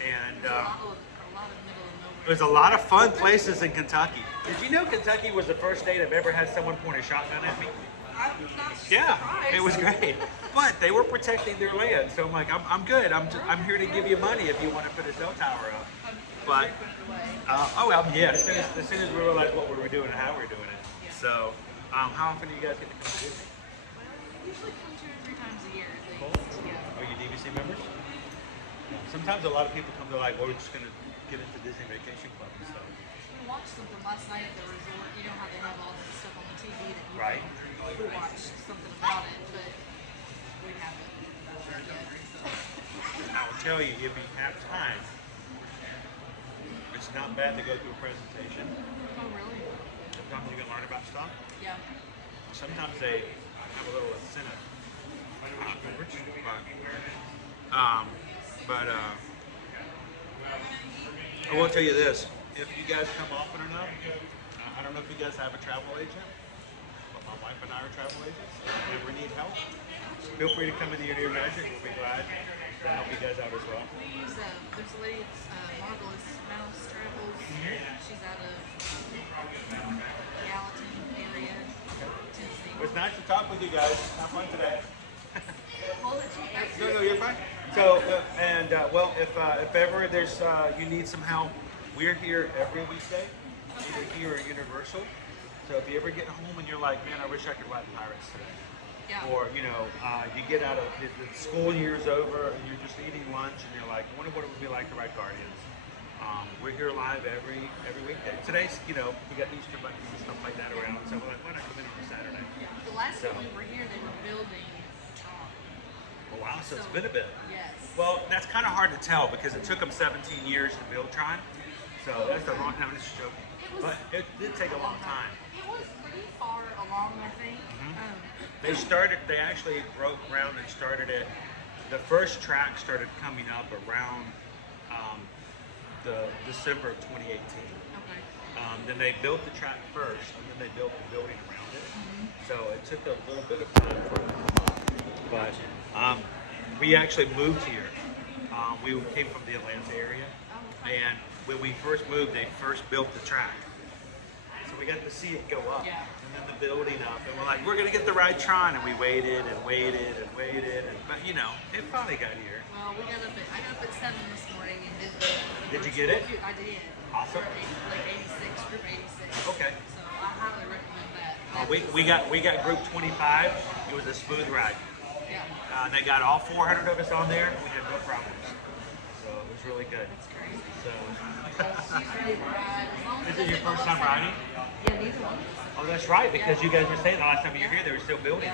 Yeah. And a lot of middle of nowhere There's a lot of fun places in Kentucky. Did you know Kentucky was the first state I've ever had someone point a shotgun at me? Yeah, it was great. But they were protecting their land, so I'm like, I'm good. I'm here to give you money if you want to put a cell tower up. But yeah, as soon as we realized what we were doing and how we were doing it. So, how often do you guys get to come to Disney? Usually come 2 or 3 times a year. Cool. Are you DVC members? Sometimes a lot of people come to like, well, we're just gonna get into Disney Vacation Club and stuff. We watched something last night at the resort. You know how they have all that stuff on the TV that you Right. can watch something about it, but we haven't yet. I will tell you, if you have time, it's not bad to go through a presentation. Oh, really? Sometimes you can learn about stuff. Yeah. Sometimes they have a little incentive. I will tell you this, if you guys come often enough, I don't know if you guys have a travel agent, but my wife and I are travel agents. If you ever need help, feel free to come into your Magic. We'll be glad to help you guys out as well. We use, there's a lady, Marvelous Mouse Travels. She's out of Gallatin area, Tennessee. It was nice to talk with you guys. Have fun today. No, you're fine. So, well, if ever there's you need some help, we're here every weekday, either here or Universal. So if you ever get home and you're like, man, I wish I could ride Pirates today. Yeah. Or, you know, you get out of the school year's over and you're just eating lunch and you're like, wonder what it would be like to ride Guardians. We're here live every weekday. Today's, you know, we got Easter bunnies and stuff like that around, so we're like, why not come in on a Saturday? Yeah. The last time we were here, they were building Tron. Oh, wow, so it's been a bit. Yes. Well, that's kind of hard to tell because it took them 17 years to build Tron. So that's the wrong time. I'm just joking. But it did take a long time. It was pretty far along, I think. They actually broke ground and started it. The first track started coming up around the December of 2018. Okay. Then they built the track first, and then they built the building around it. So it took a little bit of time for it to come up. But we actually moved here. We came from the Atlanta area, and when we first moved, they first built the track. So we got to see it go up, and then the building up, and we're like, we're gonna get the right Tron, and we waited and waited and waited, but you know, it finally got here. Well, I got up at 7 this morning and did the. Did you get it? I did. Awesome. Like 86, group 86. Okay. So I highly recommend that. We got group 25. It was a smooth ride. Yeah. They got all 400 of us on there. We had no problems. So it was really good. That's crazy. So. She's ready to ride. Is it your first time riding? Yeah, neither one. Oh, that's right, because you guys were saying the last time you were here, they were still building.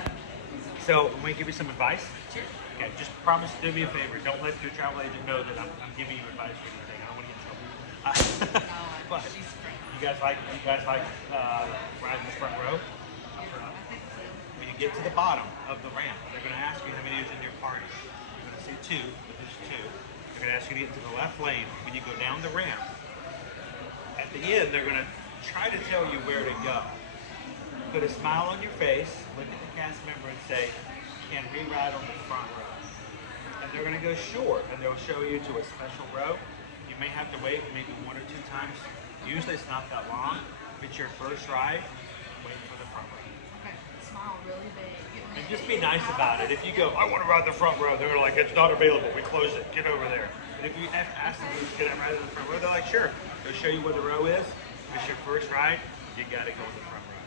So, I'm going to give you some advice. Sure. Okay, just promise to do me a favor. Don't let your travel agent know that I'm giving you advice for anything. I don't want to get in trouble. But you guys like riding the front row? When you get to the bottom of the ramp, they're going to ask you how many is in your party. You're going to say 2, but there's 2. They're going to ask you to get to the left lane. When you go down the ramp, at the end, they're going to try to tell you where to go. Put a smile on your face, look at the cast member and say, can we ride on the front row? And they're going to go sure, and they'll show you to a special row. You may have to wait maybe 1 or 2 times. Usually it's not that long. If it's your first ride, wait for the front row. Okay, smile really big. And just be nice about it. If you go, I want to ride the front row, they're like, it's not available, we closed it, get over there. And if you ask them, can I ride in the front row? They're like, sure. They'll show you where the row is. If it's your first ride, you got to go in the front row.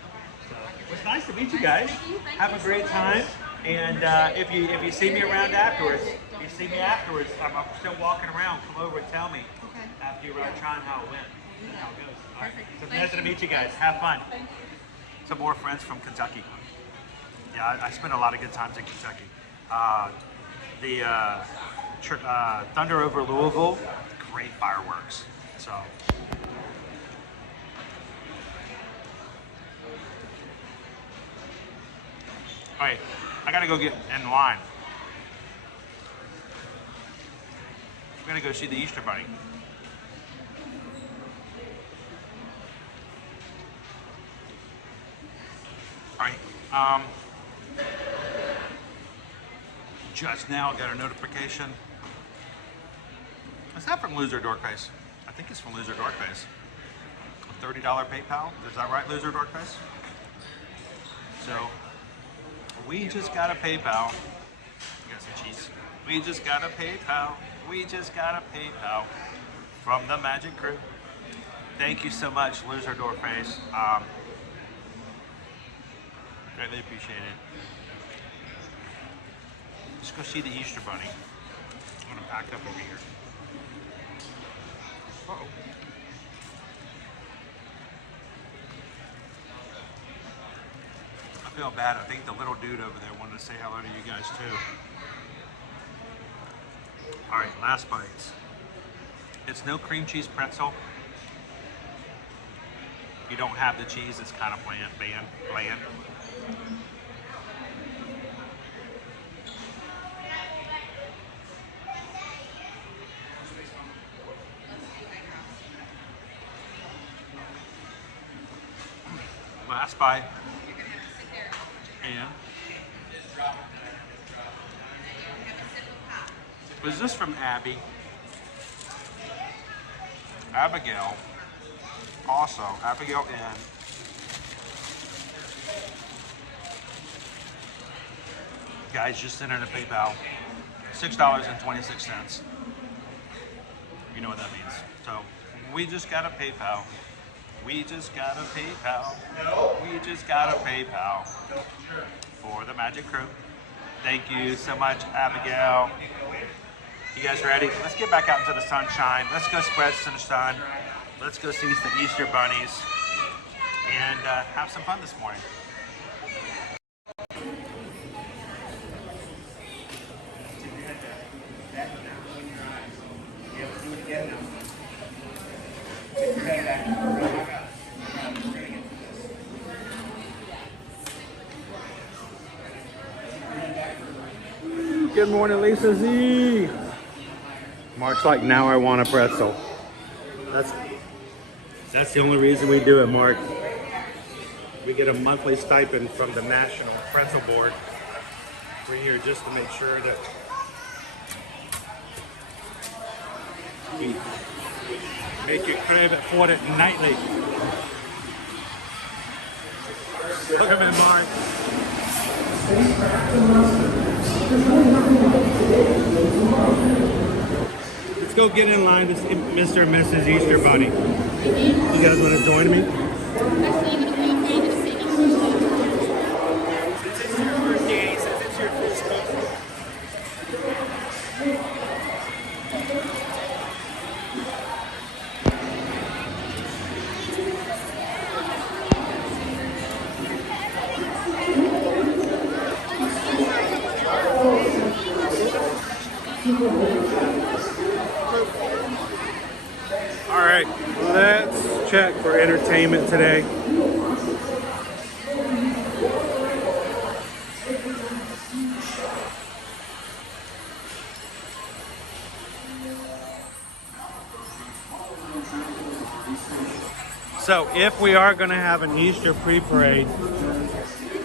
So, it was nice to meet you guys. Have a great time. And if you see me around afterwards, I'm still walking around, come over and tell me after you ride Tron how it went. How it goes. All right. So nice to meet you guys. Have fun. Some more friends from Kentucky. Yeah, I spent a lot of good times in Kentucky. Thunder over Louisville, great fireworks. So. All right, I gotta go get in line. I'm gonna go see the Easter Bunny. All right, just now got a notification. Is that from Loser Dorcas? I think it's from Loser Dorkface. A $30 PayPal. Is that right, Loser Dorkface? So we just got a PayPal. You got some cheese. We just got a PayPal. We just got a PayPal from the Magic Crew. Thank you so much, Loser Dorkface. Greatly appreciate it. Let's go see the Easter Bunny. I'm gonna pack up over here. Uh-oh. I feel bad. I think the little dude over there wanted to say hello to you guys too. All right, last bites. It's no cream cheese pretzel. You don't have the cheese, it's kind of bland. Last bite. And was this from Abby? Abigail. Also, Abigail N. Guys, just sent in a PayPal. $6.26. You know what that means. So, we just got a PayPal. We just got a PayPal. We just got a PayPal for the Magic Crew. Thank you so much, Abigail. You guys ready? Let's get back out into the sunshine. Let's go spread some sun. Let's go see some Easter bunnies and have some fun this morning. Good morning, Lisa Z. Mark's like, now I want a pretzel. That's the only reason we do it, Mark. We get a monthly stipend from the National Pretzel Board. We're here just to make sure that we make you crave it for it nightly. Look at me, Mark. Let's go get in line to see Mr. and Mrs. Easter Bunny. You guys want to join me? Since it's your birthday, since it's your first birthday. All right, let's check for entertainment today. So if we are going to have an Easter pre-parade,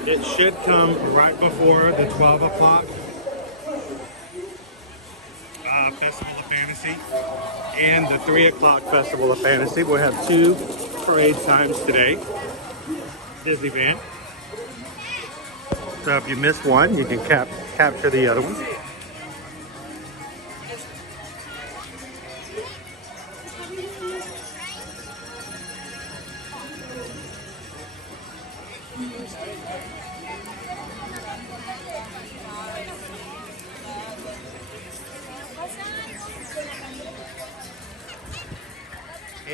it should come right before the 12 o'clock Festival of Fantasy and the 3 o'clock Festival of Fantasy. We'll have 2 parade times today, Disney van. So if you missed one, you can capture the other one.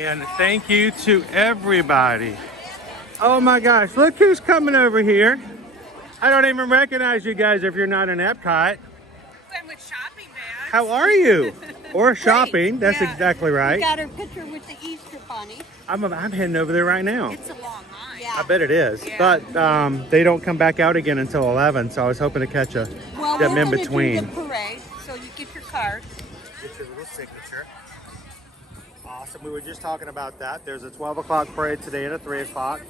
And thank you to everybody. Oh my gosh, look who's coming over here. I don't even recognize you guys if you're not in Epcot. I'm with shopping bags. How are you? Or shopping, that's yeah. exactly right. We got our picture with the Easter bunny. I'm heading over there right now. It's a long line. Yeah. I bet it is. Yeah. But they don't come back out again until 11, so I was hoping to catch them in between. Do the parade, so you get your card. Get your little signature. Awesome. We were just talking about that. There's a 12 o'clock parade today and a 3 o'clock.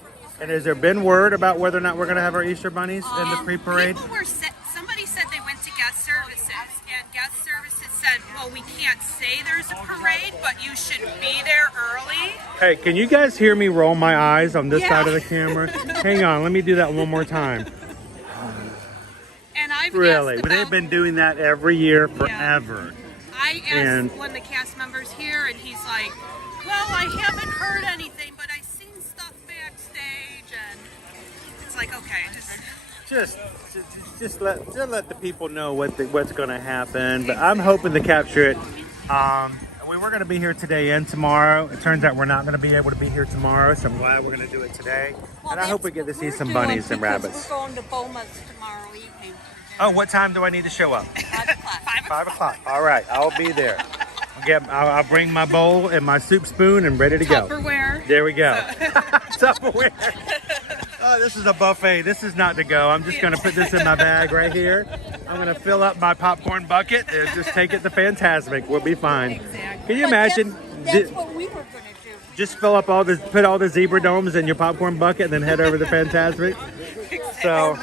And has there been word about whether or not we're going to have our Easter bunnies in the pre-parade? Somebody said they went to guest services, and guest services said said, well, we can't say there's a parade, but you should be there early. Hey, can you guys hear me roll my eyes on this side of the camera? Hang on, let me do that one more time. And I've Really? asked But they've about, been doing that every year forever. I asked And- one of the cast members here, and he's like, well, I haven't heard anything, but I've seen stuff backstage, and it's like, okay, Just let the people know what's going to happen. But I'm hoping to capture it. We were going to be here today and tomorrow. It turns out we're not going to be able to be here tomorrow, so I'm glad we're going to do it today. Well, and I hope we get to see some bunnies and rabbits. We're going to Boma's tomorrow evening. Oh, what time do I need to show up? 5 o'clock. 5 o'clock. All right, I'll be there. I'll bring my bowl and my soup spoon and ready to go. Tupperware. There we go. Tupperware. Oh, this is a buffet. This is not to go. I'm just going to put this in my bag right here. I'm going to fill up my popcorn bucket and just take it to Fantasmic. We'll be fine. Exactly. Can you imagine? That's what we were going to do. Just fill up put all the zebra domes in your popcorn bucket and then head over to Fantasmic. So,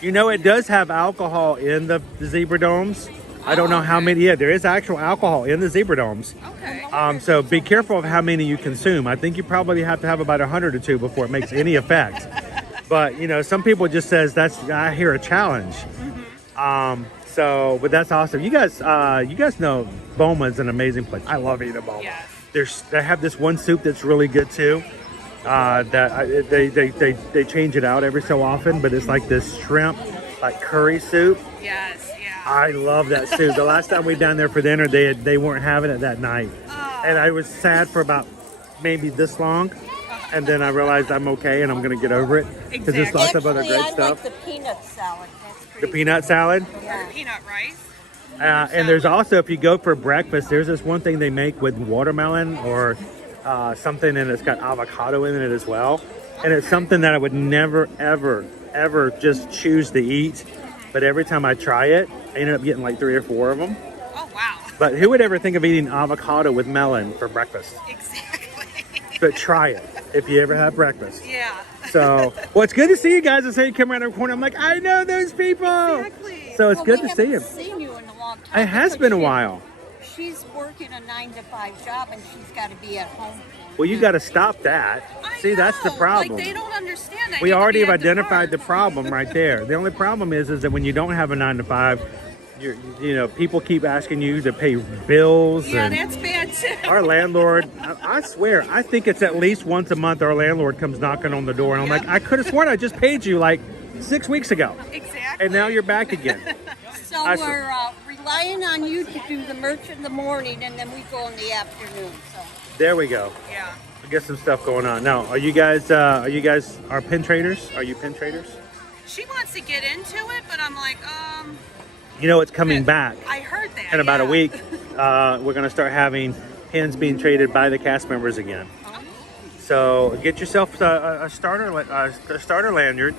you know, it does have alcohol in the zebra domes. I don't know how many. Yeah, there is actual alcohol in the zebra domes. Okay. So be careful of how many you consume. I think you probably have to have about 100 or 2 before it makes any effect. But, you know, some people just says I hear a challenge. But that's awesome. You guys know Boma's an amazing place. I love eating at Boma. Yes. They have this one soup that's really good too. They change it out every so often, but it's like this shrimp, like curry soup. Yes. I love that soup. The last time we were down there for dinner, they weren't having it that night, and I was sad for about maybe this long. And then I realized I'm okay and I'm going to get over it because there's lots of other great stuff. I like the peanut salad. That's The peanut salad. Yeah. Peanut rice. And there's also, if you go for breakfast, there's this one thing they make with watermelon or something, and it's got avocado in it as well. And it's something that I would never, ever, ever just choose to eat. But every time I try it, I ended up getting like 3 or 4 of them. Oh, wow. But who would ever think of eating avocado with melon for breakfast? Exactly. But try it if you ever have breakfast. Yeah. So, well, it's good to see you guys. I saw you come around the corner. I'm like, I know those people. Exactly. So it's good to see you. Seen you in a long time. It has been a while. She's working a 9-to-5 job, and she's got to be at home. Well, you got to stop that. See, that's the problem. Like, they don't understand that. We already have identified the problem right there. The only problem is that when you don't have a 9-to-5, you know, people keep asking you to pay bills. Yeah, and that's bad too. our landlord, I swear, I think it's at least once a month our landlord comes knocking on the door. And I'm like, I could have sworn I just paid you like 6 weeks ago. Exactly. And now you're back again. So we're relying on you to do the merch in the morning, and then we go in the afternoon. So. There we go. Yeah. We get some stuff going on. Now, are you guys pin traders? Are you pin traders? She wants to get into it, but I'm like, You know, it's coming back. I heard that. In about a week, we're going to start having pins being traded by the cast members again. So get yourself a starter lanyard.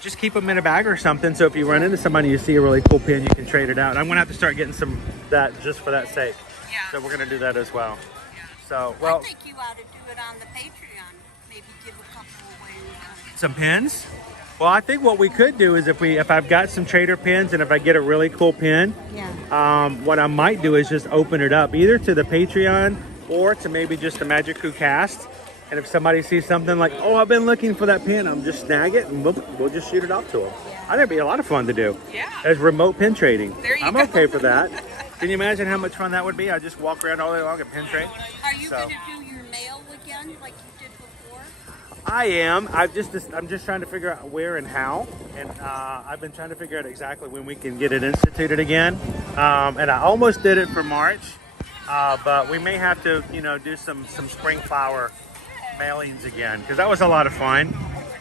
Just keep them in a bag or something. So if you run into somebody, you see a really cool pin, you can trade it out. And I'm going to have to start getting some that just for that sake. Yeah. So we're going to do that as well. Yeah. So well, I think you ought to do it on the Patreon. Maybe give a couple away. Some pins. Well, I think what we could do is if I've got some trader pins and if I get a really cool pin, what I might do is just open it up either to the Patreon or to maybe just the Magic Crew cast. And if somebody sees something like, oh, I've been looking for that pin, I'm just snag it and we'll just shoot it off to them. I think it'd be a lot of fun to do. Yeah. As remote pin trading. I'm okay for that. Can you imagine how much fun that would be? I just walk around all day long and pin trade. Are you going to do your mail again like you did before? I am. I'm just trying to figure out where and how, and I've been trying to figure out exactly when we can get it instituted again. And I almost did it for March, but we may have to, do some spring flower mailings again because that was a lot of fun.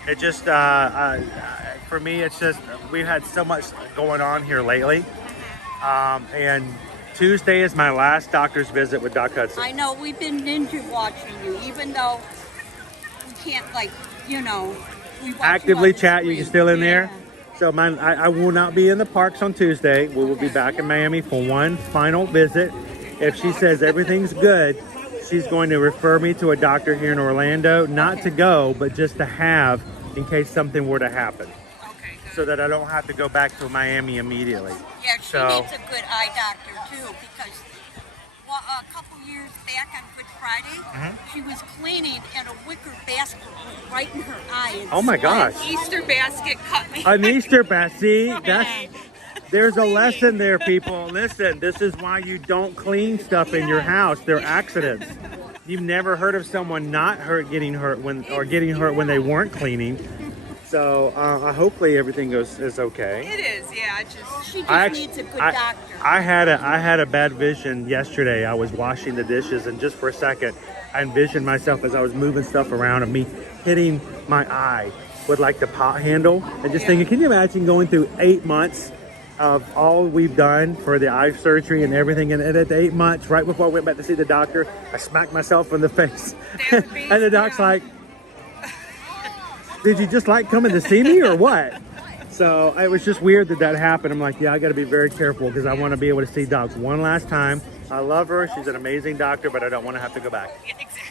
It just, for me, it's just we've had so much going on here lately, and Tuesday is my last doctor's visit with Doc Hudson. I know we've been ninja watching you, even though. Can't we actively chat. You can still in there. So I will not be in the parks on Tuesday. We will be back in Miami for one final visit. If she says everything's good, she's going to refer me to a doctor here in Orlando, not to go, but just to have in case something were to happen. Okay, so that I don't have to go back to Miami immediately. Yeah, she needs a good eye doctor too, because a couple years back on Good Friday. She was cleaning and a wicker basket went right in her eye. And Oh my gosh. An Easter basket cut me. An Easter basket. See, there's a lesson there, people. Listen, this is why you don't clean stuff in your house. They're accidents. You've never heard of someone not getting hurt when they weren't cleaning. So hopefully everything is okay. It is, yeah. She just needs a good doctor. I had a bad vision yesterday. I was washing the dishes, and just for a second, I envisioned myself as I was moving stuff around and me hitting my eye with like the pot handle, and just thinking, can you imagine going through 8 months of all we've done for the eye surgery and everything, and at the 8 months, right before I went back to see the doctor, I smacked myself in the face, and the doc's like, did you just like coming to see me or what? So it was just weird that happened. I'm like, yeah, I got to be very careful because I want to be able to see Doc one last time. I love her. She's an amazing doctor, but I don't want to have to go back.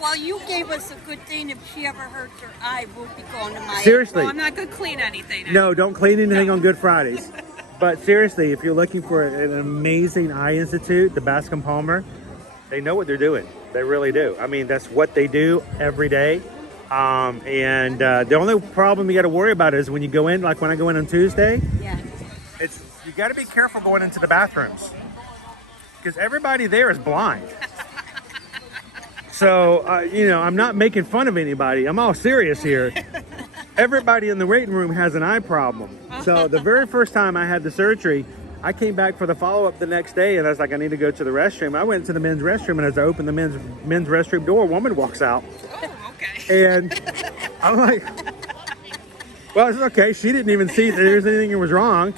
Well, you gave us a good thing. If she ever hurts her eye, we'll be going to my... Seriously. Well, I'm not going to clean anything. No, don't clean anything on Good Fridays. But seriously, if you're looking for an amazing eye institute, the Bascom Palmer, they know what they're doing. They really do. I mean, that's what they do every day. And the only problem you got to worry about is when you go in, like when I go in on Tuesday, you got to be careful going into the bathrooms because everybody there is blind. So, you know, I'm not making fun of anybody. I'm all serious here. Everybody in the waiting room has an eye problem. So the very first time I had the surgery, I came back for the follow-up the next day, and I was like, I need to go to the restroom. I went to the men's restroom, and as I opened the men's restroom door, a woman walks out. And I'm like, well, it's okay. She didn't even see that there's anything that was wrong.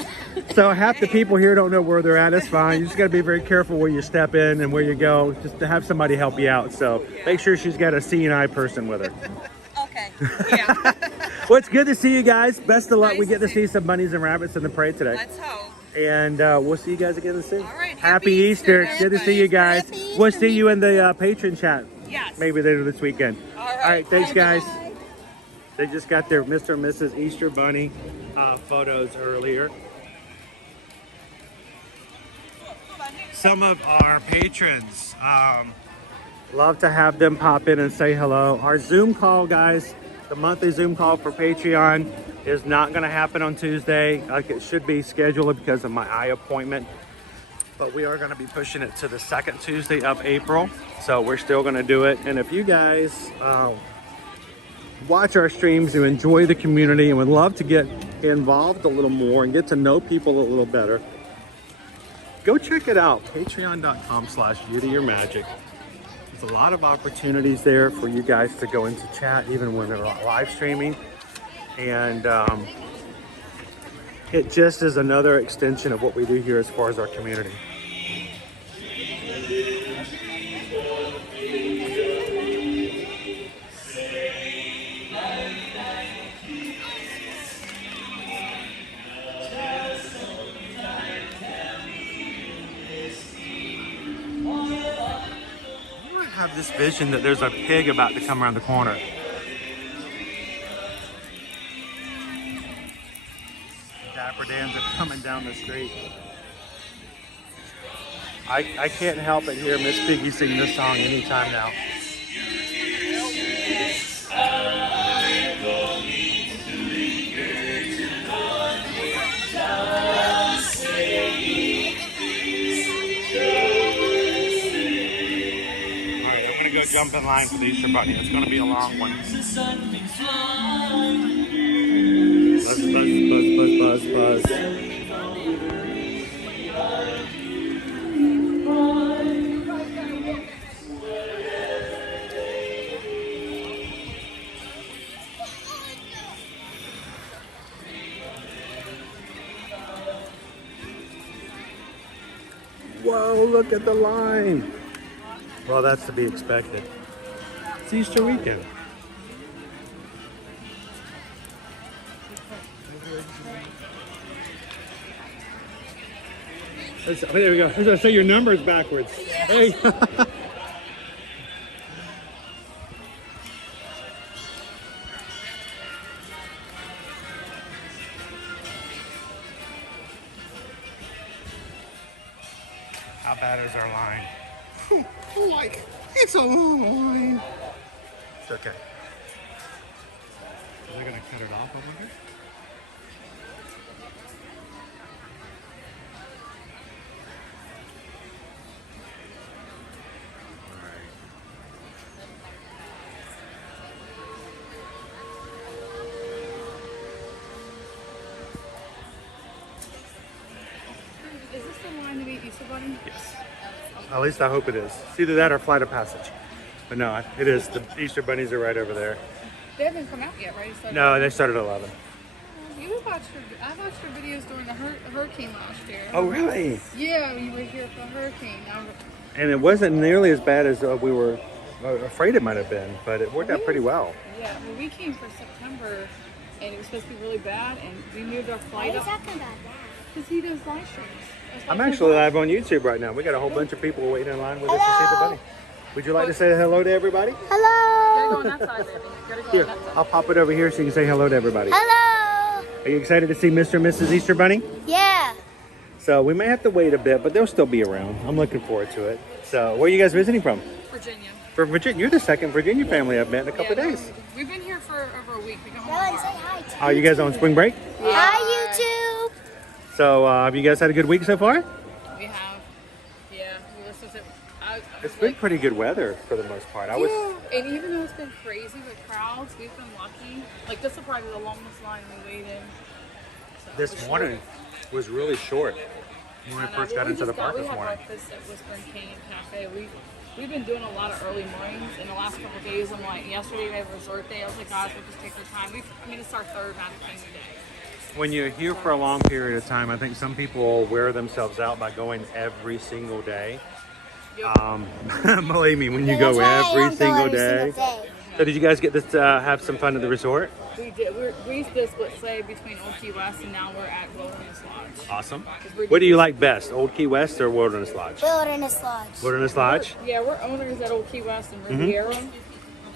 So half the people here don't know where they're at. It's fine. You just got to be very careful where you step in and where you go, just to have somebody help you out. So make sure she's got a seeing eye person with her. Okay. Yeah. Well, it's good to see you guys. Best of luck. We get to see some bunnies and rabbits in the parade today. Let's hope. And we'll see you guys again soon. All right. Happy Easter. Good to see you guys. We'll see you in the patron chat. Yes. Maybe later this weekend. All right. Thanks, guys. They just got their Mr. and Mrs. Easter Bunny photos earlier. Some of our patrons, love to have them pop in and say hello. Our Zoom call, guys, the monthly Zoom call for Patreon is not going to happen on Tuesday. Like it should be scheduled because of my eye appointment. But we are going to be pushing it to the second Tuesday of April. So we're still going to do it. And if you guys watch our streams, you enjoy the community and would love to get involved a little more and get to know people a little better, go check it out. Patreon.com/UDYourMagic. There's a lot of opportunities there for you guys to go into chat, even when they're live streaming. And it just is another extension of what we do here as far as our community. I have this vision that there's a pig about to come around the corner. Dapper Dans are coming down the street. I can't help but hear Miss Piggy sing this song anytime now. Jump in line for the Easter Bunny. It's going to be a long one. Buzz, buzz, buzz, buzz, buzz. Whoa, look at the line. Well, that's to be expected. It's Easter weekend. There we go. I was going to say your numbers backwards. Hey. How bad is our line? Like, it's a long line. It's okay. Are they gonna cut it off, I wonder? Is this the line to meet Easter Bunny? Yes. At least I hope it is. It's either that or Flight of Passage. But no, it is. The Easter bunnies are right over there. They haven't come out yet, right? No, they started at 11. I watched your videos during the hurricane last year. Oh, really? Yeah, you were here for the hurricane. And it wasn't nearly as bad as we were afraid it might have been, but it worked out pretty well. Yeah, well, we came for September, and it was supposed to be really bad, and we moved our flight up. Why are you talking about that? Because he does live streams. I'm actually live on YouTube right now. We got a whole bunch of people waiting in line with us to see the bunny. Would you like to say hello to everybody? Hello. You gotta go on that side, baby. You gotta go Here, on that side. I'll pop it over here so you can say hello to everybody. Hello. Are you excited to see Mr. and Mrs. Easter Bunny? Yeah. So we may have to wait a bit, but they'll still be around. I'm looking forward to it. So where are you guys visiting from? Virginia. From Virginia. You're the second Virginia family I've met in a couple of days. We've been here for over a week. We come home Rowan, say tomorrow. hi to Are you guys on spring break? Hi, YouTube. So have you guys had a good week so far? We have. Yeah. We listened to. It's been pretty good weather for the most part. And even though it's been crazy with crowds, we've been lucky. Like this is probably the longest line we waited. So This morning was really short when we first got into the park this morning. We had breakfast at Whispering Canyon Cafe. We've been doing a lot of early mornings in the last couple of days. I'm like, yesterday we had resort day. I was like, guys, we'll just take our time. It's our third Magic Kingdom day. When you're here for a long period of time, I think some people wear themselves out by going every single day. Believe me, when you go every single day. So did you guys get to have some fun at the resort? We did. We used to split say between Old Key West, and now we're at Wilderness Lodge. Awesome. What do you like best, Old Key West or Wilderness Lodge? Wilderness Lodge. Wilderness Lodge? We're owners at Old Key West and Riviera.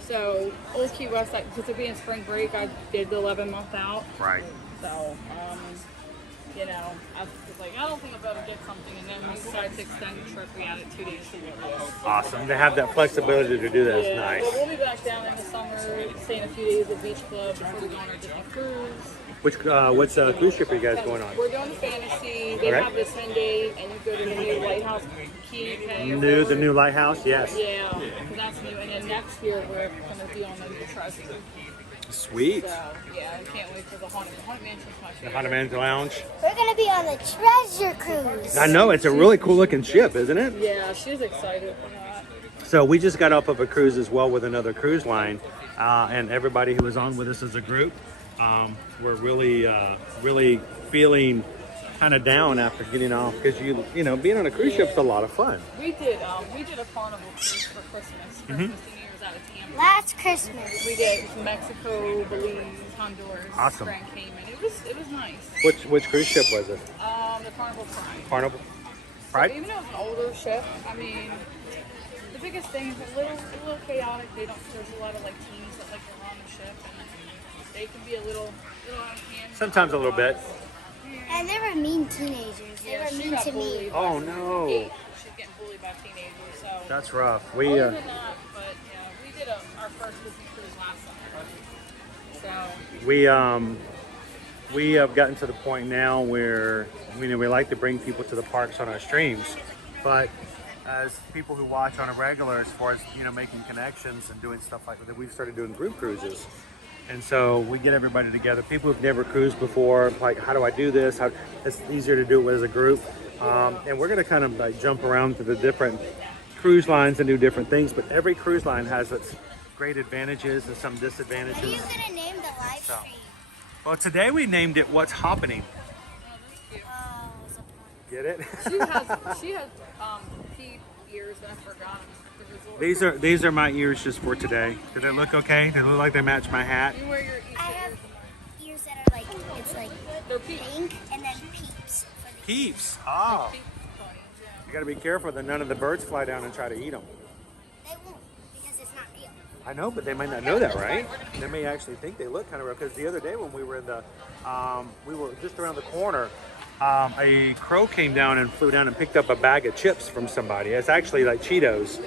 So Old Key West, because of being spring break, I did the 11-month out. Right. So, I was like, I don't think I'll be able to get something. And then we decided to extend the trip. We added 2 days to Wilderness. Awesome. To have that flexibility to do that is nice. But we'll be back down in the summer, staying a few days at Beach Club before we go on our Disney cruise. What's cruise ship are you guys going on? We're doing the Fantasy. They have the 10-day, and you go to the new Lighthouse Key. The new lighthouse, yes. Yeah, because that's new. And then next year we're going to be on the new Treasure. Sweet. So, yeah, I can't wait for the Haunted Mansion's my favorite. The Haunted Mansion Lounge. We're going to be on the Treasure Cruise. I know, it's a really cool looking ship, isn't it? Yeah, she's excited for that. So we just got off of a cruise as well with another cruise line, and everybody who was on with us as a group, we're really feeling kind of down after getting off because you know being on a cruise ship's a lot of fun. We did a carnival cruise for Christmas. Christmas and New Year's out of Tampa. Last Christmas. We did Mexico, Belize, Honduras, Awesome. Grand Cayman. It was nice. Which cruise ship was it? The Carnival Pride. Carnival Pride? So even though it's an older ship, I mean, the biggest thing is a little chaotic. There's a lot of like teens that like to run the ship, and they can be a little out of hand. Sometimes a little bit. And they were mean teenagers. They were mean to me. Oh no. She's getting bullied by teenagers. So that's rough. Other than that, but we did our first Disney cruise last summer. So we have gotten to the point now where we like to bring people to the parks on our streams, but as people who watch on a regular, as far as making connections and doing stuff like that, we've started doing group cruises. And so we get everybody together. People who've never cruised before, like, how do I do this? It's easier to do it as a group. And we're going to kind of like jump around to the different cruise lines and do different things. But every cruise line has its great advantages and some disadvantages. What are you going to name the live stream? Well, today we named it What's Happening. Oh, Get it? She has pea ears, and I forgot them. These are my ears just for today. Do they look okay? They look like they match my hat. You wear your I have ears that are like, it's like pink and then peeps. Peeps. Oh. You got to be careful that none of the birds fly down and try to eat them. They won't because it's not real. I know, but they might not know that, right? They may actually think they look kind of real. Because the other day when we were in the, we were just around the corner, a crow came down and flew down and picked up a bag of chips from somebody. It's actually like Cheetos.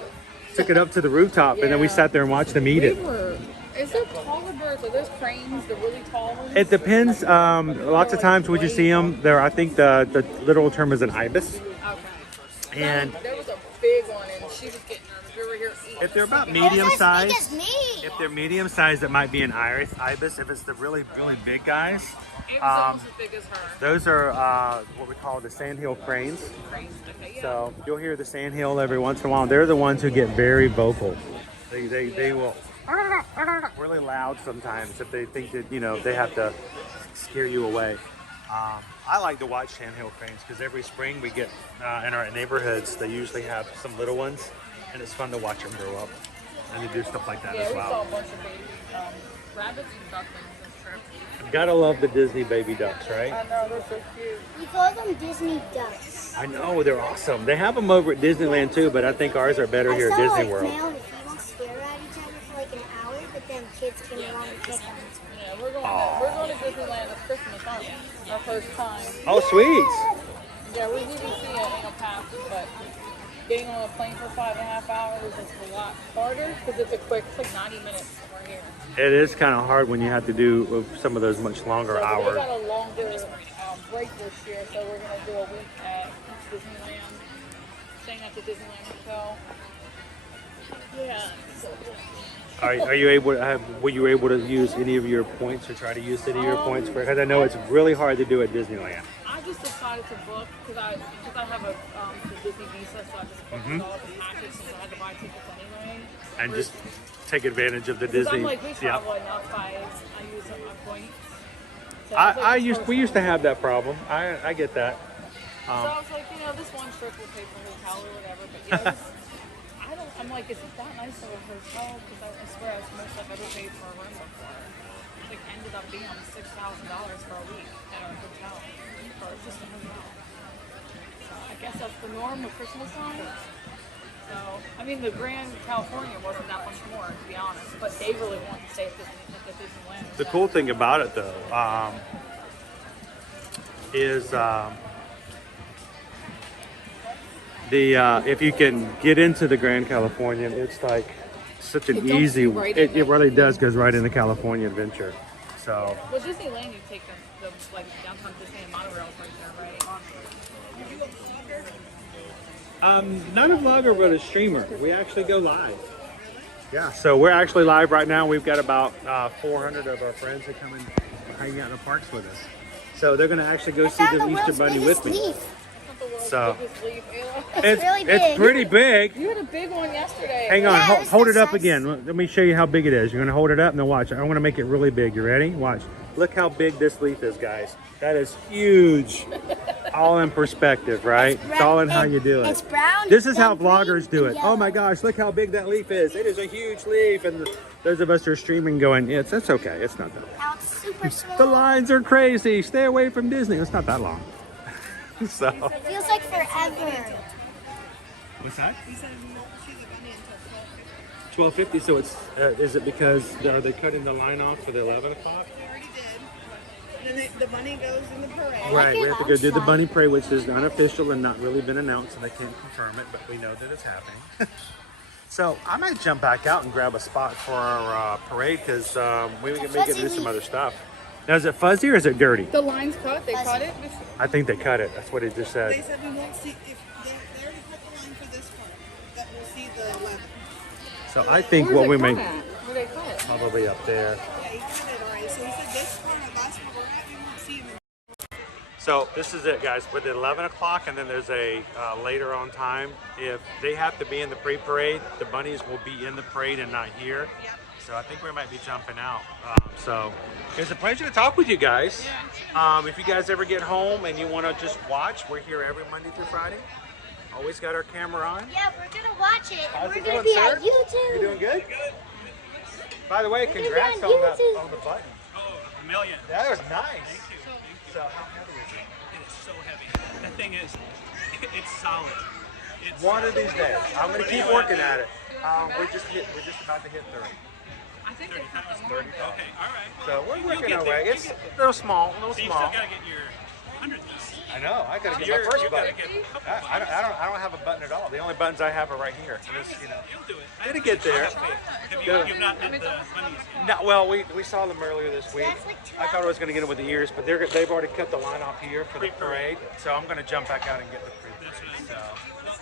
Took it up to the rooftop, and then we sat there and watched them eat it. Is there taller birds? Are those cranes, the really tall ones? It depends. Lots of times when you see them, there. I think the literal term is an ibis. Okay. And there was a big one, and she was getting nervous. We were here eating. if they're about medium size, if they're medium size, it might be an ibis. If it's the really big guys, it was almost as big as her. those are what we call the sandhill cranes. Okay, yeah. So you'll hear the sandhill every once in a while. They're the ones who get very vocal. They will really loud sometimes if they think that they have to scare you away. I like to watch sandhill cranes because every spring we get in our neighborhoods, they usually have some little ones, and it's fun to watch them grow up and to do stuff like that as we well. saw a bunch of baby rabbits and ducklings this trip. Gotta love the Disney baby ducks, right? I know, they're so cute. We call them Disney ducks. I know, they're awesome. They have them over at Disneyland too, but I think ours are better here at Disney World. Male and female stare at each other for like an hour, but then kids can run and pick them. Yeah, we're going to Disneyland this Christmas, aren't we? Our first time. Oh, sweet. Yeah, we didn't see it in a pass, but getting on a plane for 5.5 hours is a lot harder because it's it's like 90 minutes we're here. It is kind of hard when you have to do some of those much longer hours. We got a longer break this year, so we're going to do a week at Disneyland, staying at the Disneyland Hotel. Yeah. So, Are you able to were you able to use any of your points or try to use any of your points for? Because I know it's really hard to do at Disneyland. I just decided to book because I have a the Disney Visa, so I just booked it all the package since I had to buy tickets anyway. And just take advantage of the Disney. I'm like, we travel enough. I use up my points. So we used to have that problem. I get that. So I was like, this one trip will pay for hotel or whatever. But yeah, I'm like, is it that nice of a hotel? Because I swear it's most I've ever paid for a room before. It like ended up being almost $6,000 for a week at our hotel for just a hotel. So I guess that's the norm with Christmas time. So I mean, the Grand California wasn't that much more, to be honest. But they really wanted to stay at Disneyland. The cool thing about it, though, is if you can get into the Grand Californian, it's like such an easy. It really does goes right into California Adventure. So. Well, Disneyland, you take the like downtown Disney and monorail right there, right? Did you go vlogger? Not a vlogger, but a streamer. We actually go live. Yeah, so we're actually live right now. We've got about 400 of our friends that come and hang out in the parks with us. So they're going to actually go see the Easter Bunny with me. So it's pretty big. You had a big one yesterday. Hang on, hold it up again. Let me show you how big it is. You're going to hold it up and then watch. I'm going to make it really big. You ready? Watch. Look how big this leaf is, guys. That is huge. All in perspective, right? It's all in how you do it. It's brown. This is how vloggers do it. Oh my gosh, look how big that leaf is. It is a huge leaf. And those of us who are streaming going, that's okay. It's not that long. Now it's super small. The lines are crazy. Stay away from Disney. It's not that long. So. It feels like forever. What's that? $12.50. So it's is it because are they cutting the line off for the 11 o'clock? They already did. And then the bunny goes in the parade. Right, we have to go do the bunny parade, which is unofficial and not really been announced, and they can't confirm it, but we know that it's happening. So I might jump back out and grab a spot for our parade because we may get to do some other stuff. Now, is it fuzzy or is it dirty? The line's cut. They cut it. I think they cut it. That's what it just said. They said we won't see if they already cut the line for this part. That we'll see the 11. So I think what we may Where they cut it? probably up there. Yeah, he cut it already. So he said this part, that's where we're at. We won't see him. So this is it, guys. With 11 o'clock, and then there's a later on time. If they have to be in the pre-parade, the bunnies will be in the parade and not here. So I think we might be jumping out. So it's a pleasure to talk with you guys. If you guys ever get home and you want to just watch, we're here every Monday through Friday. Always got our camera on. Yeah, we're going to watch it. How's We're it going to going, be sir? on YouTube. You doing good? By the way, congrats on the button. Oh, a million. That was nice. Thank you. So how heavy is it? It is so heavy. The thing is, it's solid. It's One of these days. I'm going to keep working at it. We're just about to hit 30. I think they cut them. 30. Okay, all right. So we're working our way. It's a little small, So you still got to get your 100 though. I know. I gotta get You're- my first you gotta button. get a couple I don't have a button at all. The only buttons I have are right here. And it's, you know, You'll do it. gonna get there. You've not did the bunnies yet. No, well, we saw them earlier this week. I thought I was going to get them with the ears, but they've already cut the line off here for the parade. So I'm going to jump back out and get the pre-parade.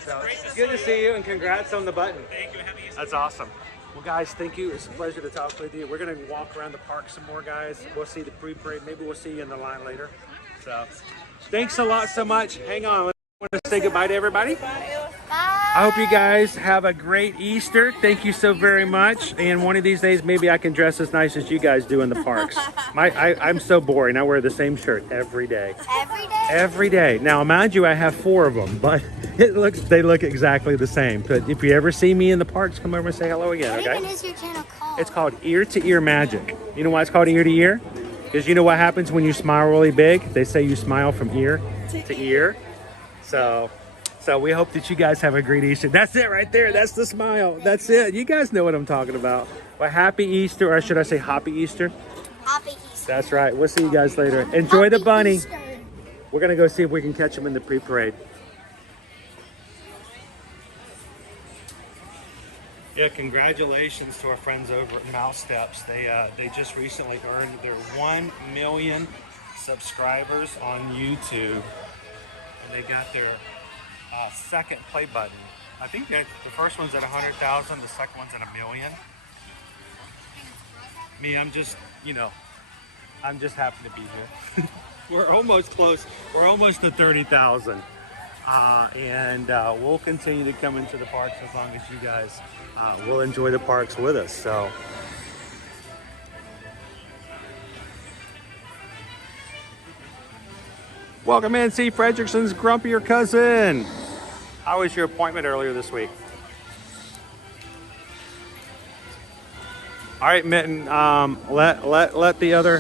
So it's good to see you, and congrats on the button. Thank you. Happy Easter. That's awesome. Well, guys, thank you. It's a pleasure to talk with you. We're going to walk around the park some more, guys. We'll see the pre-parade. Maybe we'll see you in the line later. So thanks a lot so much. Hang on. I want to say goodbye to everybody. I hope you guys have a great Easter. Thank you so very much. And one of these days, maybe I can dress as nice as you guys do in the parks. I'm so boring. I wear the same shirt every day. Every day? Every day. Now, mind you, I have 4 of them, but they look exactly the same. But if you ever see me in the parks, come over and say hello again, okay? What even is your channel called? It's called Ear to Ear Magic. You know why it's called Ear to Ear? Because you know what happens when you smile really big? They say you smile from ear to ear. So we hope that you guys have a great Easter. That's it right there. That's the smile. That's it. You guys know what I'm talking about. Well, happy Easter, or should I say happy Easter? Happy Easter. That's right. We'll see you guys later. Enjoy the bunny. We're going to go see if we can catch him in the pre-parade. Yeah, congratulations to our friends over at Mouse Steps. They just recently earned their 1 million subscribers on YouTube. And they got their second play button. I think that the first one's at 100,000, the second one's at 1 million. Me, I'm just happy to be here. We're almost close. We're almost to 30,000. And we'll continue to come into the parks as long as you guys will enjoy the parks with us. So. Welcome in, see Fredrickson's grumpier cousin. How was your appointment earlier this week? All right, Mitten, let the other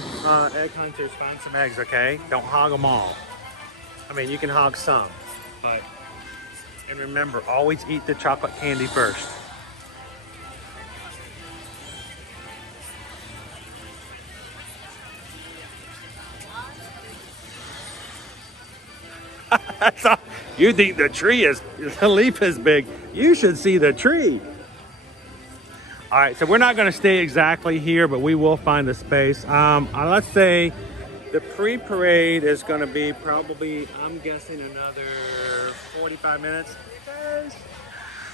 egg hunters find some eggs, okay? Don't hog them all. I mean, you can hog some, and remember, always eat the chocolate candy first. You think the tree is, the leaf is big. You should see the tree. All right, so we're not going to stay exactly here, but we will find the space. Let's say the pre-parade is going to be probably, I'm guessing, another 45 minutes.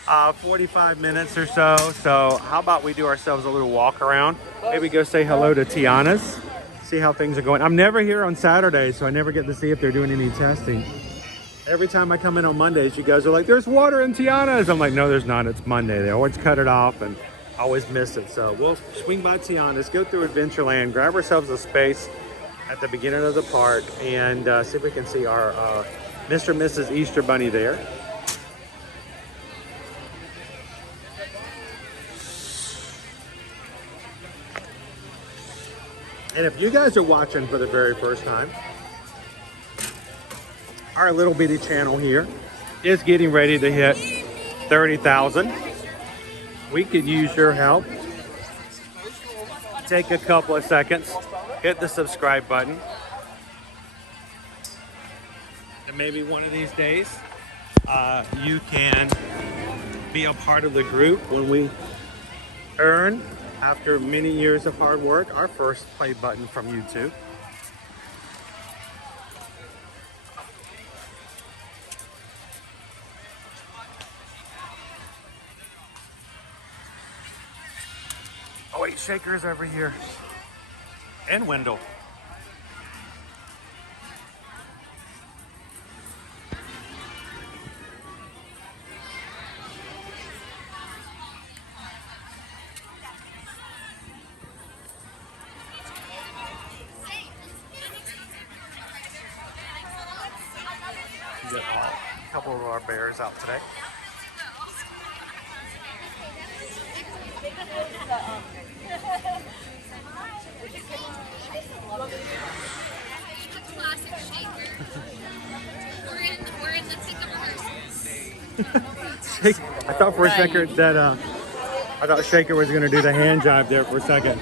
45 minutes or so. So how about we do ourselves a little walk around? Maybe go say hello to Tiana's, see how things are going. I'm never here on Saturday, so I never get to see if they're doing any testing. Every time I come in on Mondays, you guys are like, there's water in Tiana's. I'm like, no, there's not. It's Monday. They always cut it off and always miss it. So we'll swing by Tiana's, go through Adventureland, grab ourselves a space at the beginning of the park, and see if we can see our Mr. and Mrs. Easter Bunny there. And if you guys are watching for the very first time, our little bitty channel here is getting ready to hit 30,000. We could use your help. Take a couple of seconds, hit the subscribe button. And maybe one of these days, you can be a part of the group when we earn, after many years of hard work, our first play button from YouTube. Oh wait, Shaker's over here. And Wendell. Get a couple of our bears out today. We're in the thick of rehearsals. I thought for a second that I thought Shaker was going to do the hand jive there for a second.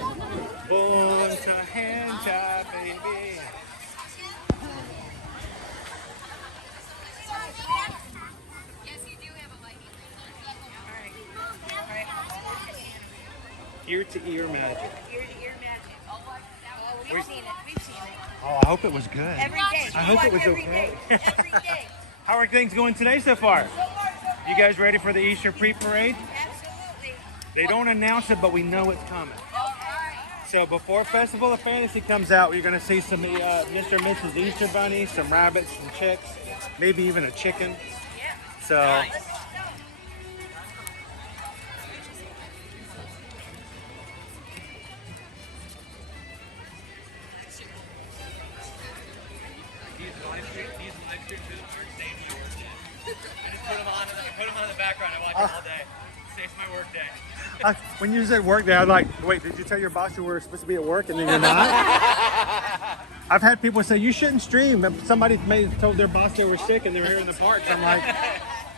Born to hand jive, baby. Ear-to-ear magic. Ear-to-ear magic. Oh, we've seen it. We've seen it. Oh, I hope it was good. Every day. I hope it was Every okay. day. Every day. How are things going today so far? You guys ready for the Easter pre-parade? Absolutely. They don't announce it, but we know it's coming. All right. So before Festival of Fantasy comes out, you're going to see some Mr. and Mrs. Easter bunnies, some rabbits, some chicks, maybe even a chicken. So. Nice. Put them on in the background. I watch it all day. Saves my work day. When you said work day, I was like, wait, did you tell your boss you were supposed to be at work and then you're not? I've had people say, you shouldn't stream. Somebody may have told their boss they were sick and they were here in the park. I'm like,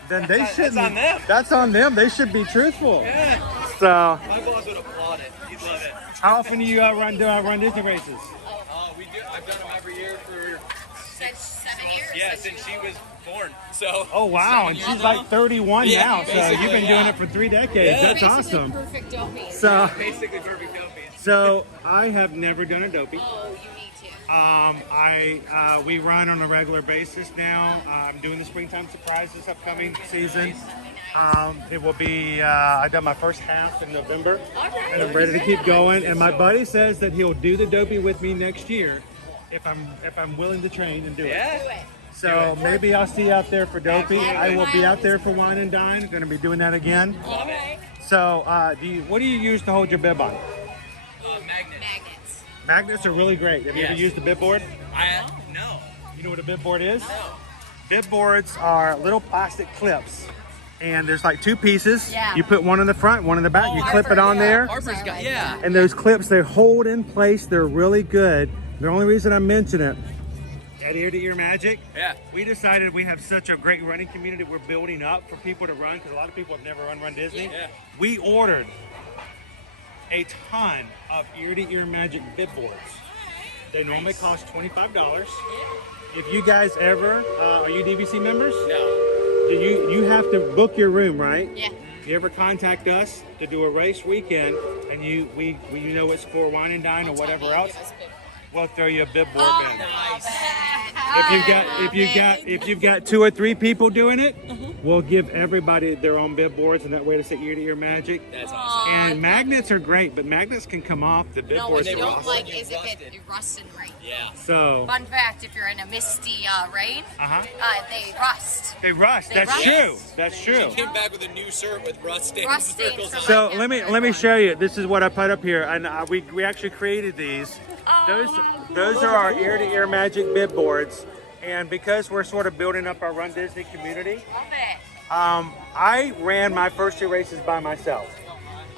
then they shouldn't. That's on them. That's on them. They should be truthful. Yeah. So. My boss would applaud it. He'd love it. How often do you run Disney races? We do. I've done them every year for Since 7 years. Yeah, since she was born. So. Oh wow, and she's like 31 Yeah, now, so you've been doing it for 3 decades. Yeah. That's awesome. Perfect dopey. So, Basically perfect dopies. so I have never done a dopey. Oh, you need to. We run on a regular basis now. I'm doing the springtime surprise this upcoming season. It will be. I done my first half in November, and I'm ready to keep going. And my buddy says that he'll do the dopey with me next year, if I'm willing to train and do it. Yeah. So maybe I'll see you out there for dopey. I will be out there for wine and dine. Going to be doing that again. Love it. So what do you use to hold your bib on? Magnets. Magnets are really great. Have you ever Yes. used the bib board? No. You know what a bib board is? No. Bib boards are little plastic clips. And there's like 2 pieces. Yeah. You put one in the front, one in the back. You clip it on there. Harper's got, yeah. And those clips, they hold in place. They're really good. The only reason I mention it, at Ear-to-Ear Magic, Yeah. we decided we have such a great running community we're building up for people to run, because a lot of people have never run Disney. Yeah. We ordered a ton of Ear-to-Ear Magic bib boards. They normally cost $25. If you guys ever, are you DVC members? No. You have to book your room, right? Yeah. If you ever contact us to do a race weekend, and you know it's for wine and dine or whatever else, we'll throw you a bib board in. Nice. If you've got 2 or 3 people doing it, we'll give everybody their own bib boards, and that way to say Ear-to-Ear Magic. That's awesome. And magnets are great, but magnets can come off the bib No, what boards. you don't rust. like is if it rusted right. Yeah. So Fun fact, if you're in a misty rain, they rust. they rust. They That's rust. true. That's true. She came back with a new shirt with rust stains. Rust stains circles from on So it. let me show you. This is what I put up here, and we actually created these. Those are our Ear-to-Ear Magic bib boards, and because we're sort of building up our Run Disney community, I ran my first 2 races by myself.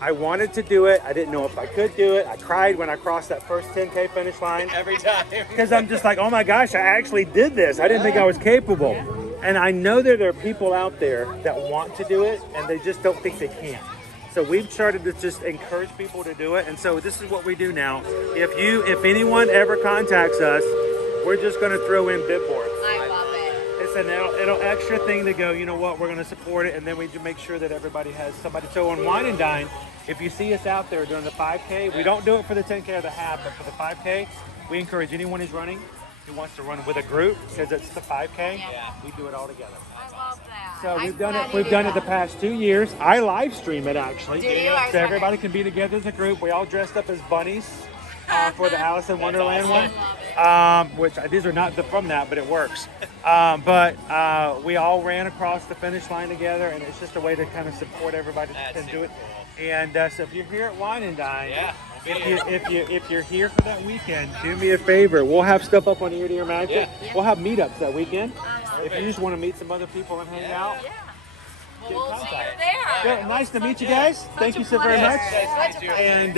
I wanted to do it. I didn't know if I could do it. I cried when I crossed that first 10K finish line. Every time. Because I'm just like, oh my gosh, I actually did this. I didn't think I was capable. And I know that there are people out there that want to do it, and they just don't think they can. So we've started to just encourage people to do it. And so this is what we do now. If anyone ever contacts us, we're just going to throw in bib boards. I love it. It's an it'll extra thing to go, you know what, we're going to support it. And then we do make sure that everybody has somebody. So on Wine and Dine, if you see us out there doing the 5K, we don't do it for the 10K or the half, but for the 5K, we encourage anyone who's running, who wants to run with a group, because it's the 5K, we do it all together. I love that. So we've done it the past 2 years. I live stream it actually. Do you? So everybody can be together as a group. We all dressed up as bunnies for the Alice in Wonderland one. Which these are not from that, but it works. But we all ran across the finish line together, and it's just a way to kind of support everybody and do it. And so if you're here at Wine and Dine, if you're here for that weekend, do me a favor. We'll have stuff up on Ear-to-Ear Magic. We'll have meetups that weekend. If you just want to meet some other people and hang out. We'll see you there. Good. Nice to meet you guys. Thank you so very much. And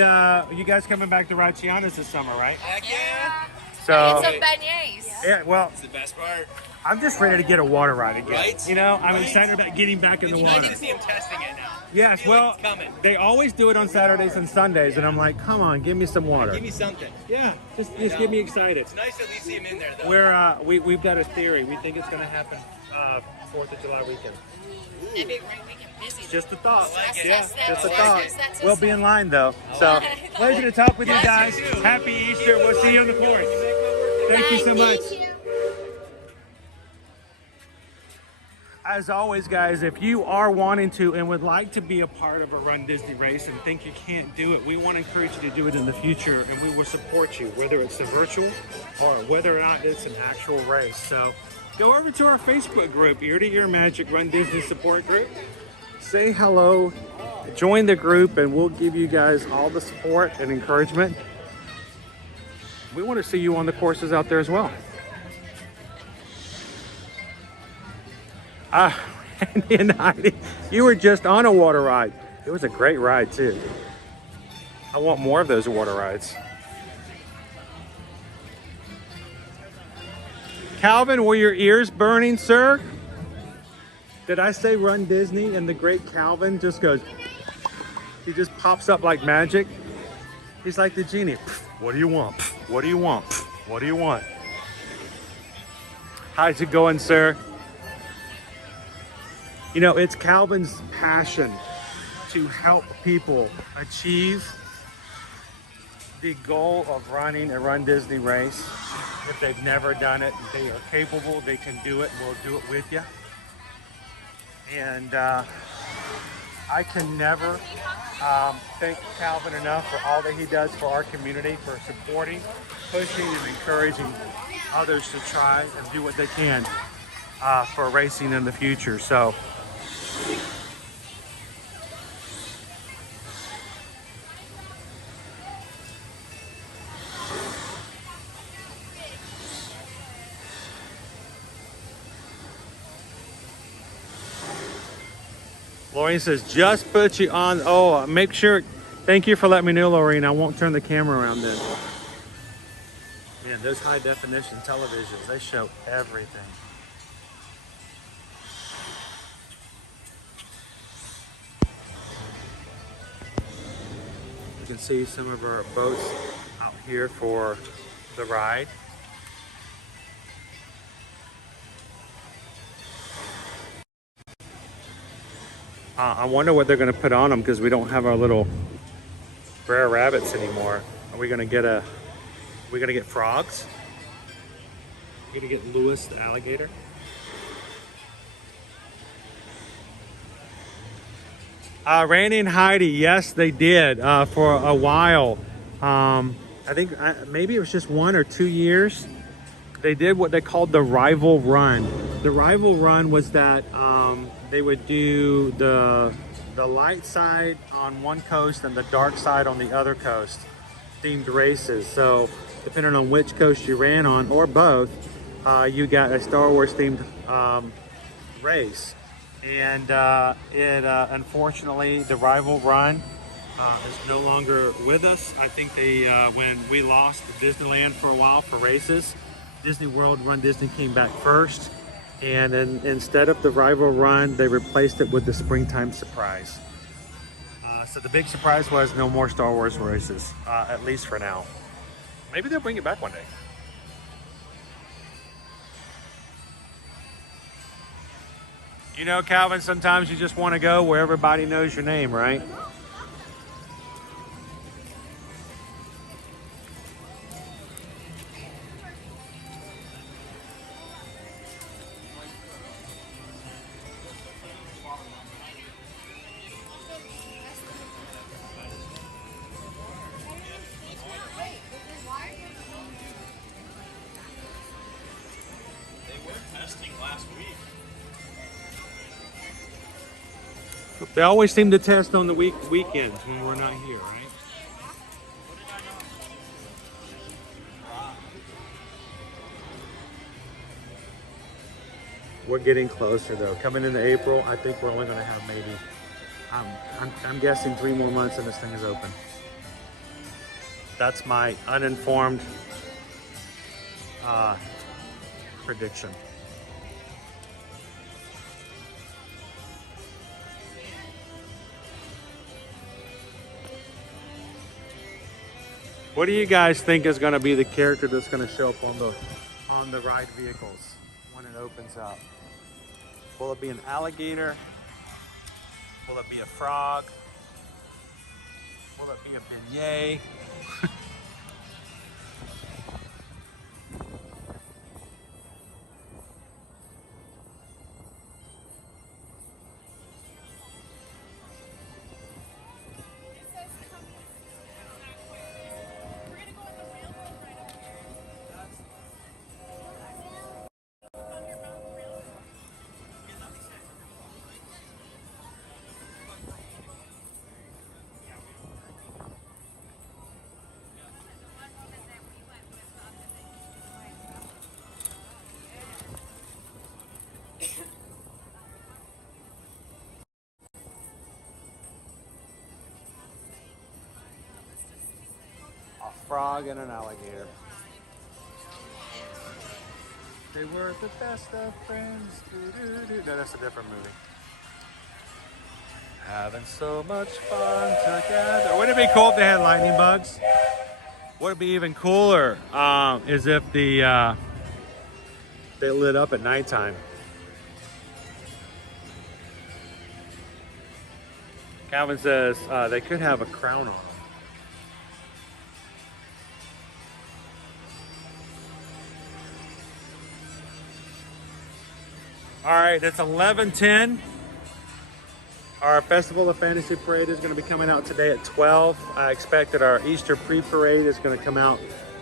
you guys coming back to ride Chiana's this summer, right? Heck yeah. So And some beignets. yeah, well, It's the best part. I'm just ready to get a water ride again. Right? You know, I'm excited about getting back in the It's water. nice to see him testing it now. Yes, I feel well, like it's coming. they always do it on Saturdays and Sundays, and I'm like, come on, give me some water. Give me something. Yeah, just get me excited. It's nice to at least see him in there, though. We've got a theory. We think it's going to happen 4th of July weekend. It'd be a great weekend. busy. Just a thought. That's- Yeah, that's- just a that's- thought. that's- We'll be in line though. So, pleasure to talk with you guys. Happy Easter. We'll see you on the course. Thank you so much. As always, guys, if you are wanting to and would like to be a part of a Run Disney race and think you can't do it, we want to encourage you to do it in the future, and we will support you, whether it's a virtual or whether or not it's an actual race. So go over to our Facebook group, Ear to Ear Magic Run Disney Support Group. Say hello, join the group, and we'll give you guys all the support and encouragement. We want to see you on the courses out there as well. Randy and Heidi, you were just on a water ride. It was a great ride too. I want more of those water rides. Calvin, were your ears burning, sir? Did I say Run Disney? And the great Calvin just goes, he just pops up like magic. He's like the genie. What do you want? What do you want? What do you want? How's it going, sir? You know, it's Calvin's passion to help people achieve the goal of running a Run Disney race. If they've never done it, they are capable, they can do it, we'll do it with you. And I can never thank Calvin enough for all that he does for our community, for supporting, pushing, and encouraging others to try and do what they can for racing in the future. So, Lorraine says, just put you on. Oh, make sure. Thank you for letting me know, Lorraine. I won't turn the camera around then. Man, those high definition televisions, they show everything. You can see some of our boats out here for the ride. I wonder what they're going to put on them because we don't have our little Brer Rabbits anymore. Are we going to get frogs? We're going to get Lewis the alligator. Randy and Heidi, yes, they did for a while. I think maybe it was just 1 or 2 years. They did what they called the rival run. The rival run was that they would do the light side on one coast and the dark side on the other coast, themed races. So depending on which coast you ran on, or both, you got a Star Wars themed race. And unfortunately, the rival run is no longer with us. I think they, when we lost Disneyland for a while for races, Disney World Run Disney came back first. And then instead of the rival run, they replaced it with the springtime surprise. So the big surprise was no more Star Wars races, at least for now. Maybe they'll bring it back one day. You know, Calvin, sometimes you just want to go where everybody knows your name, right? They always seem to test on the weekends when we're not here, right? We're getting closer though. Coming into April, I think we're only going to have maybe, I'm guessing 3 more months and this thing is open. That's my uninformed prediction. What do you guys think is going to be the character that's going to show up on the ride vehicles when it opens up? Will it be an alligator? Will it be a frog? Will it be a beignet? Frog and an alligator. They were the best of friends. No, that's a different movie. Having so much fun together. Wouldn't it be cool if they had lightning bugs? Would it be even cooler is if they lit up at nighttime. Calvin says they could have a crown on them. All right, it's 11:10. Our Festival of Fantasy Parade is going to be coming out today at 12. I expect that our Easter pre-parade is going to come out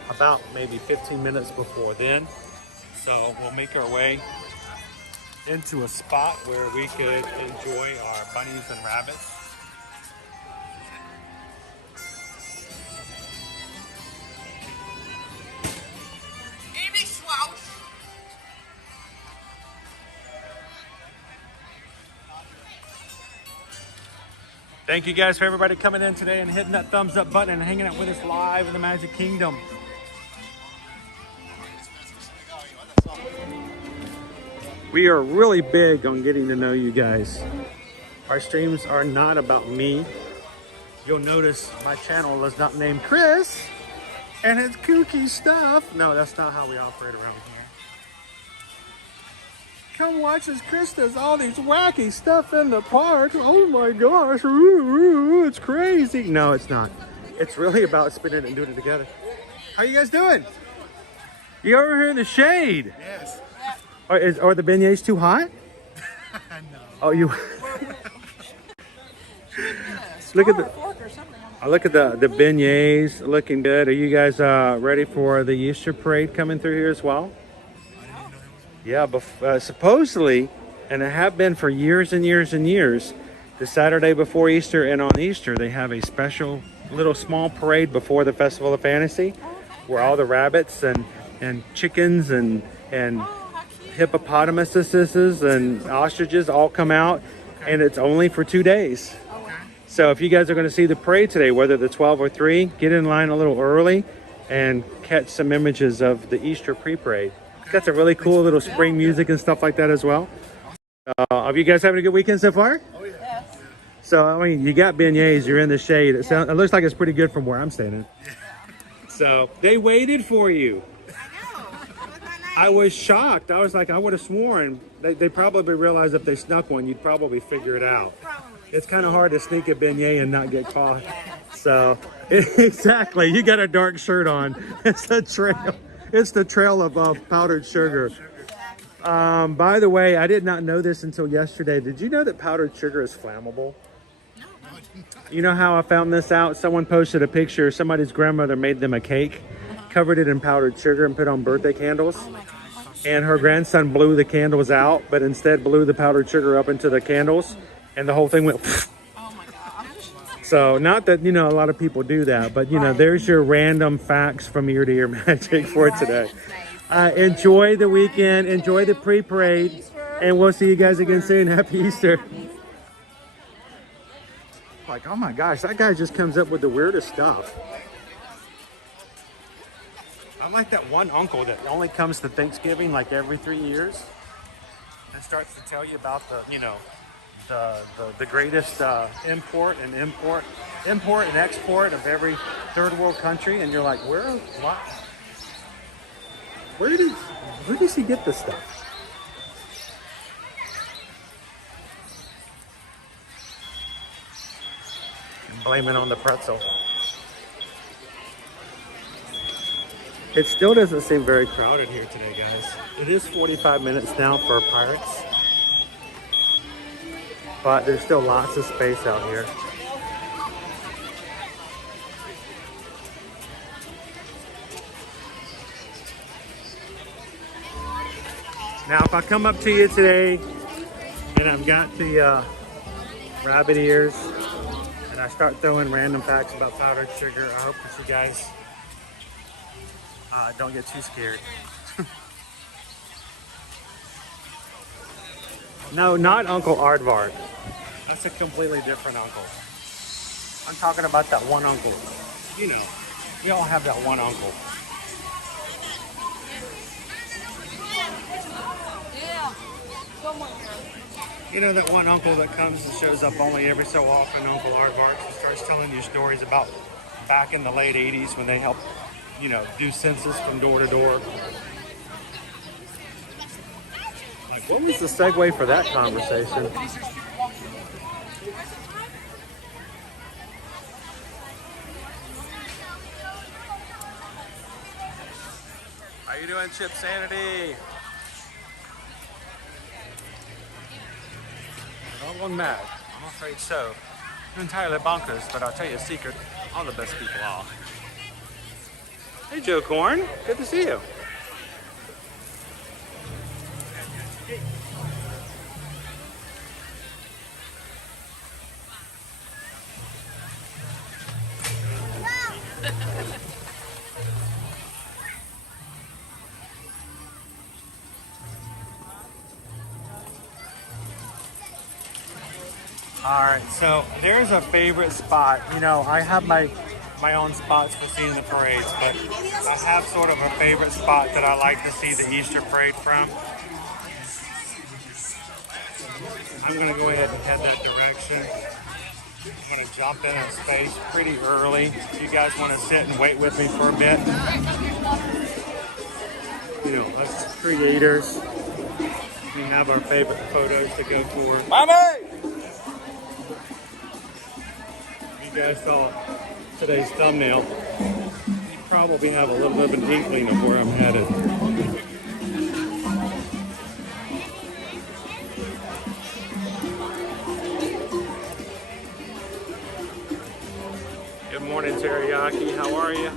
about maybe 15 minutes before then. So we'll make our way into a spot where we could enjoy our bunnies and rabbits. Thank you guys for everybody coming in today and hitting that thumbs up button and hanging out with us live in the Magic Kingdom. We are really big on getting to know you guys. Our streams are not about me. You'll notice my channel is not named Chris and it's kooky stuff. No, that's not how we operate around here. Come watch as Chris does all these wacky stuff in the park. Oh my gosh, it's crazy. No, it's not. It's really about spinning and doing it together. How you guys doing? You over here in the shade? Yes. Are the beignets too hot? No. Oh, you. Look at the beignets looking good. Are you guys ready for the Easter parade coming through here as well? Yeah, but supposedly, and it have been for years and years and years, the Saturday before Easter and on Easter, they have a special little small parade before the Festival of Fantasy, where all the rabbits and chickens and hippopotamuses and ostriches all come out, and it's only for 2 days. So if you guys are going to see the parade today, whether the 12 or 3, get in line a little early and catch some images of the Easter pre-parade. Got some really cool little spring music and stuff like that as well. Have you guys having a good weekend so far? Oh, yeah. Yes. So, I mean, you got beignets, you're in the shade. It looks like it's pretty good from where I'm standing. Yeah. So, they waited for you. I was shocked. I was like, I would have sworn. They probably realized if they snuck one, you'd probably figure it out. It's kind of hard to sneak a beignet and not get caught. So, exactly. You got a dark shirt on. It's a trail. It's the trail of powdered sugar. By the way, I did not know this until yesterday. Did you know that powdered sugar is flammable? No. You know how I found this out? Someone posted a picture. Somebody's grandmother made them a cake, covered it in powdered sugar and put on birthday candles. And her grandson blew the candles out, but instead blew the powdered sugar up into the candles. And the whole thing went... So, not that, you know, a lot of people do that, but, you know, there's your random facts from ear to ear magic for today. Enjoy the weekend, enjoy the pre-parade, and we'll see you guys again soon. Happy Easter. Like, oh my gosh, that guy just comes up with the weirdest stuff. I'm like that one uncle that only comes to Thanksgiving like every 3 years and starts to tell you about the, you know, the greatest import and export of every third world country, and you're like, where does he get this stuff? blaming on the pretzel. It still doesn't seem very crowded here today, guys. It is 45 minutes now for Pirates, but there's still lots of space out here. Now, if I come up to you today and I've got the rabbit ears and I start throwing random facts about powdered sugar, I hope that you guys don't get too scared. No, not Uncle Aardvark. That's a completely different uncle. I'm talking about that one uncle. You know, we all have that one uncle. You know that one uncle that comes and shows up only every so often, Uncle Aardvark, and starts telling you stories about back in the late 80s when they helped, you know, do census from door to door. Like, what was the segue for that conversation? How you doing, Chip Sanity? Not one mad. I'm afraid so. You're entirely bonkers, but I'll tell you a secret. All the best people are. Hey, Joe Corn. Good to see you. All right, so there's a favorite spot. You know, I have my own spots for seeing the parades, but I have sort of a favorite spot that I like to see the Easter parade from. I'm gonna go ahead and head that direction. I'm gonna jump in a space pretty early. If you guys wanna sit and wait with me for a bit. You know, us creators, we have our favorite photos to go for. Mommy! You guys saw today's thumbnail, you probably have a little bit of an inkling of where I'm headed. Good morning, Teriyaki. How are you?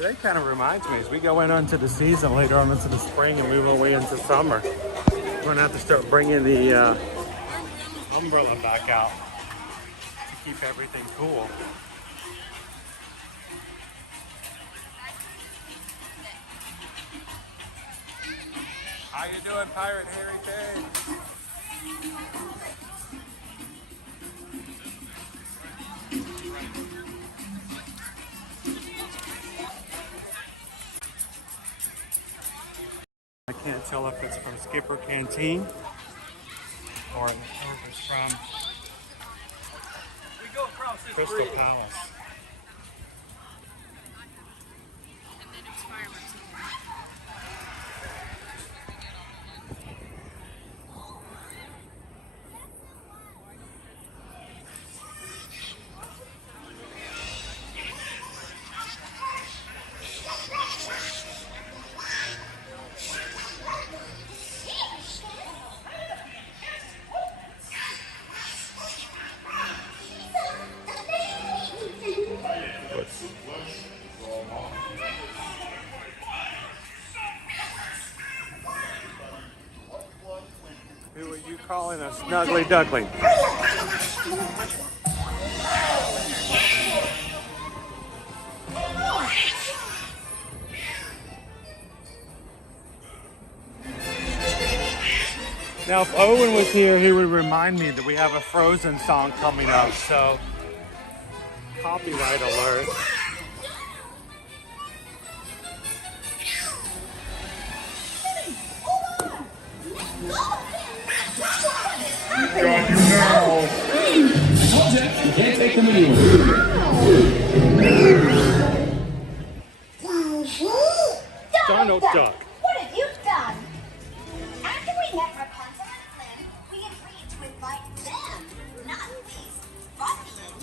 That kind of reminds me, as we go into the season later on into the spring and move our way into summer, we're going to have to start bringing the umbrella back out to keep everything cool. How you doing, Pirate Harry K? I can't tell if it's from Skipper Canteen or if it's from Crystal Palace. Who are you calling a snuggly duckling? Now, if Owen was here, he would remind me that we have a Frozen song coming up, so copyright alert. Got you now. I told you, you can't take them anywhere. stuck. What have you done? After we met Rapunzel and Flynn, we agreed to invite them, not these ruffians.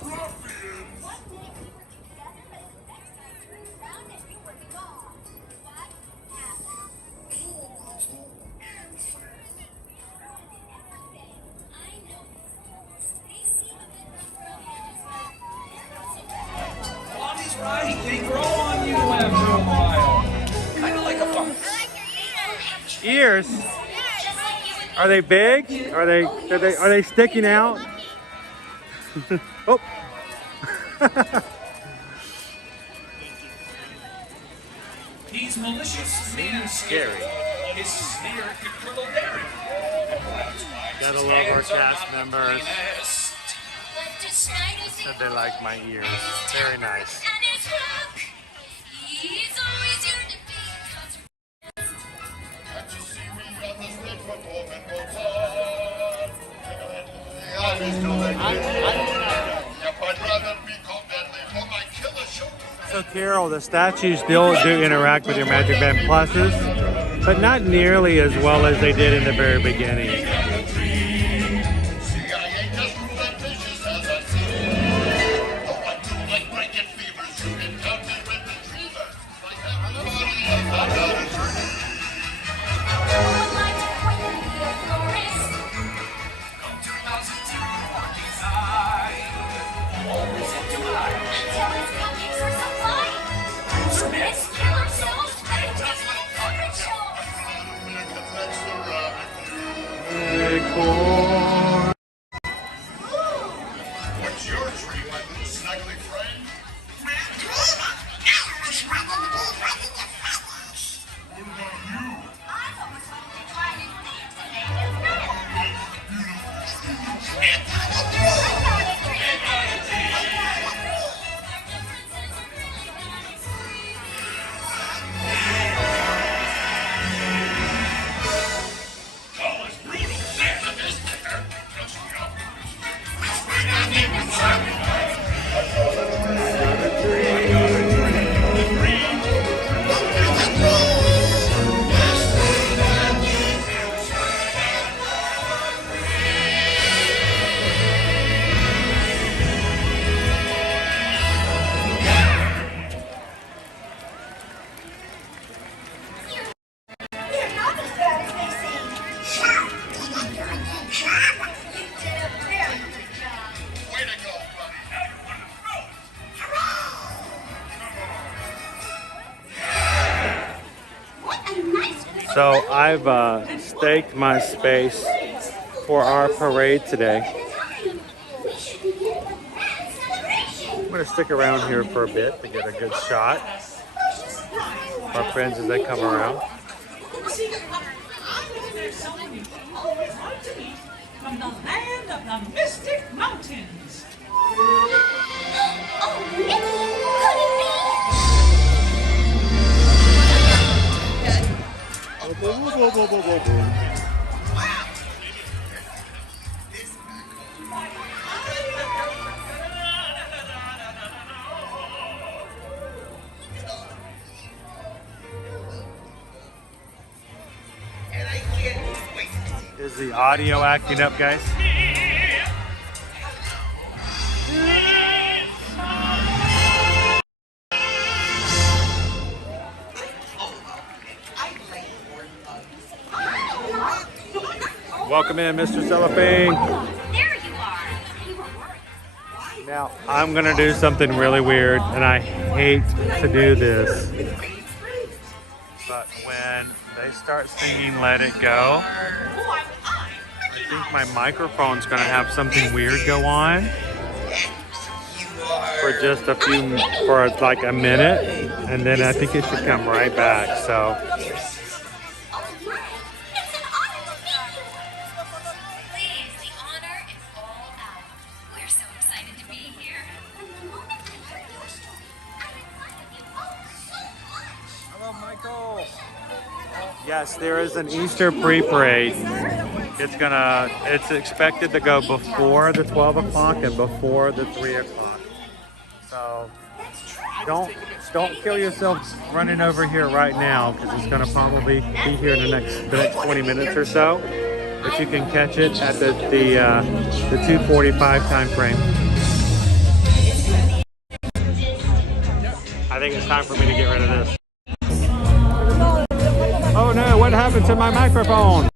One minute we were together, but the next I turned around and you were gone. What happened? I know they seem a bit rough. Bonnie's right. They grow on you after a while. Kind of like a bump. Ears? Are they big? Are they sticking out? Oh. He's malicious, mean, and scary. His sneer could cripple Derek. Gotta love our cast members. Said they like my ears. Very nice. So Carol, the statues still do interact with your Magic Band Pluses, but not nearly as well as they did in the very beginning. What's your dream, my little snuggly friend? So I've staked my space for our parade today. I'm going to stick around here for a bit to get a good shot of our friends as they come around. From the land of the Mystic Mountains. Is the audio acting up, guys? Welcome in, Mr. Cellophane. There you are. Now, I'm gonna do something really weird, and I hate to do this. But when they start singing Let It Go, I think my microphone's gonna have something weird go on for just for like a minute, and then I think it should come right back, so. Yes, there is an Easter pre-parade. It's expected to go before the 12 o'clock and before the 3 o'clock. So don't Don't kill yourself running over here right now because it's going to probably be here in the next 20 minutes or so. But you can catch it at the 2:45 time frame. I think it's time for me to get rid of this. Oh no, what happened to my microphone?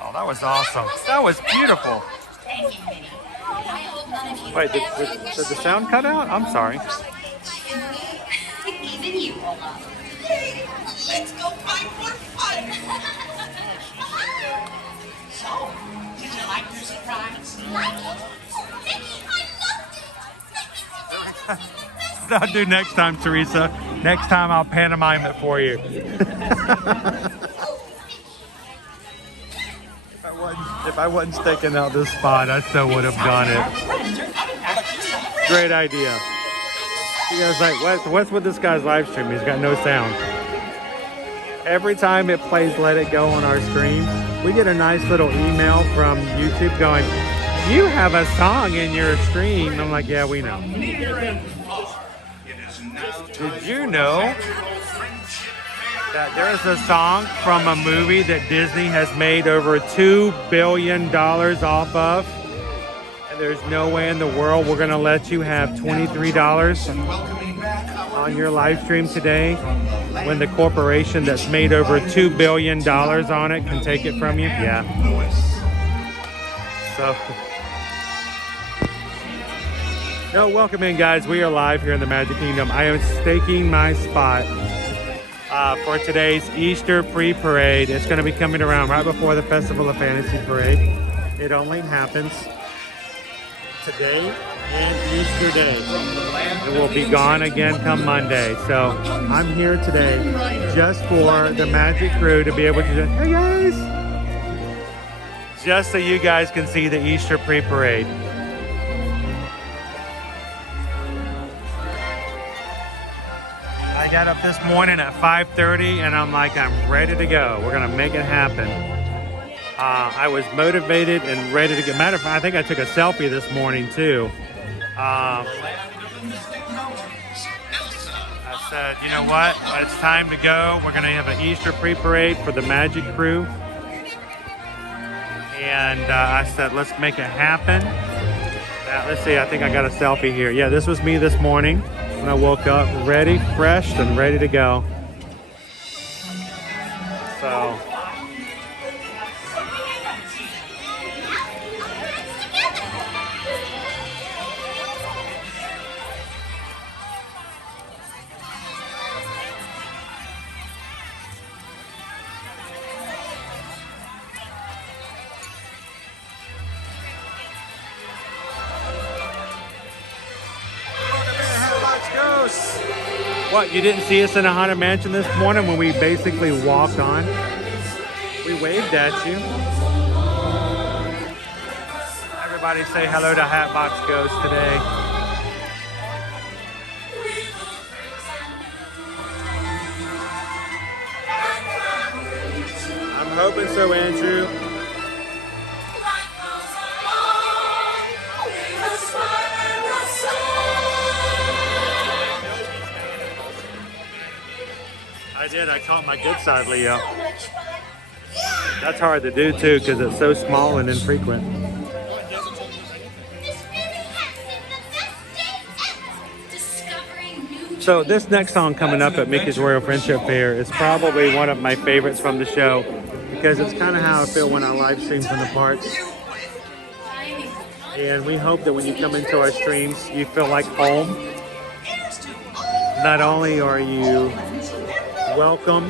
Oh, that was awesome. That was beautiful. Wait, did the sound cut out? I'm sorry. Even you, Olaf. Let's go find more fun. So, did you like your surprise? Like it? Oh, Mickey, I loved it. I'll do next time, Teresa. Next time I'll pantomime it for you. If I wasn't sticking out this spot, I still would have done it. Great idea. You guys like, what's with this guy's live stream? He's got no sound. Every time it plays Let It Go on our stream, we get a nice little email from YouTube going, you have a song in your stream. I'm like, yeah, we know. Did you know that there's a song from a movie that Disney has made over $2 billion off of? And there's no way in the world we're going to let you have $23 on your live stream today when the corporation that's made over $2 billion on it can take it from you? Yeah. So, no, welcome in, guys. We are live here in the Magic Kingdom. I am staking my spot for today's Easter pre-parade. It's going to be coming around right before the Festival of Fantasy Parade. It only happens today and Easter Day. It will be gone again come Monday. So I'm here today just for the Magic crew to be able to just, hey guys, just so you guys can see the Easter pre-parade. I got up this morning at 5:30 and I'm like, I'm ready to go. We're gonna make it happen. I was motivated and ready to get. Matter of fact, I think I took a selfie this morning too. I said, you know what? It's time to go. We're gonna have an Easter pre-parade for the Magic crew. And I said, let's make it happen. Let's see, I think I got a selfie here. Yeah, this was me this morning when I woke up, ready, fresh, and ready to go. So. What, you didn't see us in a Haunted Mansion this morning when we basically walked on? We waved at you. Everybody say hello to Hatbox Ghost today. I'm hoping so, Andrew. I did. I caught my good side, Leo. That's hard to do too because it's so small and infrequent. So this next song coming up at Mickey's Royal Friendship Fair is probably one of my favorites from the show because it's kind of how I feel when I live stream from the parks. And we hope that when you come into our streams, you feel like home. Not only are you welcome,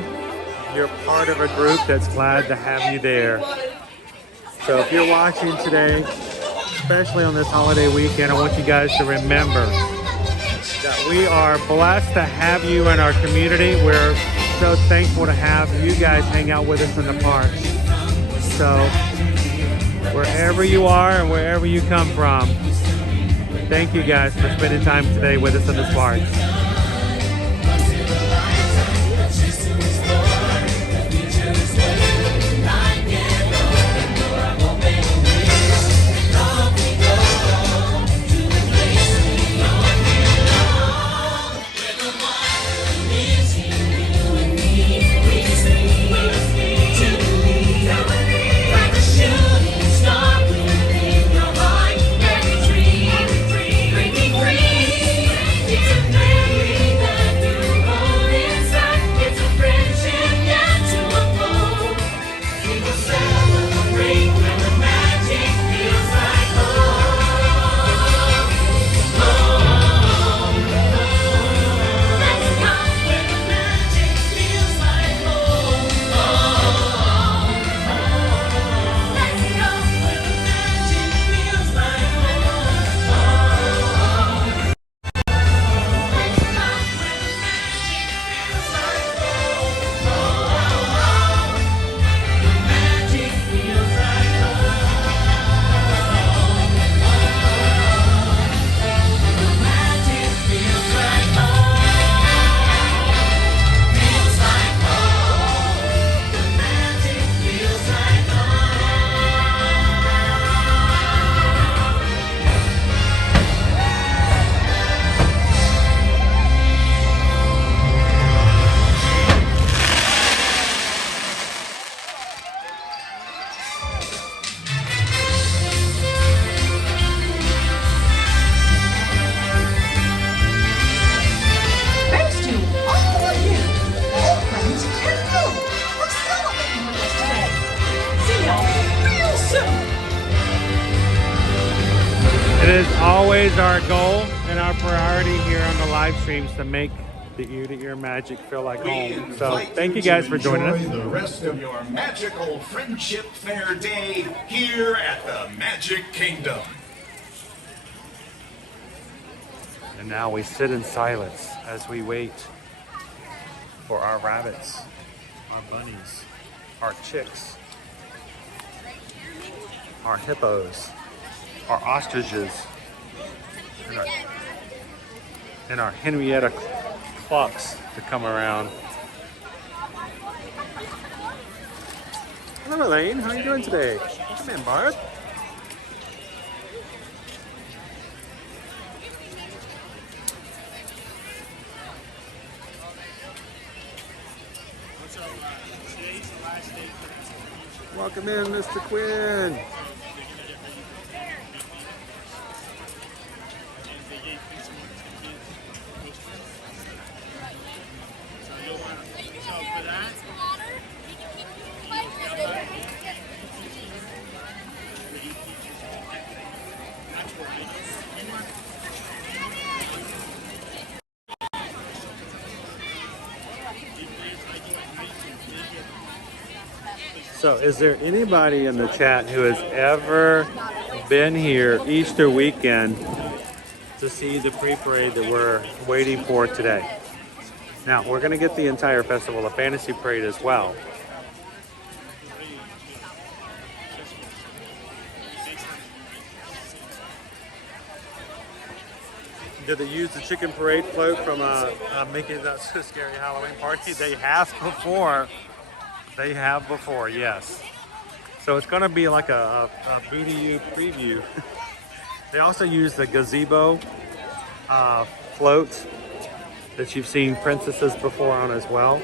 you're part of a group that's glad to have you there. So if you're watching today, especially on this holiday weekend, I want you guys to remember that we are blessed to have you in our community. We're so thankful to have you guys hang out with us in the parks. So wherever you are and wherever you come from, thank you guys for spending time today with us in this park. It is always our goal and our priority here on the live streams to make the ear-to-ear magic feel like home. So thank you guys for joining us. Enjoy the rest of your magical Friendship Fair day here at the Magic Kingdom. And now we sit in silence as we wait for our rabbits, our bunnies, our chicks, our hippos, our ostriches, and our Henrietta clocks to come around. Hello, Elaine. How are you doing today? Come in, Barb. Welcome in, Mr. Quinn. So is there anybody in the chat who has ever been here Easter weekend to see the pre-parade that we're waiting for today? Now, we're going to get the entire Festival of Fantasy Parade as well. Did they use the chicken parade float from Mickey's That's So Scary Halloween Party? They have before. They have before, yes. So it's going to be like a Booty You preview. They also use the gazebo float that you've seen princesses before on as well.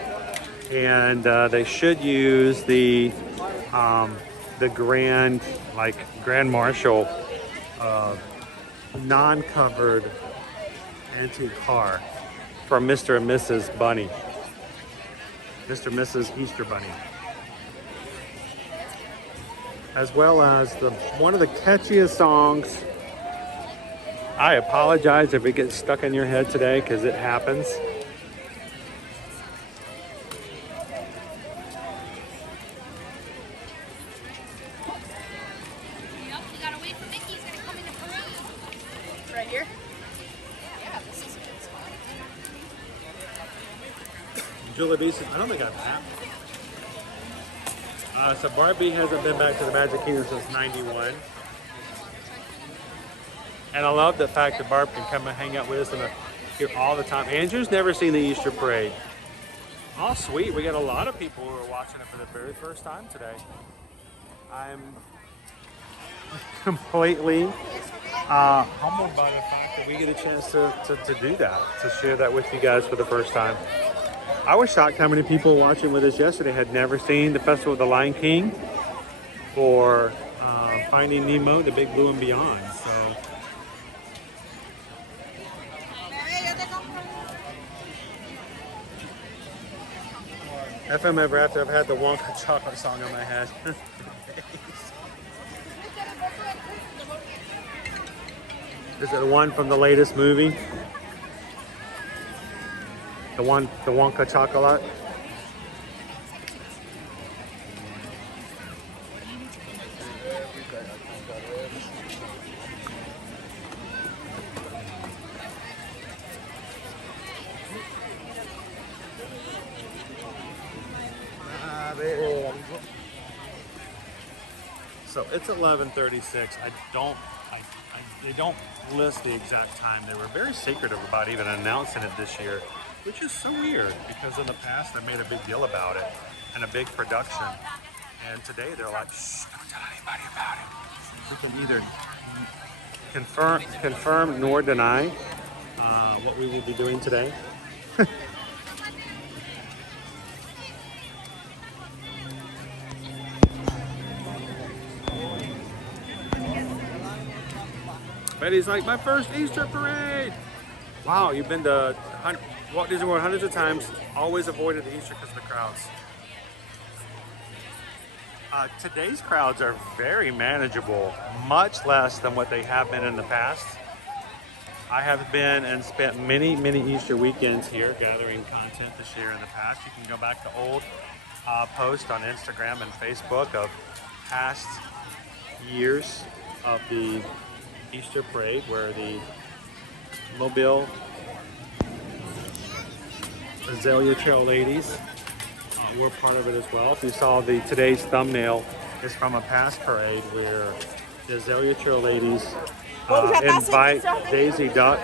And they should use the Grand Marshal non-covered antique car from Mr. and Mrs. Bunny. Mr. and Mrs. Easter Bunny. As well as one of the catchiest songs. I apologize if it gets stuck in your head today, because it happens. Right here? Yeah, this is a good spot. Julia B says, I don't think I've had. So Barbie hasn't been back to the Magic Kingdom since '91. And I love the fact that Barb can come and hang out with us here all the time. Andrew's never seen the Easter Parade. Oh, sweet. We got a lot of people who are watching it for the very first time today. I'm completely humbled by the fact that we get a chance to do that, to share that with you guys for the first time. I was shocked how many people watching with us yesterday had never seen the Festival of the Lion King or Finding Nemo, The Big Blue and Beyond. So FM Ever After, I've had the Wonka chocolate song in my head. Is it the one from the latest movie? The Wonka chocolate? So it's 11:36. They don't list the exact time. They were very secretive about even announcing it this year, which is so weird because in the past they made a big deal about it and a big production. And today they're like, shh, don't tell anybody about it. We can either confirm nor deny what we will be doing today. Betty's like, my first Easter parade. Wow, you've been to Walt Disney World hundreds of times, always avoided the Easter because of the crowds. Today's crowds are very manageable, much less than what they have been in the past. I have been and spent many, many Easter weekends here gathering content to share in the past. You can go back to old posts on Instagram and Facebook of past years of the Easter parade where the Mobile Azalea Trail ladies were part of it as well. If you saw today's thumbnail is from a past parade where the Azalea Trail ladies invite Daisy Duck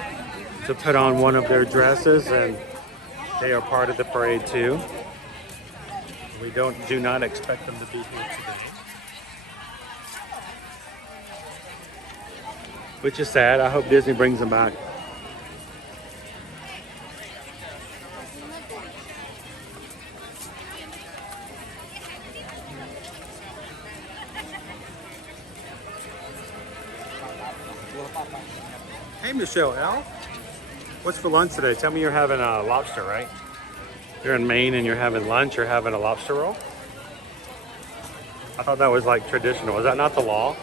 to put on one of their dresses, and they are part of the parade too. We do not expect them to be here today, which is sad. I hope Disney brings them back. Hey, Michelle L. What's for lunch today? Tell me you're having a lobster, right? You're in Maine and you're having lunch, you're having a lobster roll? I thought that was like traditional. Is that not the law?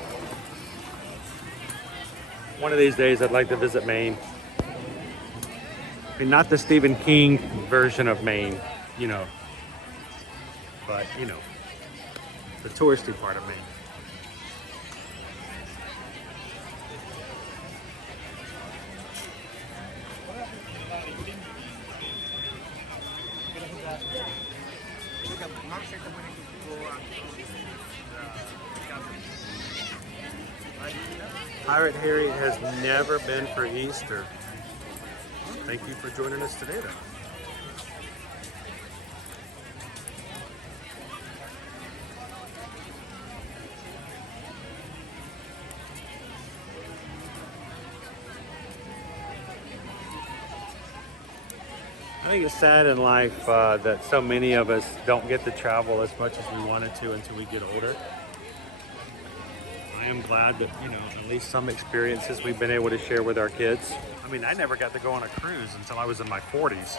One of these days I'd like to visit Maine. I mean, not the Stephen King version of Maine, you know, but, you know, the touristy part of Maine. Pirate Harry has never been for Easter. Thank you for joining us today, though. I think it's sad in life that so many of us don't get to travel as much as we wanted to until we get older. I am glad that, you know, at least some experiences we've been able to share with our kids. I mean, I never got to go on a cruise until I was in my 40s.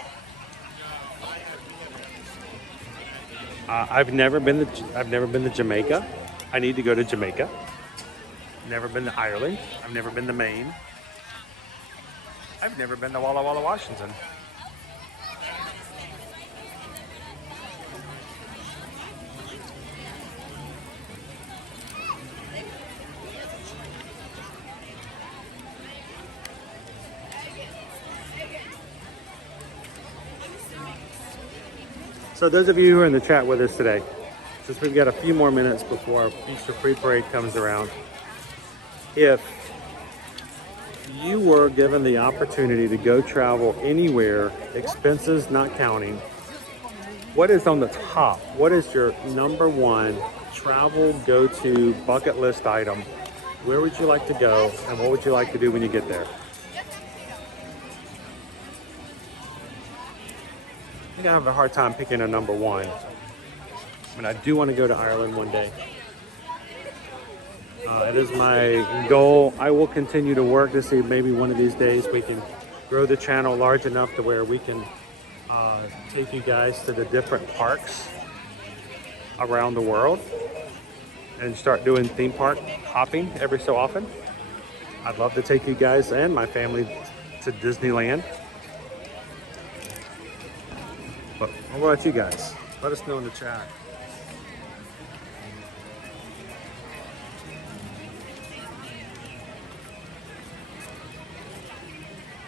I've never been to Jamaica. I need to go to Jamaica. Never been to Ireland. I've never been to Maine. I've never been to Walla Walla, Washington. So those of you who are in the chat with us today, since we've got a few more minutes before our Easter Free Parade comes around, if you were given the opportunity to go travel anywhere, expenses not counting, what is on the top? What is your number one travel go-to bucket list item? Where would you like to go, and what would you like to do when you get there? I think I have a hard time picking a number one. I mean, I do want to go to Ireland one day. It is my goal. I will continue to work to see maybe one of these days we can grow the channel large enough to where we can take you guys to the different parks around the world and start doing theme park hopping every so often. I'd love to take you guys and my family to Disneyland. But what about you guys? Let us know in the chat.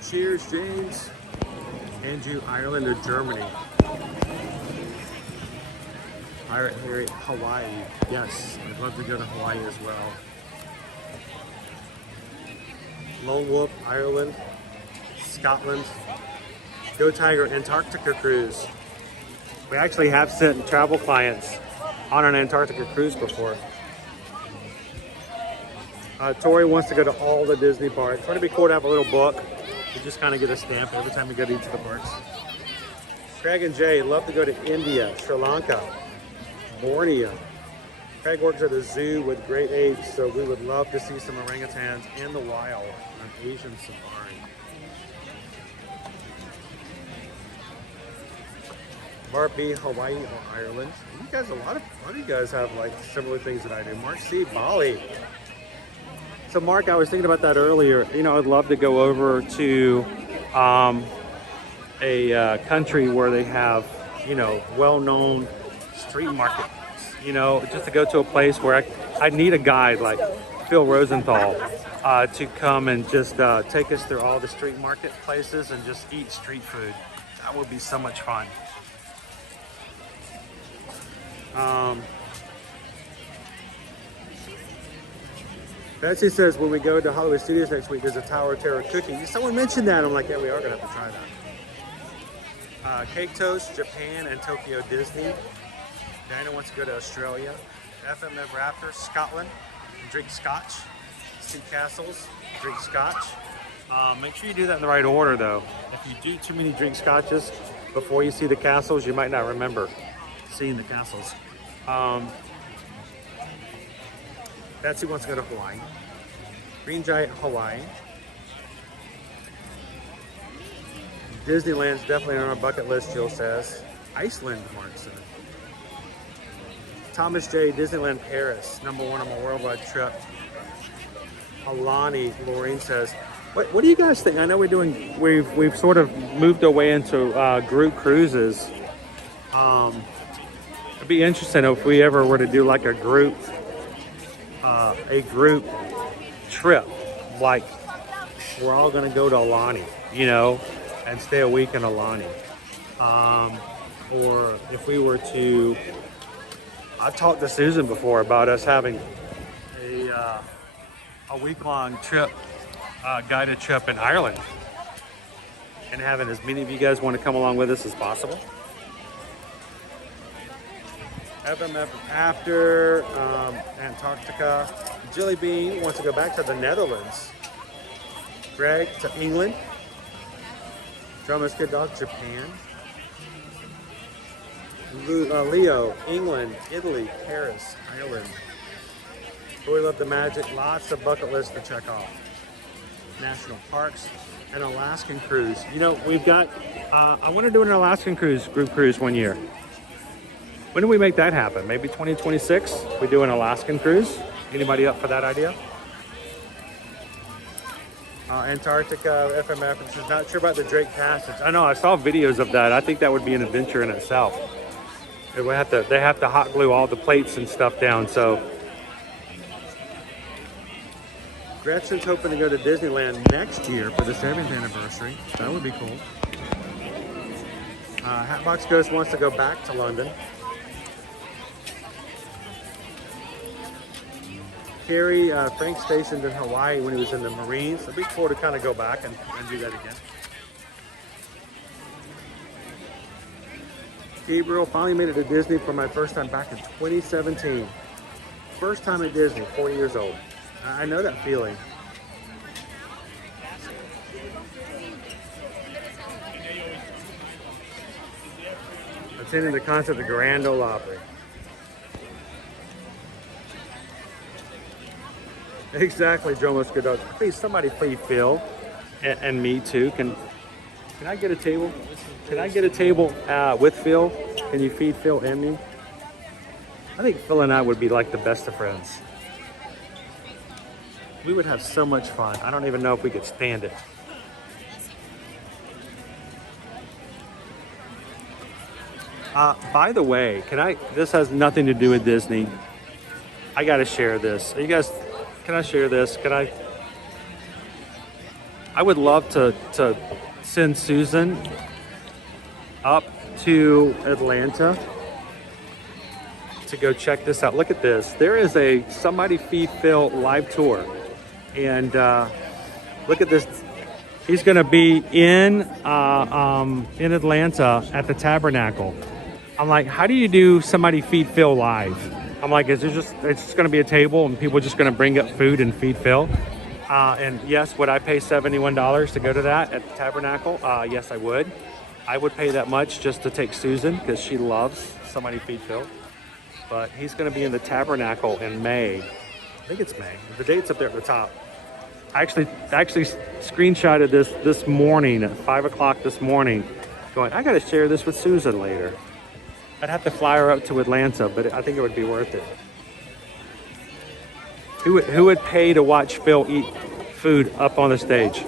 Cheers, James. Andrew, Ireland or Germany? Pirate Harry, Hawaii. Yes, I'd love to go to Hawaii as well. Lone Wolf, Ireland, Scotland. Go Tiger, Antarctica cruise. We actually have sent travel clients on an Antarctica cruise before. Tori wants to go to all the Disney parks. Wouldn't it be cool to have a little book? You just kind of get a stamp every time we go to each of the parks. Craig and Jay love to go to India, Sri Lanka, Borneo. Craig works at a zoo with great apes, so we would love to see some orangutans in the wild on an Asian safari. Mark B, Hawaii or Ireland. You guys, a lot of you guys have like similar things that I do. Mark C, Bali. So Mark, I was thinking about that earlier. You know, I'd love to go over to a country where they have, you know, well-known street markets. You know, just to go to a place where I need a guide like Phil Rosenthal to come and just take us through all the street market places and just eat street food. That would be so much fun. Betsy says when we go to Hollywood Studios next week, there's a Tower of Terror cookie. Someone mentioned that. I'm like, yeah, we are gonna have to try that. Cake Toast, Japan and Tokyo Disney. Diana wants to go to Australia. FMF Raptor, Scotland, and drink scotch. See castles, drink scotch. Make sure you do that in the right order though. If you do too many drink scotches before you see the castles, you might not remember seeing the castles. Betsy wants to go to Hawaii. Green Giant, Hawaii. Disneyland's definitely on our bucket list, Jill says. Iceland, Mark said. Thomas J, Disneyland Paris, #1 on my worldwide trip. Alani, Lorraine says, what do you guys think? I know we've sort of moved away into group cruises. It'd be interesting if we ever were to do like a group trip, like we're all gonna go to Alani, you know, and stay a week in Alani. Or if we were to, I've talked to Susan before about us having a week-long trip, guided trip in Ireland, and having as many of you guys want to come along with us as possible. FMF after Antarctica. Jilly Bean wants to go back to the Netherlands. Greg to England. Drummer's Good Dog, Japan. Leo, England, Italy, Paris, Ireland. We love the magic. Lots of bucket lists to check off. National parks, an Alaskan cruise. You know, we've got, I want to do an Alaskan cruise, group cruise one year. When do we make that happen? Maybe 2026? We do an Alaskan cruise? Anybody up for that idea? Antarctica, FMF, this is not sure about the Drake Passage. I know, I saw videos of that. I think that would be an adventure in itself. They have to hot glue all the plates and stuff down, so. Gretchen's hoping to go to Disneyland next year for the 7th anniversary. That would be cool. Hatbox Ghost wants to go back to London. Carrie, Frank stationed in Hawaii when he was in the Marines. It'd be cool to kind of go back and do that again. Gabriel finally made it to Disney for my first time back in 2017. First time at Disney, 40 years old. I know that feeling. Attending the concert at the Grand Ole Opry. Exactly, Joe Moscadot. Please, somebody feed Phil and me too. Can I get a table? Can I get a table with Phil? Can you feed Phil and me? I think Phil and I would be like the best of friends. We would have so much fun. I don't even know if we could stand it. By the way, this has nothing to do with Disney. I gotta share this. Are you guys, can I share this? I would love to send Susan up to Atlanta to go check this out. Look at this. There is a Somebody Feed Phil live tour. And look at this. He's gonna be in Atlanta at the Tabernacle. I'm like, how do you do Somebody Feed Phil live? I'm like, it's just gonna be a table and people are just gonna bring up food and feed Phil? And yes, would I pay $71 to go to that at the Tabernacle? Yes, I would. I would pay that much just to take Susan because she loves Somebody Feed Phil. But he's gonna be in the Tabernacle in May. I think it's May. The date's up there at the top. I actually screenshotted this morning at 5 o'clock this morning, going, I gotta share this with Susan later. I'd have to fly her up to Atlanta, but I think it would be worth it. Who would pay to watch Phil eat food up on the stage?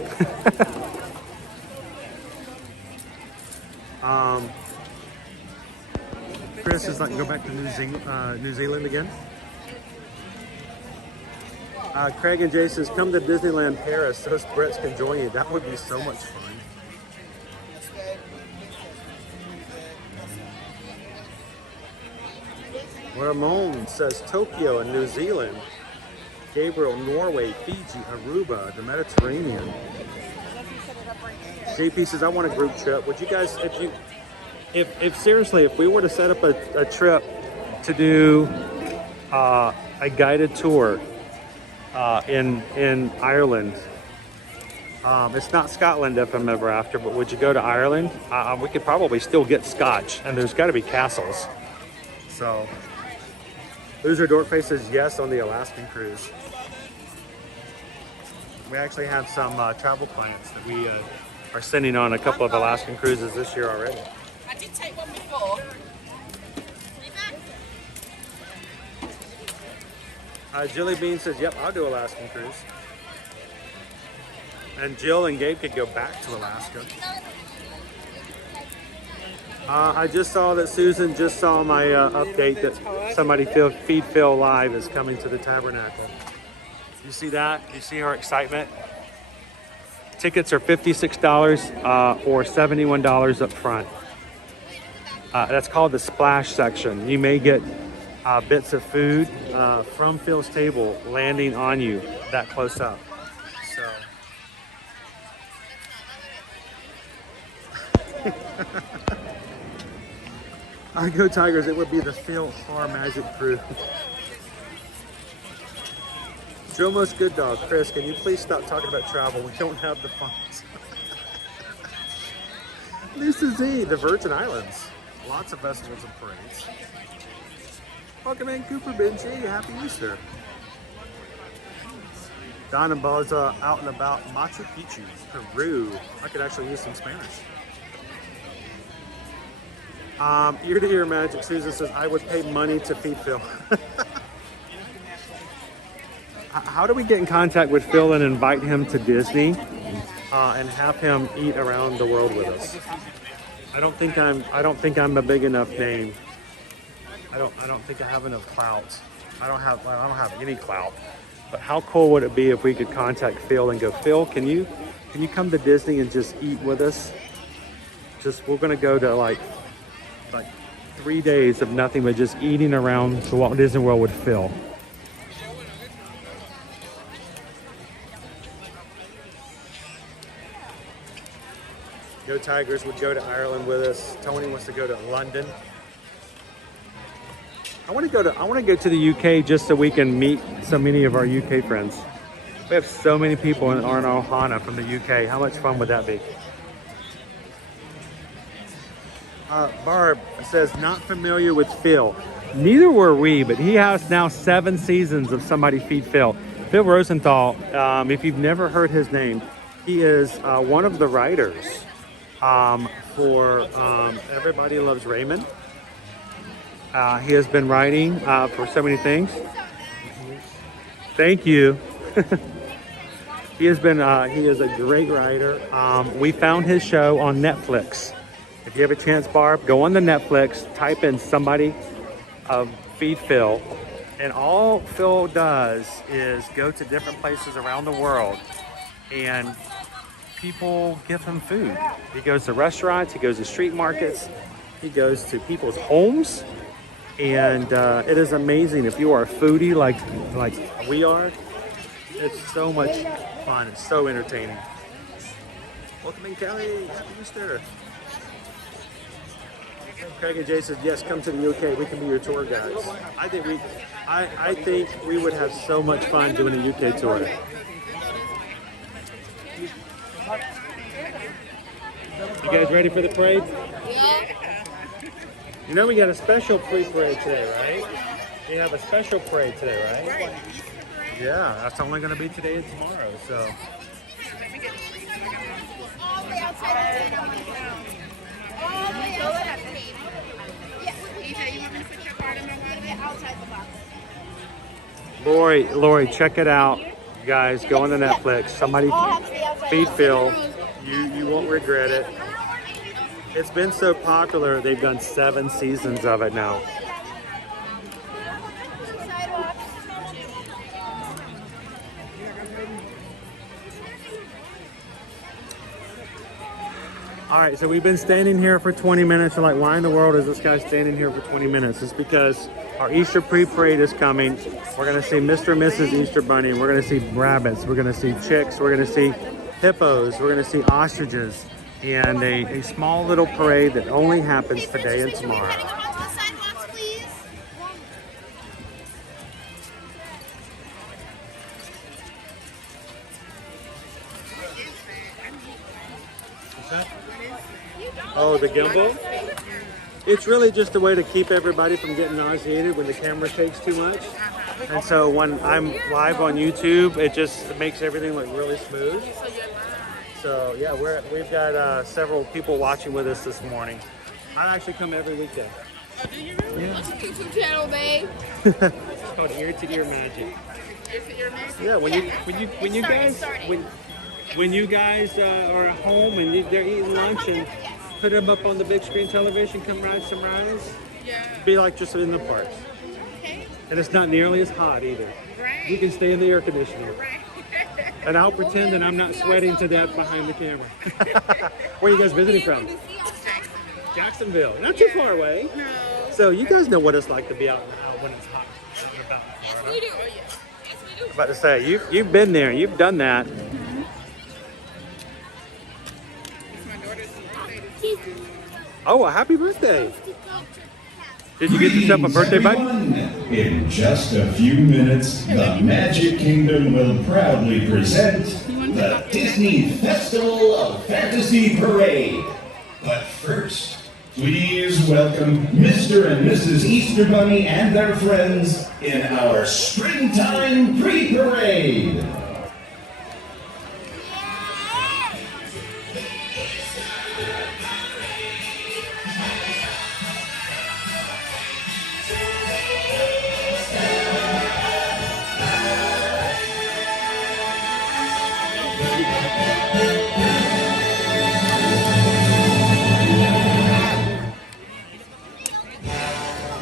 Chris is like, go back to New Zealand again. Craig and Jay says, come to Disneyland Paris so Brits can join you. That would be so much fun. Ramon says Tokyo and New Zealand. Gabriel, Norway, Fiji, Aruba, the Mediterranean. JP says, I want a group trip. Would you guys, if seriously, if we were to set up a trip to do a guided tour in Ireland, it's not Scotland if I'm ever after, but would you go to Ireland? We could probably still get scotch, and there's got to be castles. So, Loser Dorkface says yes on the Alaskan cruise. We actually have some travel clients that we are sending on a couple of Alaskan cruises this year already. I did take one before. Jilly Bean says, yep, I'll do Alaskan cruise. And Jill and Gabe could go back to Alaska. I just saw that Susan just saw my update that Somebody Feed Phil Live is coming to the Tabernacle. You see that? You see her excitement? Tickets are $56 or $71 up front. That's called the splash section. You may get bits of food from Phil's table landing on you that close up. So. I go Tigers, it would be the Phil Har Magic Crew. Jomo's Good Dog, Chris, can you please stop talking about travel? We don't have the funds. Lisa Z, the Virgin Islands. Lots of festivals and parades. Welcome in, Cooper Benji. Happy Easter. Don and Boza out and about Machu Picchu, Peru. I could actually use some Spanish. Ear to ear magic. Susan says, I would pay money to feed Phil. How do we get in contact with Phil and invite him to Disney and have him eat around the world with us? I don't think I'm a big enough name. I don't think I have enough clout. I don't have any clout. But how cool would it be if we could contact Phil and go, Phil, can you come to Disney and just eat with us? We're gonna go to like 3 days of nothing but just eating around the Walt Disney World with Phil. Go Tigers would go to Ireland with us. Tony wants to go to London. I want to go to the UK just so we can meet so many of our UK friends. We have so many people in Ohana from the UK. How much fun would that be? Barb says, not familiar with Phil. Neither were we, but he has now 7 seasons of Somebody Feed Phil. Phil Rosenthal, if you've never heard his name, he is one of the writers for Everybody Loves Raymond. He has been writing for so many things. Thank you. He is a great writer. We found his show on Netflix. If you have a chance, Barb, go on the Netflix, type in Somebody Feed Phil, and all Phil does is go to different places around the world and people give him food. He goes to restaurants, he goes to street markets, he goes to people's homes, and it is amazing. If you are a foodie like we are, it's so much fun. It's so entertaining. Welcome in, Kelly. Happy Easter. Craig and Jay says, yes, come to the UK. We can be your tour guides. I think we would have so much fun doing a UK tour. You guys ready for the parade? Yeah. You know we got a special pre-parade today, right? We have a special parade today, right? Yeah, that's only going to be today and tomorrow, so. All the way outside the tent. All the way outside the tent. Yeah. EJ, you want me to put your card in my wallet? Yeah, outside the box. Lori, check it out. You guys, go on to Netflix. Somebody Feed Phil. You won't regret it. It's been so popular, they've done 7 seasons of it now. All right, so we've been standing here for 20 minutes. We're like, why in the world is this guy standing here for 20 minutes? It's because our Easter pre-parade is coming. We're gonna see Mr. and Mrs. Easter Bunny. We're gonna see rabbits. We're gonna see chicks. We're gonna see hippos. We're gonna see ostriches. And a small little parade that only happens today and tomorrow. Oh, the gimbal? It's really just a way to keep everybody from getting nauseated when the camera takes too much. And so when I'm live on YouTube, it just makes everything look really smooth. So yeah, we've got several people watching with us this morning. I actually come every weekday. Oh, do you really? What's your YouTube channel, babe? It's called Ear to Ear Magic. Ear to Ear Magic? Yeah, when you guys are at home and they're eating lunch and put them up on the big screen television, come ride some rides. Yeah. Be like just in the parks. Okay. And it's not nearly as hot either. Right. You can stay in the air conditioner. Right. And I'll pretend that I'm not sweating to death behind the camera. Where are you guys visiting from? Jacksonville. Not too far away. No. So you guys know what it's like to be out in when it's hot out and about in Yes, Florida. we do. Oh, yes. Yes, we do. I'm about to say, you've been there, you've done that. Oh, well, happy birthday. Did you get yourself a birthday bike? In just a few minutes, the Magic Kingdom will proudly present the Disney Festival of Fantasy Parade. But first, please welcome Mr. and Mrs. Easter Bunny and their friends in our Springtime Pre-Parade.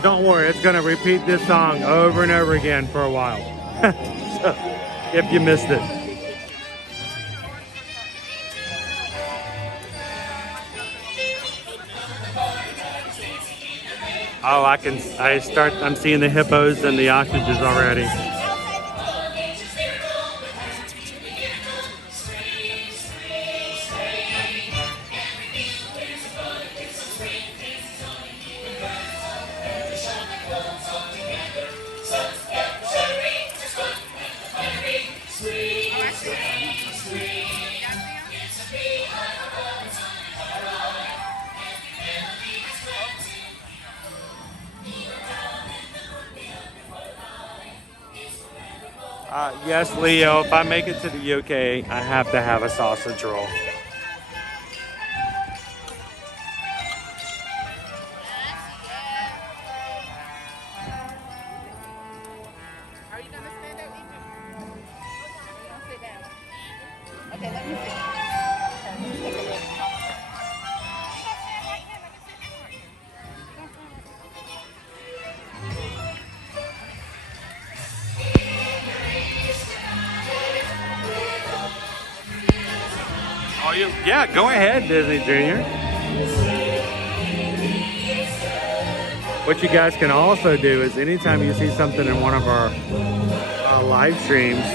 Don't worry, it's going to repeat this song over and over again for a while. So, if you missed it. Oh, I'm seeing the hippos and the ostriches already. Yes, Leo, if I make it to the UK, I have to have a sausage roll. Are you gonna stand up, Ethan? Don't sit down. Okay, let me see. Oh, yeah, go ahead, Disney Junior. What you guys can also do is anytime you see something in one of our live streams,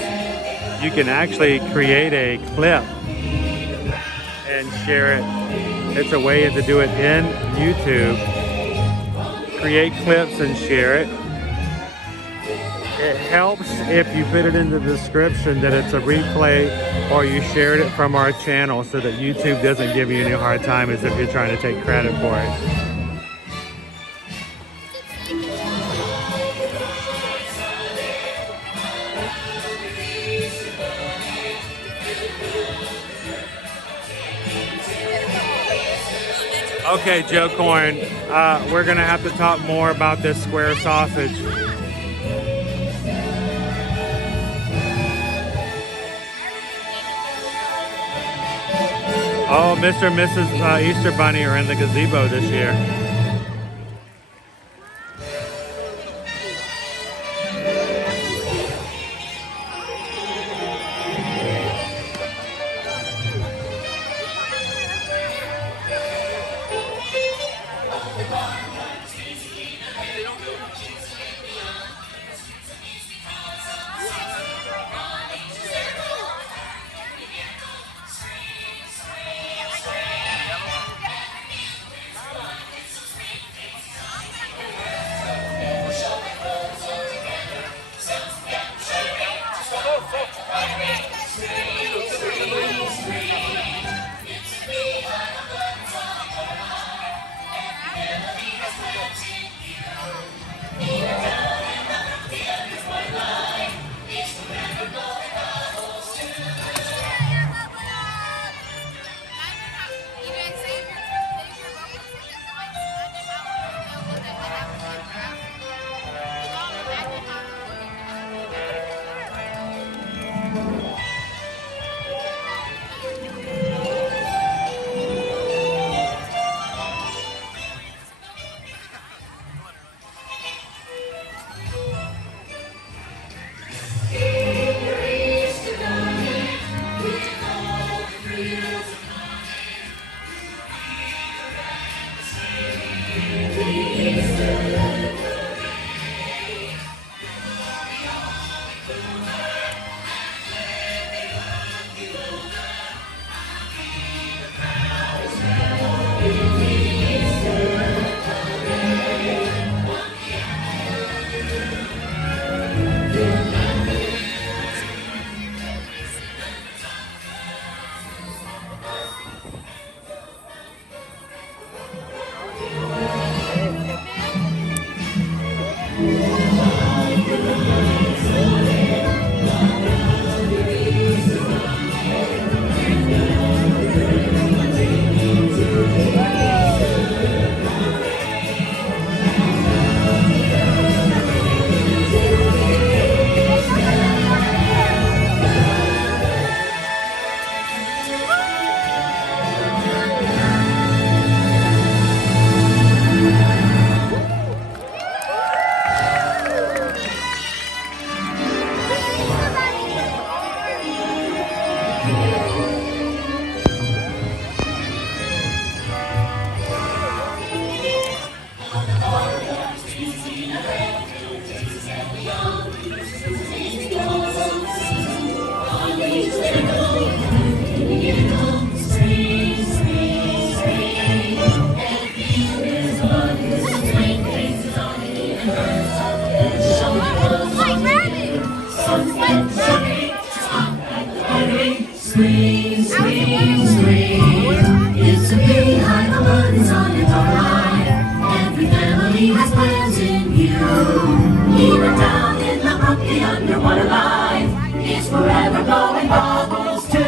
you can actually create a clip and share it. It's a way to do it in YouTube. Create clips and share it. It helps if you put it in the description that it's a replay or you shared it from our channel so that YouTube doesn't give you any hard time as if you're trying to take credit for it. Okay, Joe Corn, we're gonna have to talk more about this square sausage. Oh, Mr. and Mrs. Easter Bunny are in the gazebo this year. Spring, spring, spring. It's a big high, the bud is on its line. Every family has plans in view. Even down in the brook, the underwater line is forever blowing bubbles too.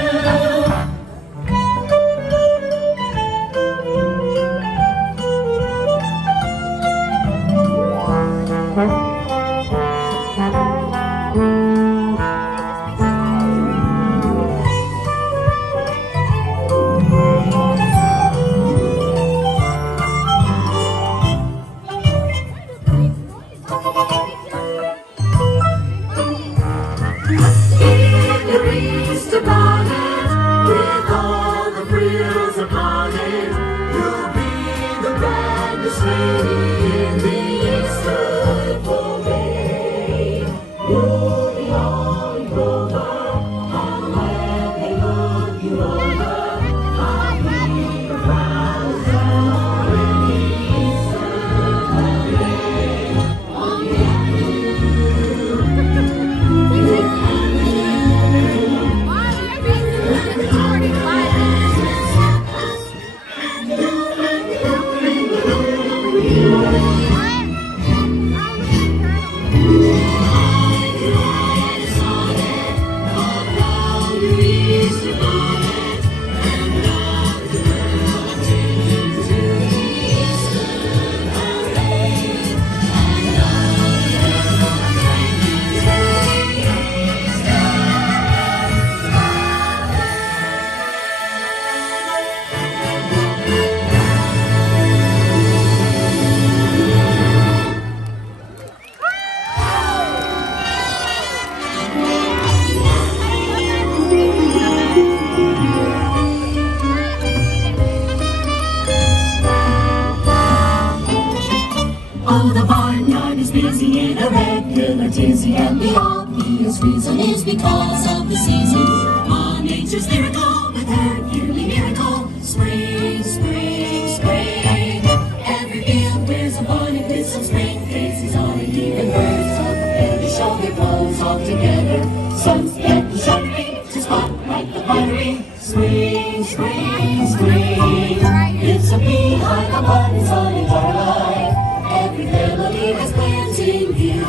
Oh, the barnyard is busy in a regular tizzy, and the obvious reason is because of the season. On nature's lyrical with her yearly miracle. Spring, spring, spring. Every field wears a bonnet with some spring faces on it. Even birds of every show their clothes all together. Sun's getting shining to spotlight the pottery. Spring, spring, spring. It's a beehive, a bunny's on its life. Every family has plans in view.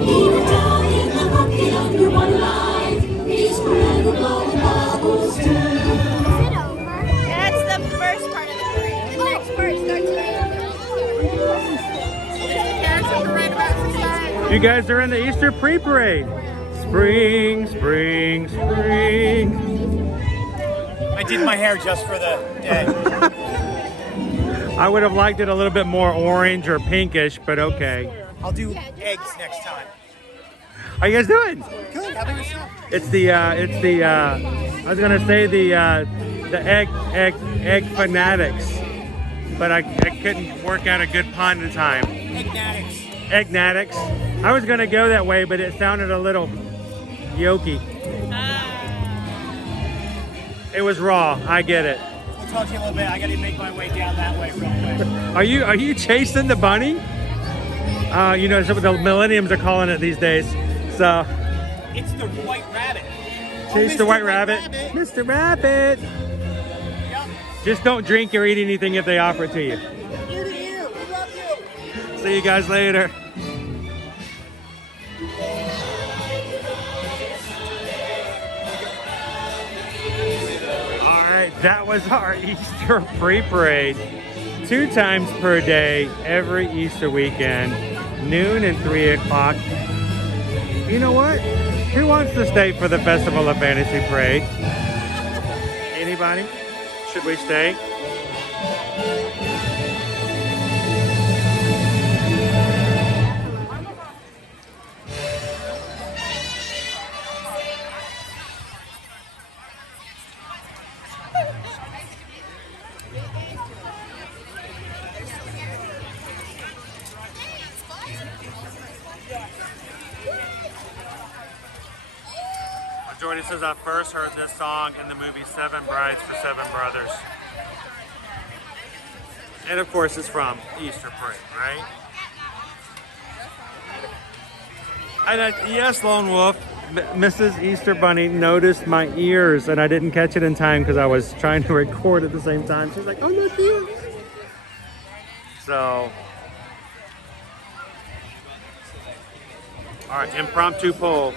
Even down in the brook, the underwater line is forever blowing bubbles too. That's the first part of the parade. The next part starts later. You guys are in the Easter pre-parade. Spring, spring, spring. I did my hair just for the day. I would have liked it a little bit more orange or pinkish, but okay. I'll do eggs next time. How you guys doing? Good. How about yourself? It's the I was gonna say the egg fanatics, but I couldn't work out a good pun in time. Eggnatics. Eggnatics. I was gonna go that way, but it sounded a little yolky. It was raw. I get it. talk to you a little bit. I gotta make my way down that way real quick. Are you chasing the bunny? You know, some of the millenniums are calling it these days. So It's the white rabbit. chase the white rabbit. Mr. Rabbit. Just don't drink or eat anything if they offer it to you. See you guys later. All right, that was our Easter pre-parade. 2 times per day, every Easter weekend, noon and 3 o'clock. You know what? Who wants to stay for the Festival of Fantasy Parade? Anybody? Should we stay? Jordy says, I first heard this song in the movie Seven Brides for Seven Brothers. And of course it's from Easter Parade, right? And yes, Lone Wolf, Mrs. Easter Bunny noticed my ears and I didn't catch it in time because I was trying to record at the same time. She's like, oh, look ears. So, all right, impromptu poll.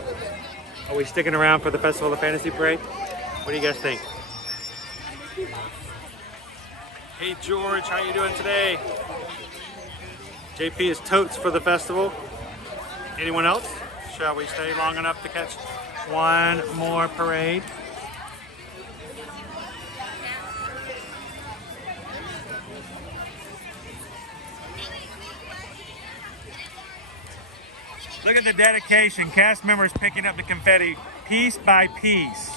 Are we sticking around for the Festival of Fantasy Parade? What do you guys think? Hey George, how you doing today? JP is totes for the festival. Anyone else? Shall we stay long enough to catch one more parade? Look at the dedication. Cast members picking up the confetti piece by piece.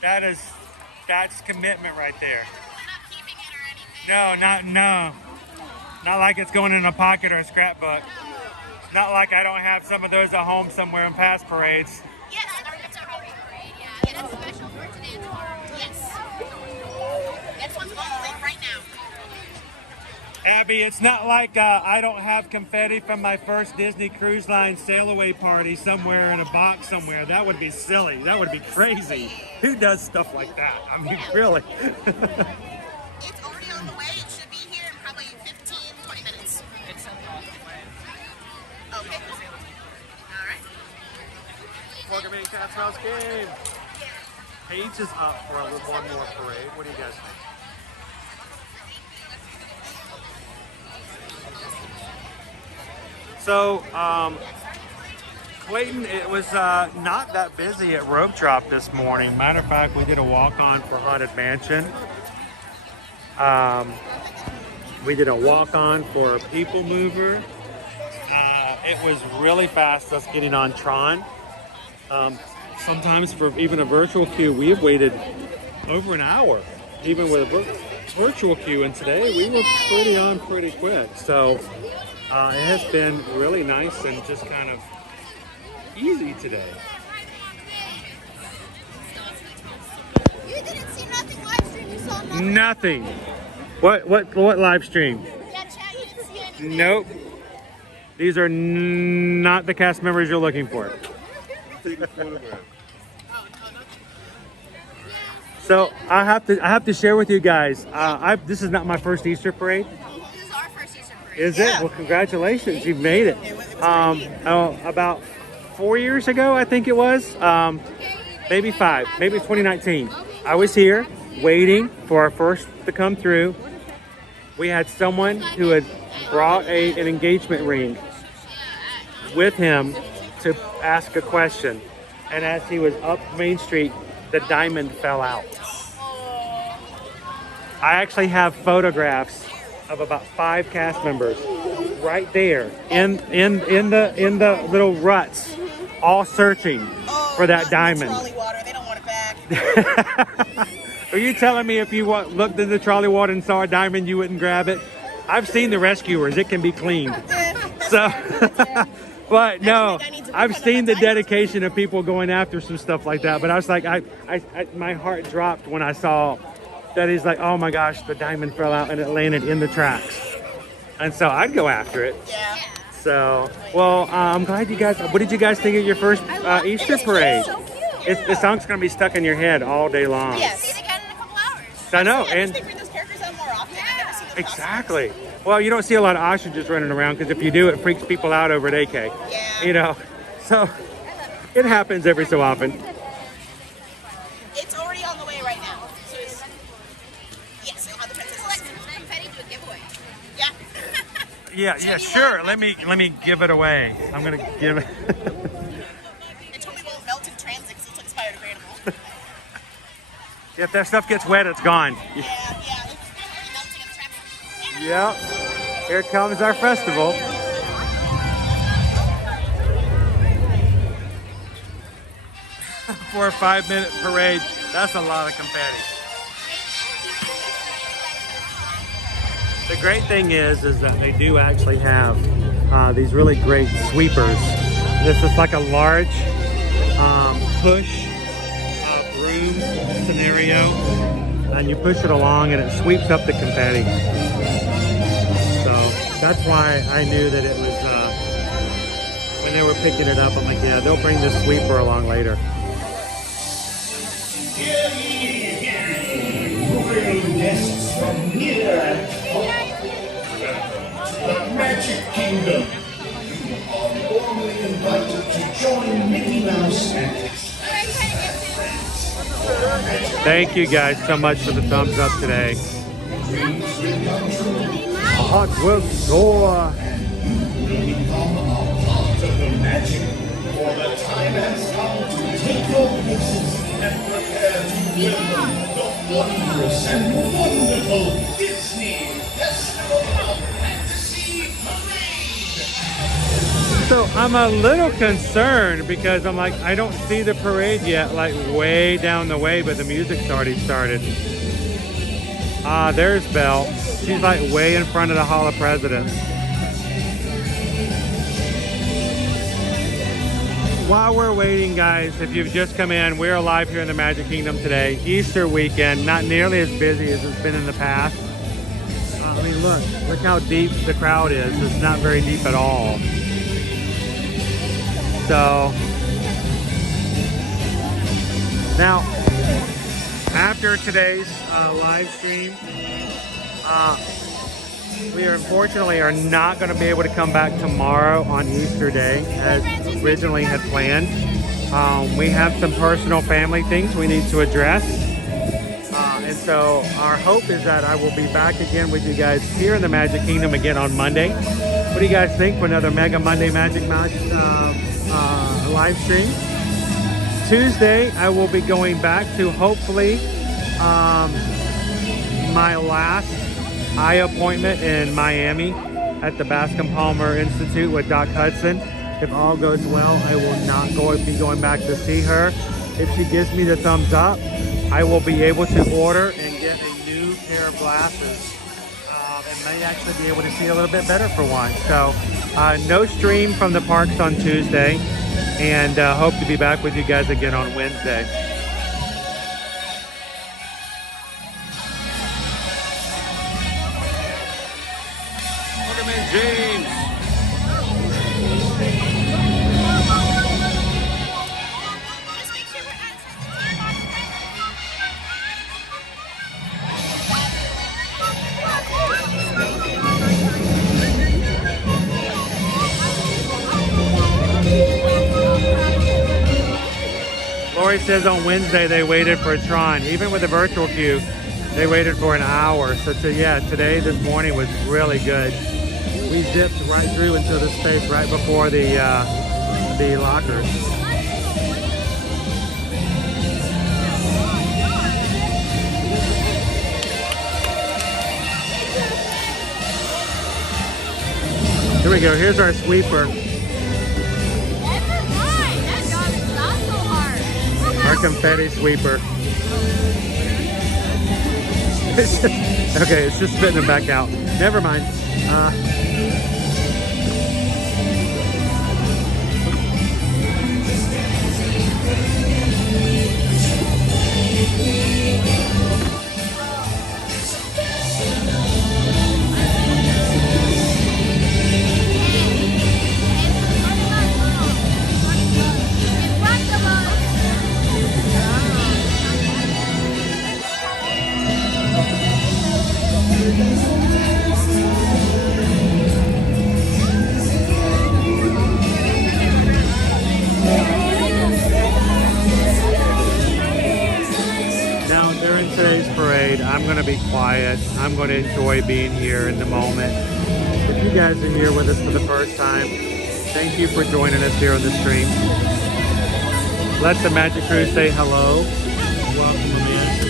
That's commitment right there. No. Not like it's going in a pocket or a scrapbook. Not like I don't have some of those at home somewhere in past parades. Yes, it's a parade, yeah. And it's special for today and tomorrow. Yes. That's what's on the way right now. Abby, it's not like I don't have confetti from my first Disney Cruise Line sail away party somewhere in a box somewhere. That would be silly. That would be crazy. Who does stuff like that? I mean, really. It's already on the way. It should be here in probably 15, 20 minutes. It's on the way. Okay. All right. Welcome in, Cat's Mouse game. Paige is up for one more parade. What do you guys think? So, Clayton, it was not that busy at Rope Drop this morning. Matter of fact, we did a walk-on for Haunted Mansion. We did a walk-on for Peoplemover. It was really fast us getting on Tron. Sometimes for even a virtual queue, we have waited over an hour, even with a virtual queue. And today we were pretty quick. So it has been really nice and just kind of easy today. You didn't see nothing live stream. You saw nothing. Nothing. What live stream? Yeah, chat. You didn't see anything. Nope. These are not the cast members you're looking for. So I have to share with you guys. This is not my first Easter parade. This is our first Easter parade. Is it? Well, congratulations, you've made it. About 4 years ago, I think it was. Maybe 5, maybe 2019. I was here waiting for our first to come through. We had someone who had brought an engagement ring with him to ask a question. And as he was up Main Street, the diamond fell out. I actually have photographs of about 5 cast members right there in the little ruts, all searching for that diamond. Trolley water, they don't want it back. Are you telling me if you looked in the trolley water and saw a diamond, you wouldn't grab it? I've seen the rescuers; it can be cleaned. So, but no, I've seen the dedication of people going after some stuff like that. But I was like, my heart dropped when I saw that he's like, oh my gosh, the diamond fell out and it landed in the tracks. And so I'd go after it. Yeah. So, well, I'm glad you guys, what did you guys think of your first Easter parade? So cute. The song's going to be stuck in your head all day long. Yes. See it again in a couple hours. I know. I And wish they bring those characters out more often. I've never seen them exactly. Well, you don't see a lot of ostriches running around because if you do, it freaks people out over at AK. Yeah. You know, so it happens every so often. It's already on the way right now. So it's, yes, it'll have the princess. Confetti to a giveaway. Yeah. Yeah, sure. Let me give it away. I'm gonna give it. It totally won't melt in transit because it's like biodegradable. If that stuff gets wet, it's gone. Yep. Here comes our festival. For a 5-minute parade, that's a lot of confetti. The great thing is that they do actually have these really great sweepers. This is like a large push broom scenario, and you push it along and it sweeps up the confetti. So that's why I knew that it was, when they were picking it up, I'm like, yeah, they'll bring this sweeper along later. Hear ye, hear ye, royal guests from near and far. Welcome to the Magic Kingdom. You are warmly invited to join Mickey Mouse and his Thank you guys so much for the thumbs up today. Hot Wheels store. Become a part of the magic, for the time has come to take your places and prepare to welcome the wondrous and wonderful Disney Festival of Fantasy Parade. So I'm a little concerned because I'm like, I don't see the parade yet, like way down the way, but the music's already started. There's Belle. She's like way in front of the Hall of Presidents. While we're waiting, guys, if you've just come in, we're live here in the Magic Kingdom today. Easter weekend, not nearly as busy as it's been in the past. I mean, look how deep the crowd is. It's not very deep at all. So, now, after today's live stream, we unfortunately are not going to be able to come back tomorrow on Easter Day as originally had planned. We have some personal family things we need to address. And so our hope is that I will be back again with you guys here in the Magic Kingdom again on Monday. What do you guys think for another Mega Monday Magic Mouse live stream? Tuesday, I will be going back to hopefully my last eye appointment in Miami at the Bascom Palmer Institute with Doc Hudson. If all goes well, I will not be going back to see her. If she gives me the thumbs up, I will be able to order and get a new pair of glasses and may actually be able to see a little bit better for once. So no stream from the parks on Tuesday, and hope to be back with you guys again on Wednesday. Welcome in, James. Lori says on Wednesday they waited for a Tron. Even with the virtual queue, they waited for an hour. So yeah, today, this morning was really good. We zipped right through into the space right before the lockers. Here we go, here's our sweeper. Our confetti sweeper. Okay, it's just spitting them back out. Never mind. Now, during today's parade, I'm going to be quiet. I'm going to enjoy being here in the moment. If you guys are here with us for the first time, thank you for joining us here on the stream. Let the Magic Crew say hello. Welcome them in.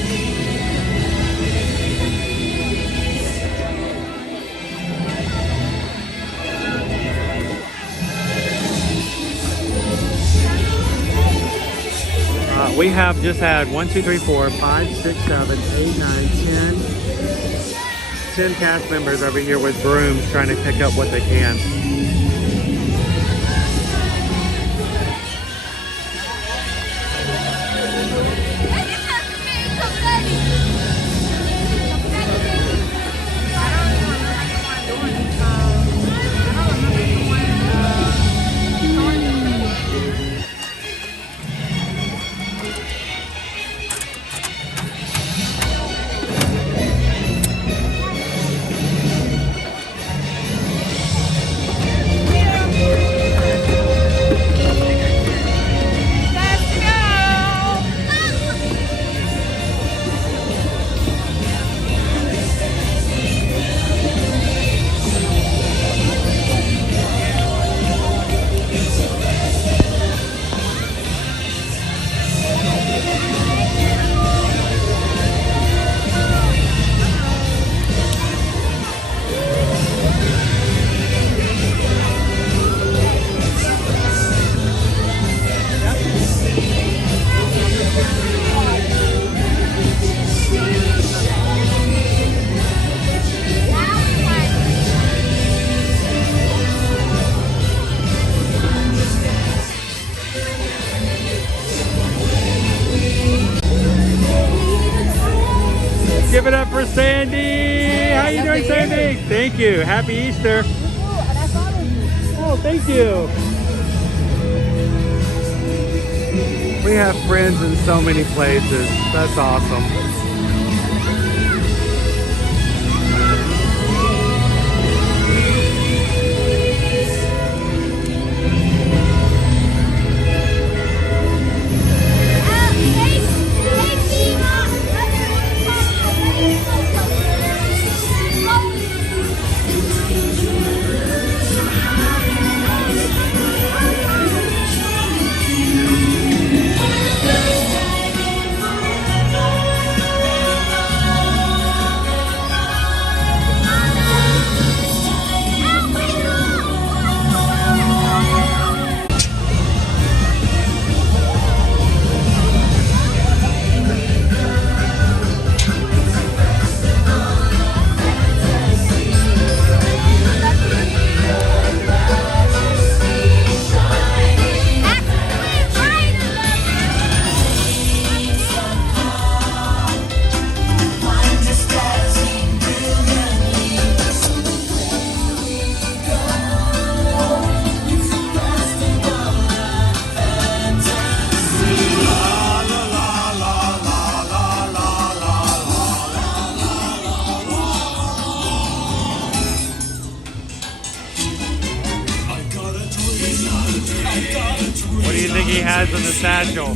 We have just had 1, 2, 3, 4, 5, 6, 7, 8, 9, 10 cast members over here with brooms trying to pick up what they can. Give it up for Sandy. How you doing, Sandy? Thank you. Happy Easter. Oh, thank you. We have friends in so many places. That's awesome. What do you think he has in the satchel?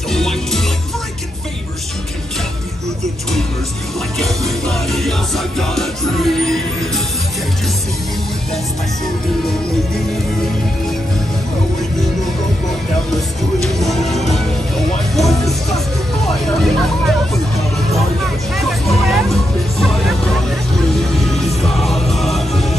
Though I do like breaking favors, you can count me with the dreamers. Like everybody else, I've got a dream. Can't you see me with that special little lady? Going in a rowboat down the street. Though I want to trust the boy, I'm never gonna die. Cause when I look inside, I've got a dream. He's got a dream.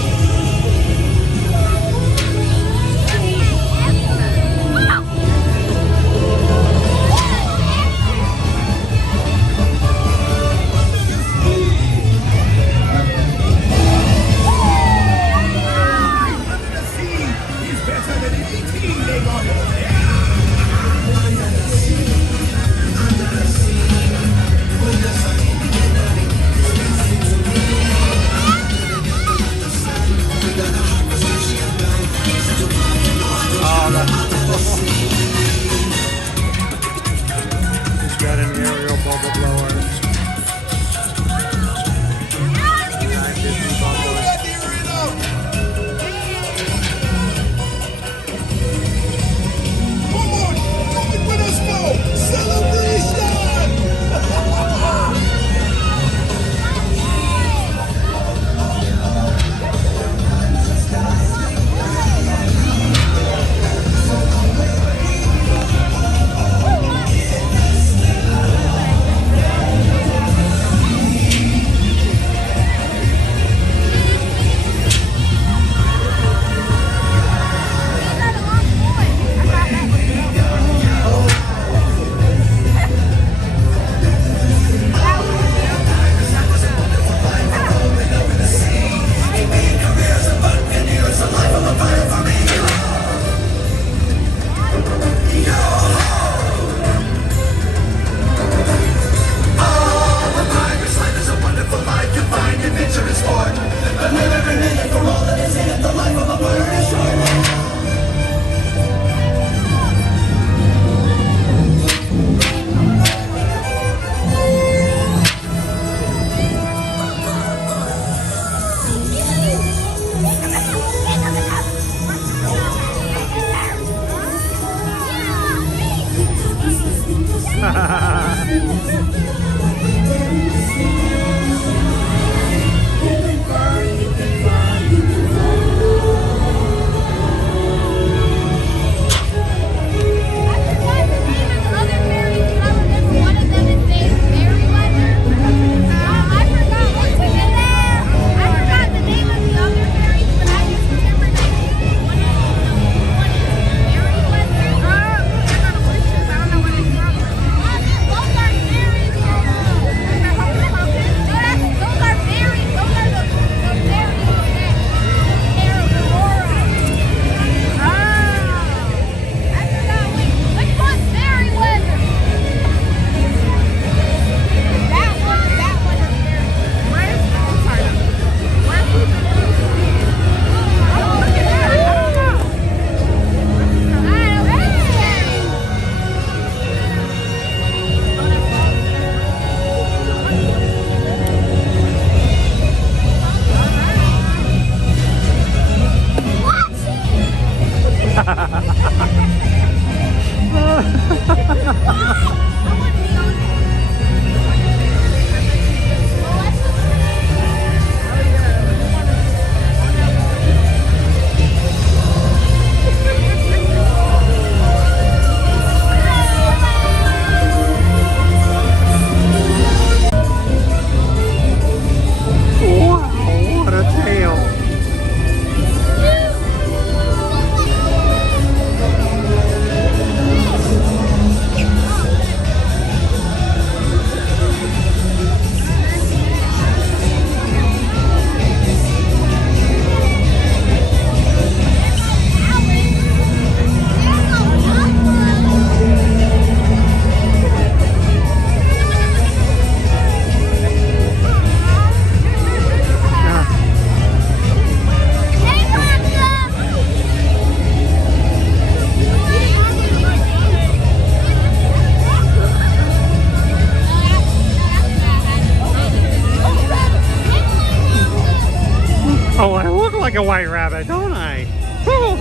Oh, I look like a white rabbit, don't I? Oh,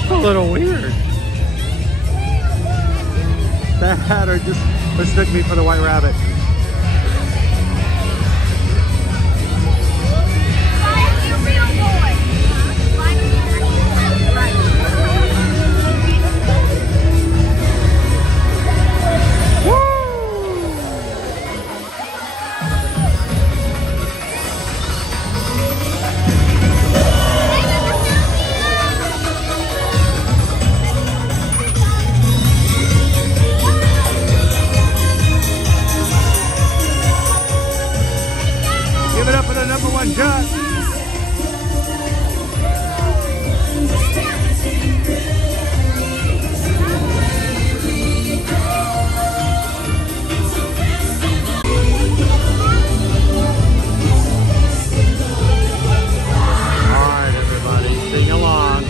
it's a little weird. That hatter just mistook me for the white rabbit. Give it up for the #1 judge. Alright, everybody, sing along.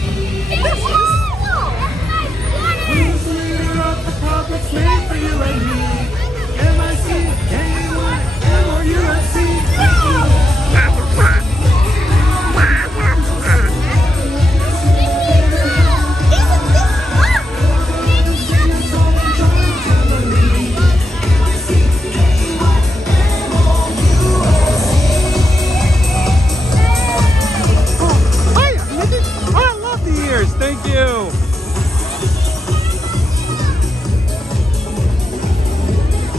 Thank you.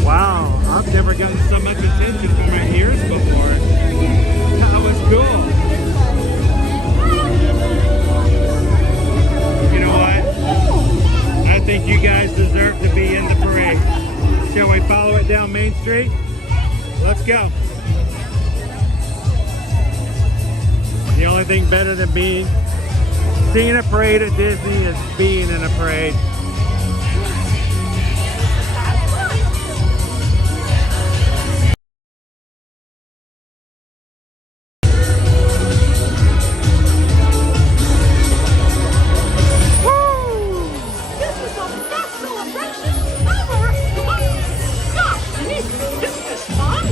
Wow, I've never gotten so much attention from my ears before. That was cool. You know what? I think you guys deserve to be in the parade. Shall we follow it down Main Street? Let's go. The only thing better than seeing a parade at Disney is being in a parade. This is the best celebration ever! Gosh, Denise, isn't this fun?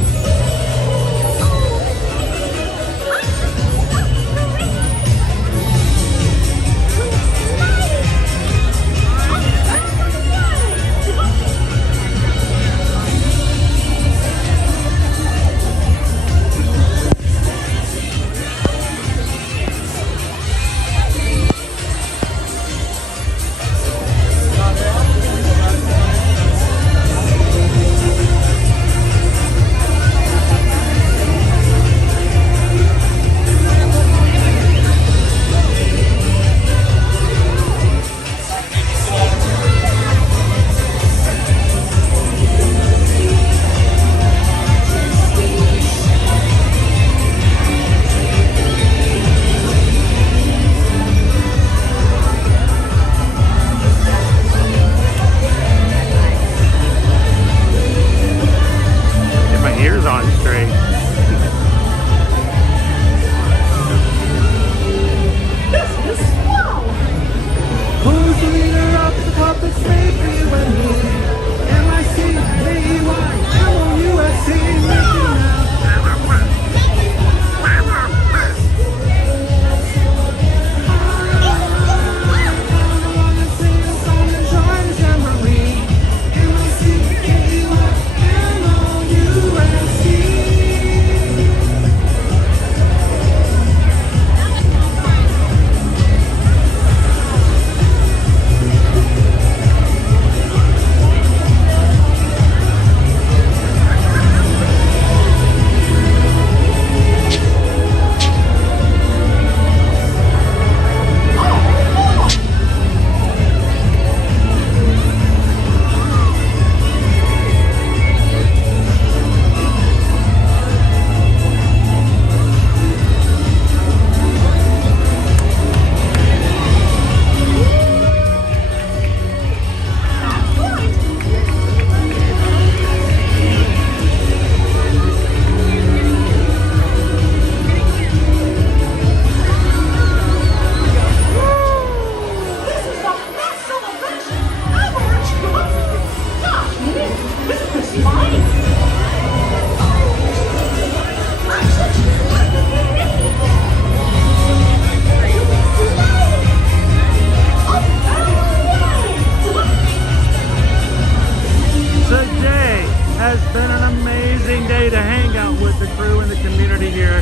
with the crew and the community here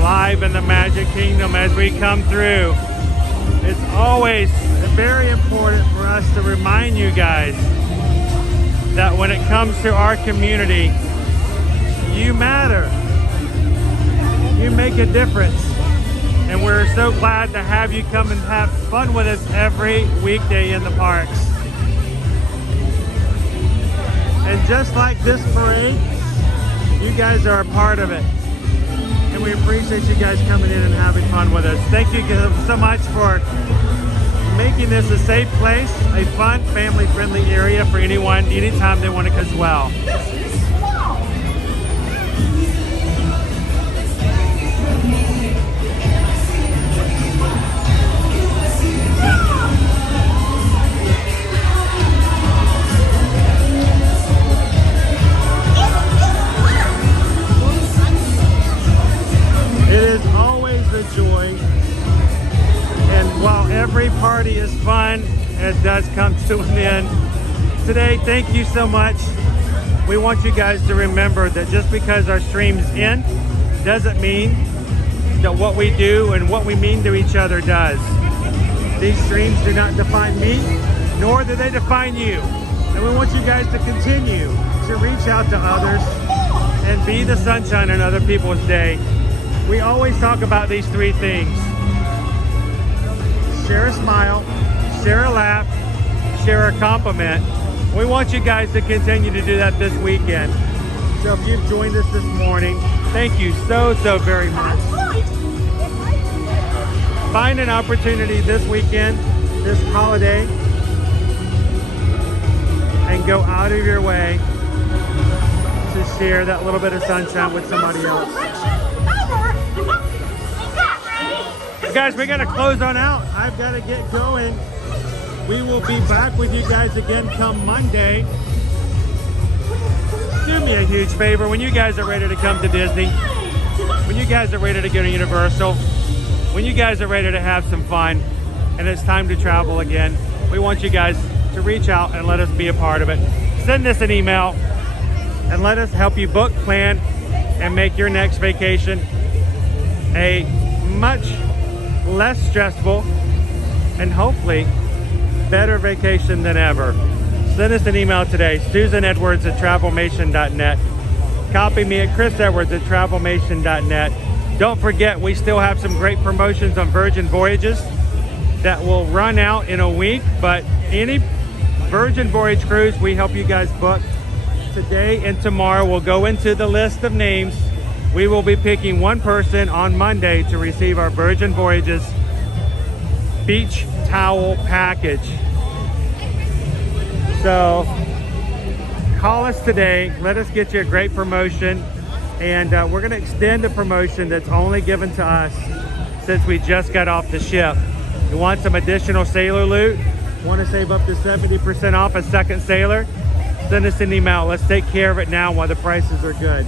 live in the Magic Kingdom as we come through. It's always very important for us to remind you guys that when it comes to our community, you matter. You make a difference. And we're so glad to have you come and have fun with us every weekday in the parks. And just like this parade, you guys are a part of it. And we appreciate you guys coming in and having fun with us. Thank you so much for making this a safe place, a fun, family-friendly area for anyone, anytime they want to come as well. It is always a joy, and while every party is fun, it does come to an end. Today, thank you so much. We want you guys to remember that just because our streams end doesn't mean that what we do and what we mean to each other does. These streams do not define me, nor do they define you. And we want you guys to continue to reach out to others and be the sunshine in other people's day. We always talk about these three things. Share a smile, share a laugh, share a compliment. We want you guys to continue to do that this weekend. So if you've joined us this morning, thank you so very much. Find an opportunity this weekend, this holiday, and go out of your way to share that little bit of sunshine with somebody else. Guys, we gotta close on out. I've got to get going. We will be back with you guys again come Monday. Do me a huge favor, when you guys are ready to come to Disney, when you guys are ready to go to Universal, when you guys are ready to have some fun, and it's time to travel again, we want you guys to reach out and let us be a part of it. Send us an email and let us help you book, plan, and make your next vacation a much less stressful and hopefully better vacation than ever. Send us an email today, susanedwards@travelmation.net. Copy me at chrisedwards@travelmation.net. Don't forget, we still have some great promotions on Virgin Voyages that will run out in a week, but any Virgin Voyage cruise we help you guys book today and tomorrow. We'll go into the list of names. We will be picking one person on Monday to receive our Virgin Voyages beach towel package. So call us today. Let us get you a great promotion. And we're going to extend a promotion that's only given to us since we just got off the ship. You want some additional sailor loot? Want to save up to 70% off a second sailor? Send us an email. Let's take care of it now while the prices are good.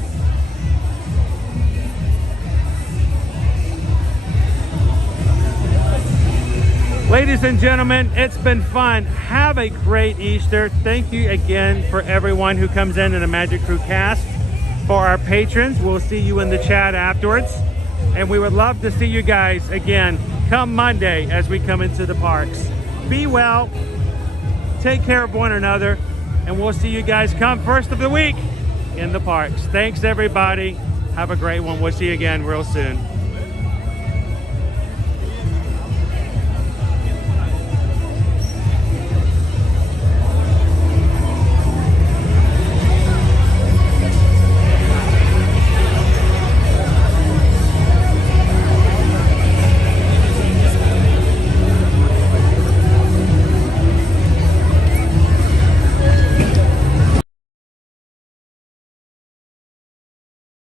Ladies and gentlemen, it's been fun. Have a great Easter. Thank you again for everyone who comes in the Magic Crew cast. For our patrons, we'll see you in the chat afterwards. And we would love to see you guys again come Monday as we come into the parks. Be well, take care of one another, and we'll see you guys come first of the week in the parks. Thanks everybody. Have a great one. We'll see you again real soon.